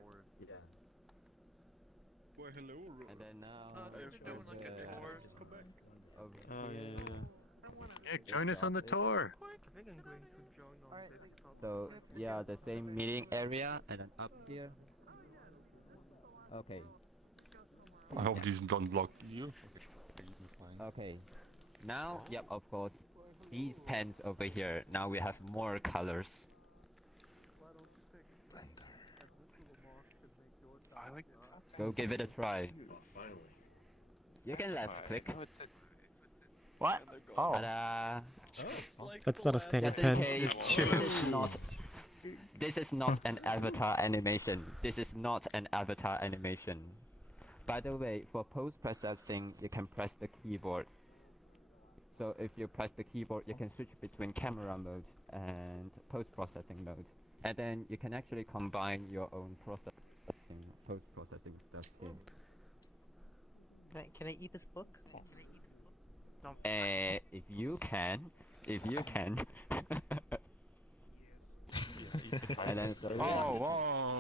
yeah. Well, hello. And then now, They're doing like a tour. over here. Yeah, join us on the tour. So yeah, the same meeting area, and then up here. Okay. I hope these don't block you. Okay. Now, yep, of course. These pens over here. Now we have more colors. I like Go give it a try. finally. You can left click. What? Oh. Ta-da! That's not a standard Just in pen. case, this is not an avatar animation. This is not an avatar animation. By the way, for post-processing, you can press the keyboard. So if you press the keyboard, you can switch between camera mode and post-processing mode. And then you can actually combine your own processing, post-processing stuff here. Can I eat this book? If you can. And then so Oh, wow.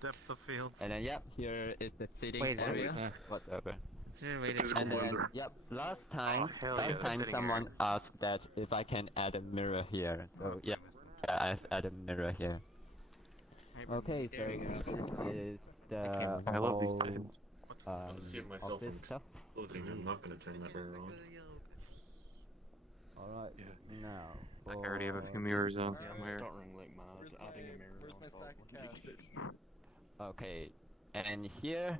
Depth of field. And then yep, here is the sitting Wait, what? area. Whatever. Is there a way to And then yep, last time hell yeah, the sitting someone asked that if I can add a mirror here. So yeah, I've added a mirror here. Okay, so this is the I love these whole, pens. office stuff. I'm not gonna turn that mirror on. Alright, now I already have a few mirrors on Yeah, somewhere. starting like Mars, adding a mirror Where's on my top. stack of cash? Okay, and here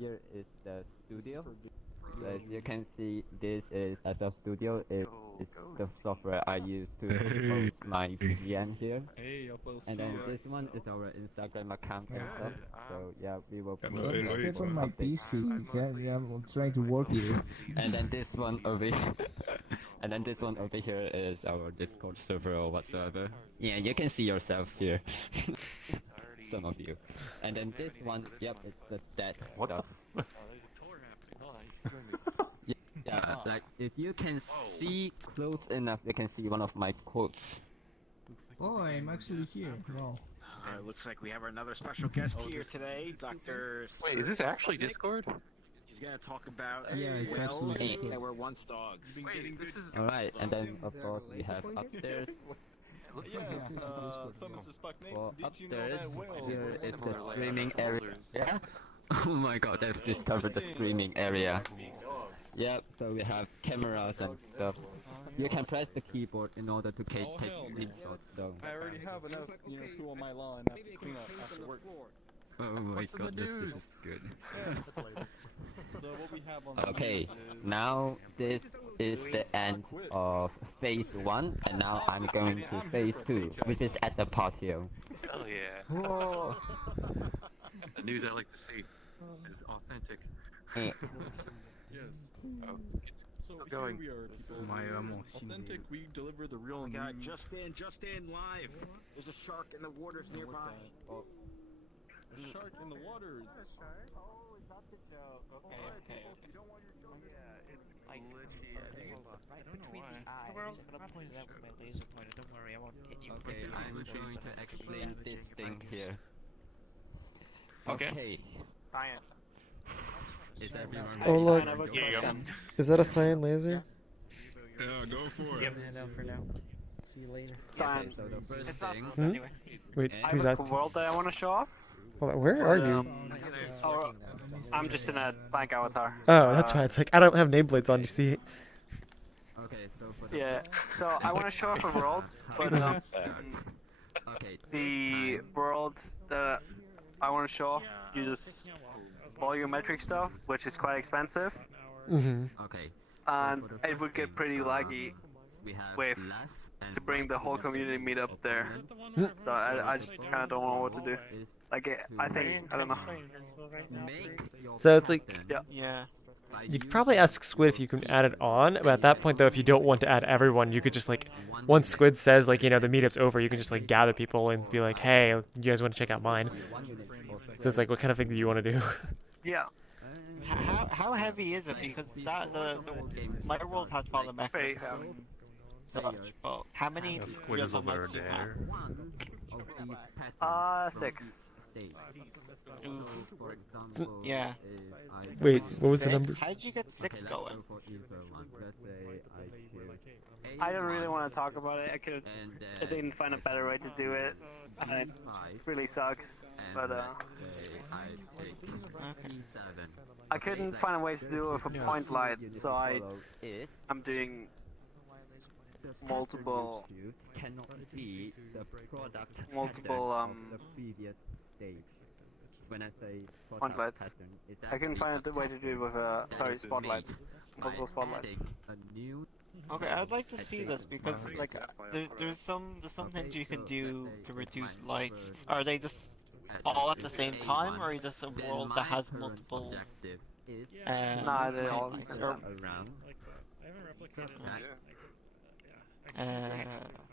is the studio. So as you can see, this is FL Studio. It's the software I use to host my VPN here. Hey, And then this one is our Instagram account and stuff. So yeah, we will put Don't Step on my PC. Yeah, I'm trying to work here. And then this one over here. And then this one over here is our Discord server or whatsoever. Yeah, you can see yourself here. Some of you. And then this one, yep, it's the dead stuff. Yeah, like if you can see close enough, you can see one of my quotes. Oh, I'm actually here. Wow. Looks like we have another special guest here today, Dr. Wait, is this actually Discord? He's gonna talk about Yeah, it's whales absolutely that were once dogs. Wait, this is Alright, and then of course we have upstairs. Yes, so Mr. Spuckname, For did you know upstairs, that whales here were is the similar streaming to area. Yeah? Oh my god, they've discovered the streaming area. Yep, so we have cameras and stuff. You can press the keyboard in order to take screenshots though. I already have enough, you know, poo on my lawn I have to clean up after work. Oh my What's in the goodness, news? this is good. Yes. So what we have on the Okay, news is now this is the end of phase 1, and now I'm going to phase 2, which is at the patio. Hell yeah. Whoa. It's the news I like to see. It's authentic. yes. Oh, it's So still here going. we are. So authentic. We deliver the real news. Just in, live. There's a shark in the waters What's nearby. that? Oh. A shark in the waters. Like, Right between the eyes. I'm gonna point it out with my laser pointer. Don't worry, I won't hit you. Okay, I'm going to explain this thing here. Okay. Okay. Science. Is everyone Oh ready? look, Yeah. is that a CyanLaser? Yeah, go for it. Yeah, no, for now. See you later. Okay, so the first thing. Anyway. Wait, I who's I have that? a world that I want to show off. Well, where are you? Oh, I'm just in a blank avatar. Oh, that's why it's like I don't have nameplates on. You see? Okay, so for the Yeah. So I want to show off a world, but okay, the world that I want to show off uses volumetric stuff, which is quite expensive, okay. and it would get pretty laggy with to bring the whole community meetup there. So I just kind of don't know what to do. Like I think I don't know. So it's like Yeah. you could probably ask Squid if you can add it on, but at that point though, if you don't want to add everyone, you could just like once Squid says like the meetup's over, you can just like gather people and be like, hey, you guys want to check out mine? So it's like, what kind of thing do you want to do? Yeah. How heavy is it? Because my world has volumetric. Well, how many real mats do you have? 6. Yeah. Wait, what was the number? How did you get 6 going? I don't really want to talk about it. I didn't find a better way to do it. And it really sucks. But I couldn't find a way to do it with a point light, so I'm doing multiple when I say spotlights. I couldn't find a way to do it with a spotlight. Multiple spotlights. Okay, I'd like to see this because like there's some things you can do to reduce lights. Are they just all at the same time, or is this a world that has multiple? Nah, they're all the same time.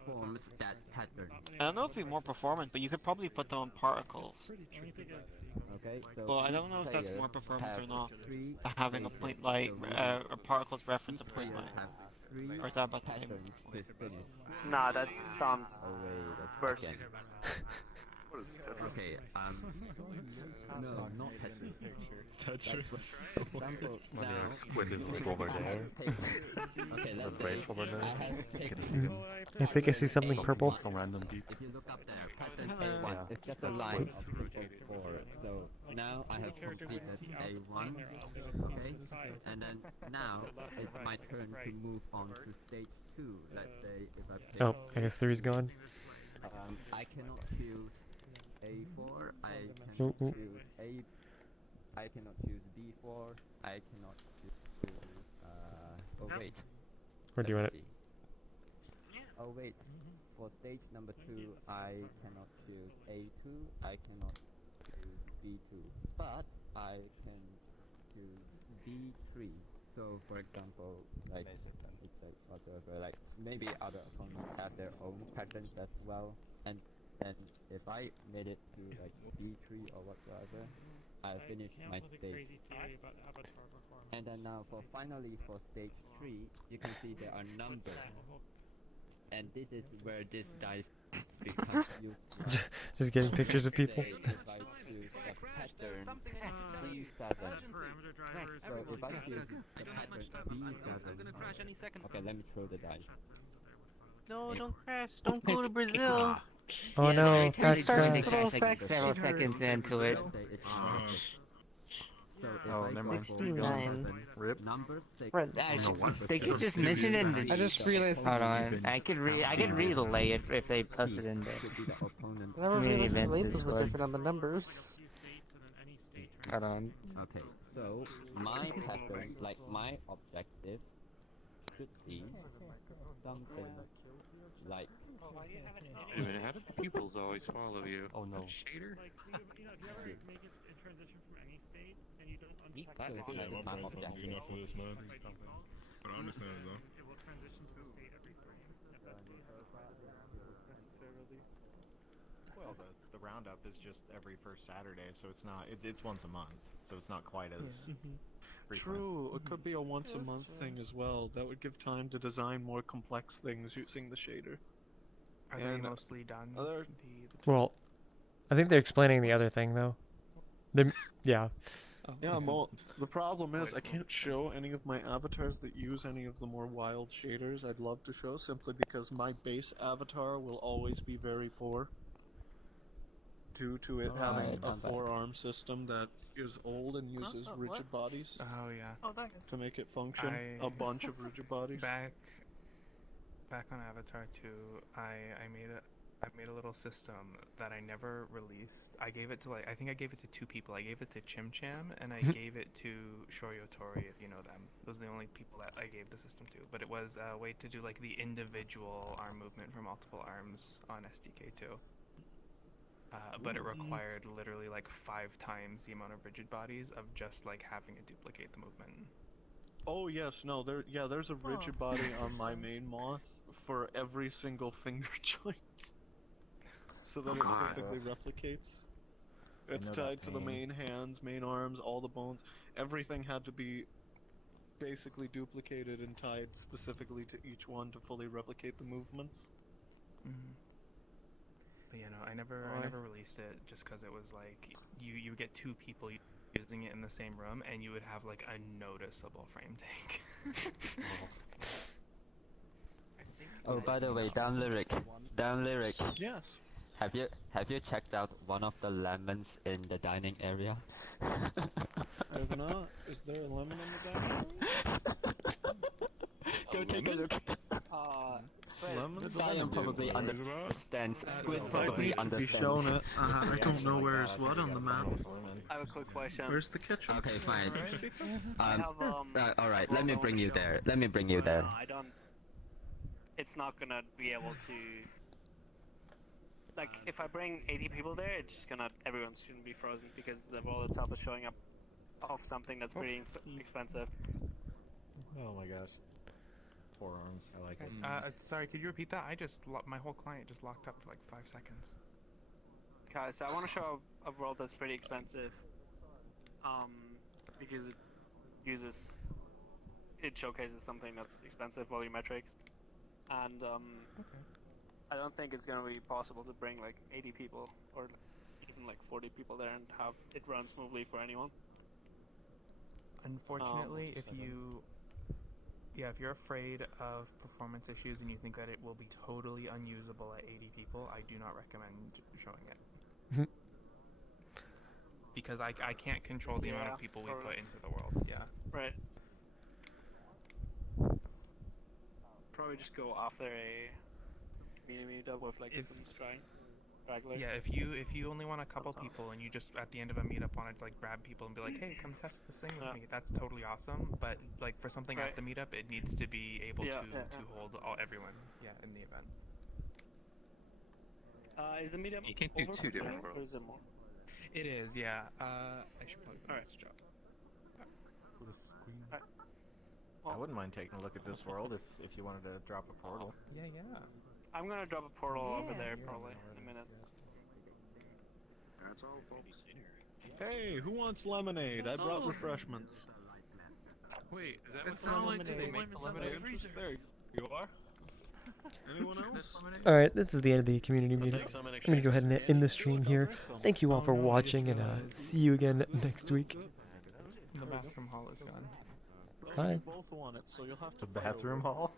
Forms that pattern. I don't know if it'd be more performant, but you could probably put them on particles. Okay, so well, I don't know if that's more performant or not. Having a point light, or particles reference a point light. Or is that about the same? Nah, that sounds worse. Okay, no, not Tetris. Squid is like over there. Okay, let's The brave over there. I think I see something purple. Some random beep. If you look up there, pattern A1, it's just a line of 4. So now I have completed A1, okay? And then now it's my turn to move on to stage 2. Let's say if I pick... Oh, I guess 3's gone. I cannot choose A4, I cannot choose A... I cannot choose B4, I cannot choose... oh wait. Where do you want it? Oh wait, for stage number 2, I cannot choose A2, I cannot choose B2, but I can choose B3. So for example, like, it's like whatever, like maybe other opponents have their own patterns as well, and then if I made it to like B3 or whatsoever, I finished my stage. And then now finally for stage 3, you can see there are numbers. And this is where this dice becomes useful. Just getting pictures of people. If I choose the pattern B7. So if I choose the pattern B7. Okay, let me throw the dice. No, don't crash. Don't go to Brazil. Oh no, it that's starts bad. like several seconds into it. Oh, never mind. 69. Rip. Number 6. They could just mention it in the... I just realized... Hold on, I could relay it if they post it in the community events Discord. Different on the numbers. Hold on. Okay, so my pattern, like my objective, should be something like. Wait a minute, how did the pupils always follow you? Oh no. Shader? That is like my objective. But I understand it though. Well, the roundup is just every first Saturday, so it's not. It's once a month, so it's not quite as. frequent. True, it could be a once a month thing as well. That would give time to design more complex things using the shader. Are they mostly done? Well, I think they're explaining the other thing though. Yeah. Yeah, the problem is I can't show any of my avatars that use any of the more wild shaders I'd love to show, simply because my base avatar will always be very poor. Due to it having a forearm system that is old and uses rigid bodies. Oh yeah. To make it function, a bunch of rigid bodies. Back on Avatar 2, I made a little system that I never released. I gave it to I think I gave it to two people. I gave it to Chim Cham and I gave it to Shoryotori, if you know them. Those are the only people that I gave the system to. But it was a way to do like the individual arm movement for multiple arms on SDK2. But it required literally like 5 times the amount of rigid bodies of just like having to duplicate the movement. Oh yes, no, there's a rigid body on my main moth for every single finger joint. So that it perfectly replicates. It's tied to the main hands, main arms, all the bones. Everything had to be basically duplicated and tied specifically to each one to fully replicate the movements. But you know, I never released it just because it was like you get 2 people using it in the same room and you would have like a noticeable frame take. Oh, by the way, down lyric. Yes. Have you checked out one of the lemons in the dining area? I have not. Is there a lemon in the dining room? Go take a look. Cyan probably understands. Squid probably understands. I don't know where is what on the map. I have a quick question. Where's the kitchen? Okay, fine. All right. a Let me bring you there. Let me bring you there. I don't. It's not gonna be able to. Like, if I bring 80 people there, it's just gonna. Everyone's gonna be frozen because the world itself is showing up off something that's pretty expensive. Oh my gosh. Forearms, I like it. Sorry, could you repeat that? My whole client just locked up for like 5 seconds. Okay, so I want to show a world that's pretty expensive, because it showcases something that's expensive, volumetrics, and I don't think it's gonna be possible to bring like 80 people or even like 40 people there and have it run smoothly for anyone. Unfortunately, if you're afraid of performance issues and you think that it will be totally unusable at 80 people, I do not recommend showing it. Because I can't control the amount of people we put into the world. Yeah. Right. Probably just go after a meetup with like some stragglers. Yeah, if you only want a couple people and you just at the end of a meetup want to like grab people and be like, hey, come test this thing with me, that's totally awesome. But like for something at the meetup, it needs to be able to hold everyone. Yeah, in the event. Is the meetup? You can't do 2 different worlds. Or is it more? It is, yeah. I should probably put this job. I wouldn't mind taking a look at this world if you wanted to drop a portal. Yeah. I'm gonna drop a portal over there probably in a minute. That's all, folks. Hey, who wants lemonade? I brought refreshments. Wait, is that It's what not the like lemonade the make lemons the out of lemonade? the freezer. There you are. Anyone else? All right, this is the end of the community meetup. I'm gonna go ahead and end the stream here. Thank you all for watching, and see you again next week. The bathroom hall is gone. Bye. Both want it, so you'll have to The bathroom hall?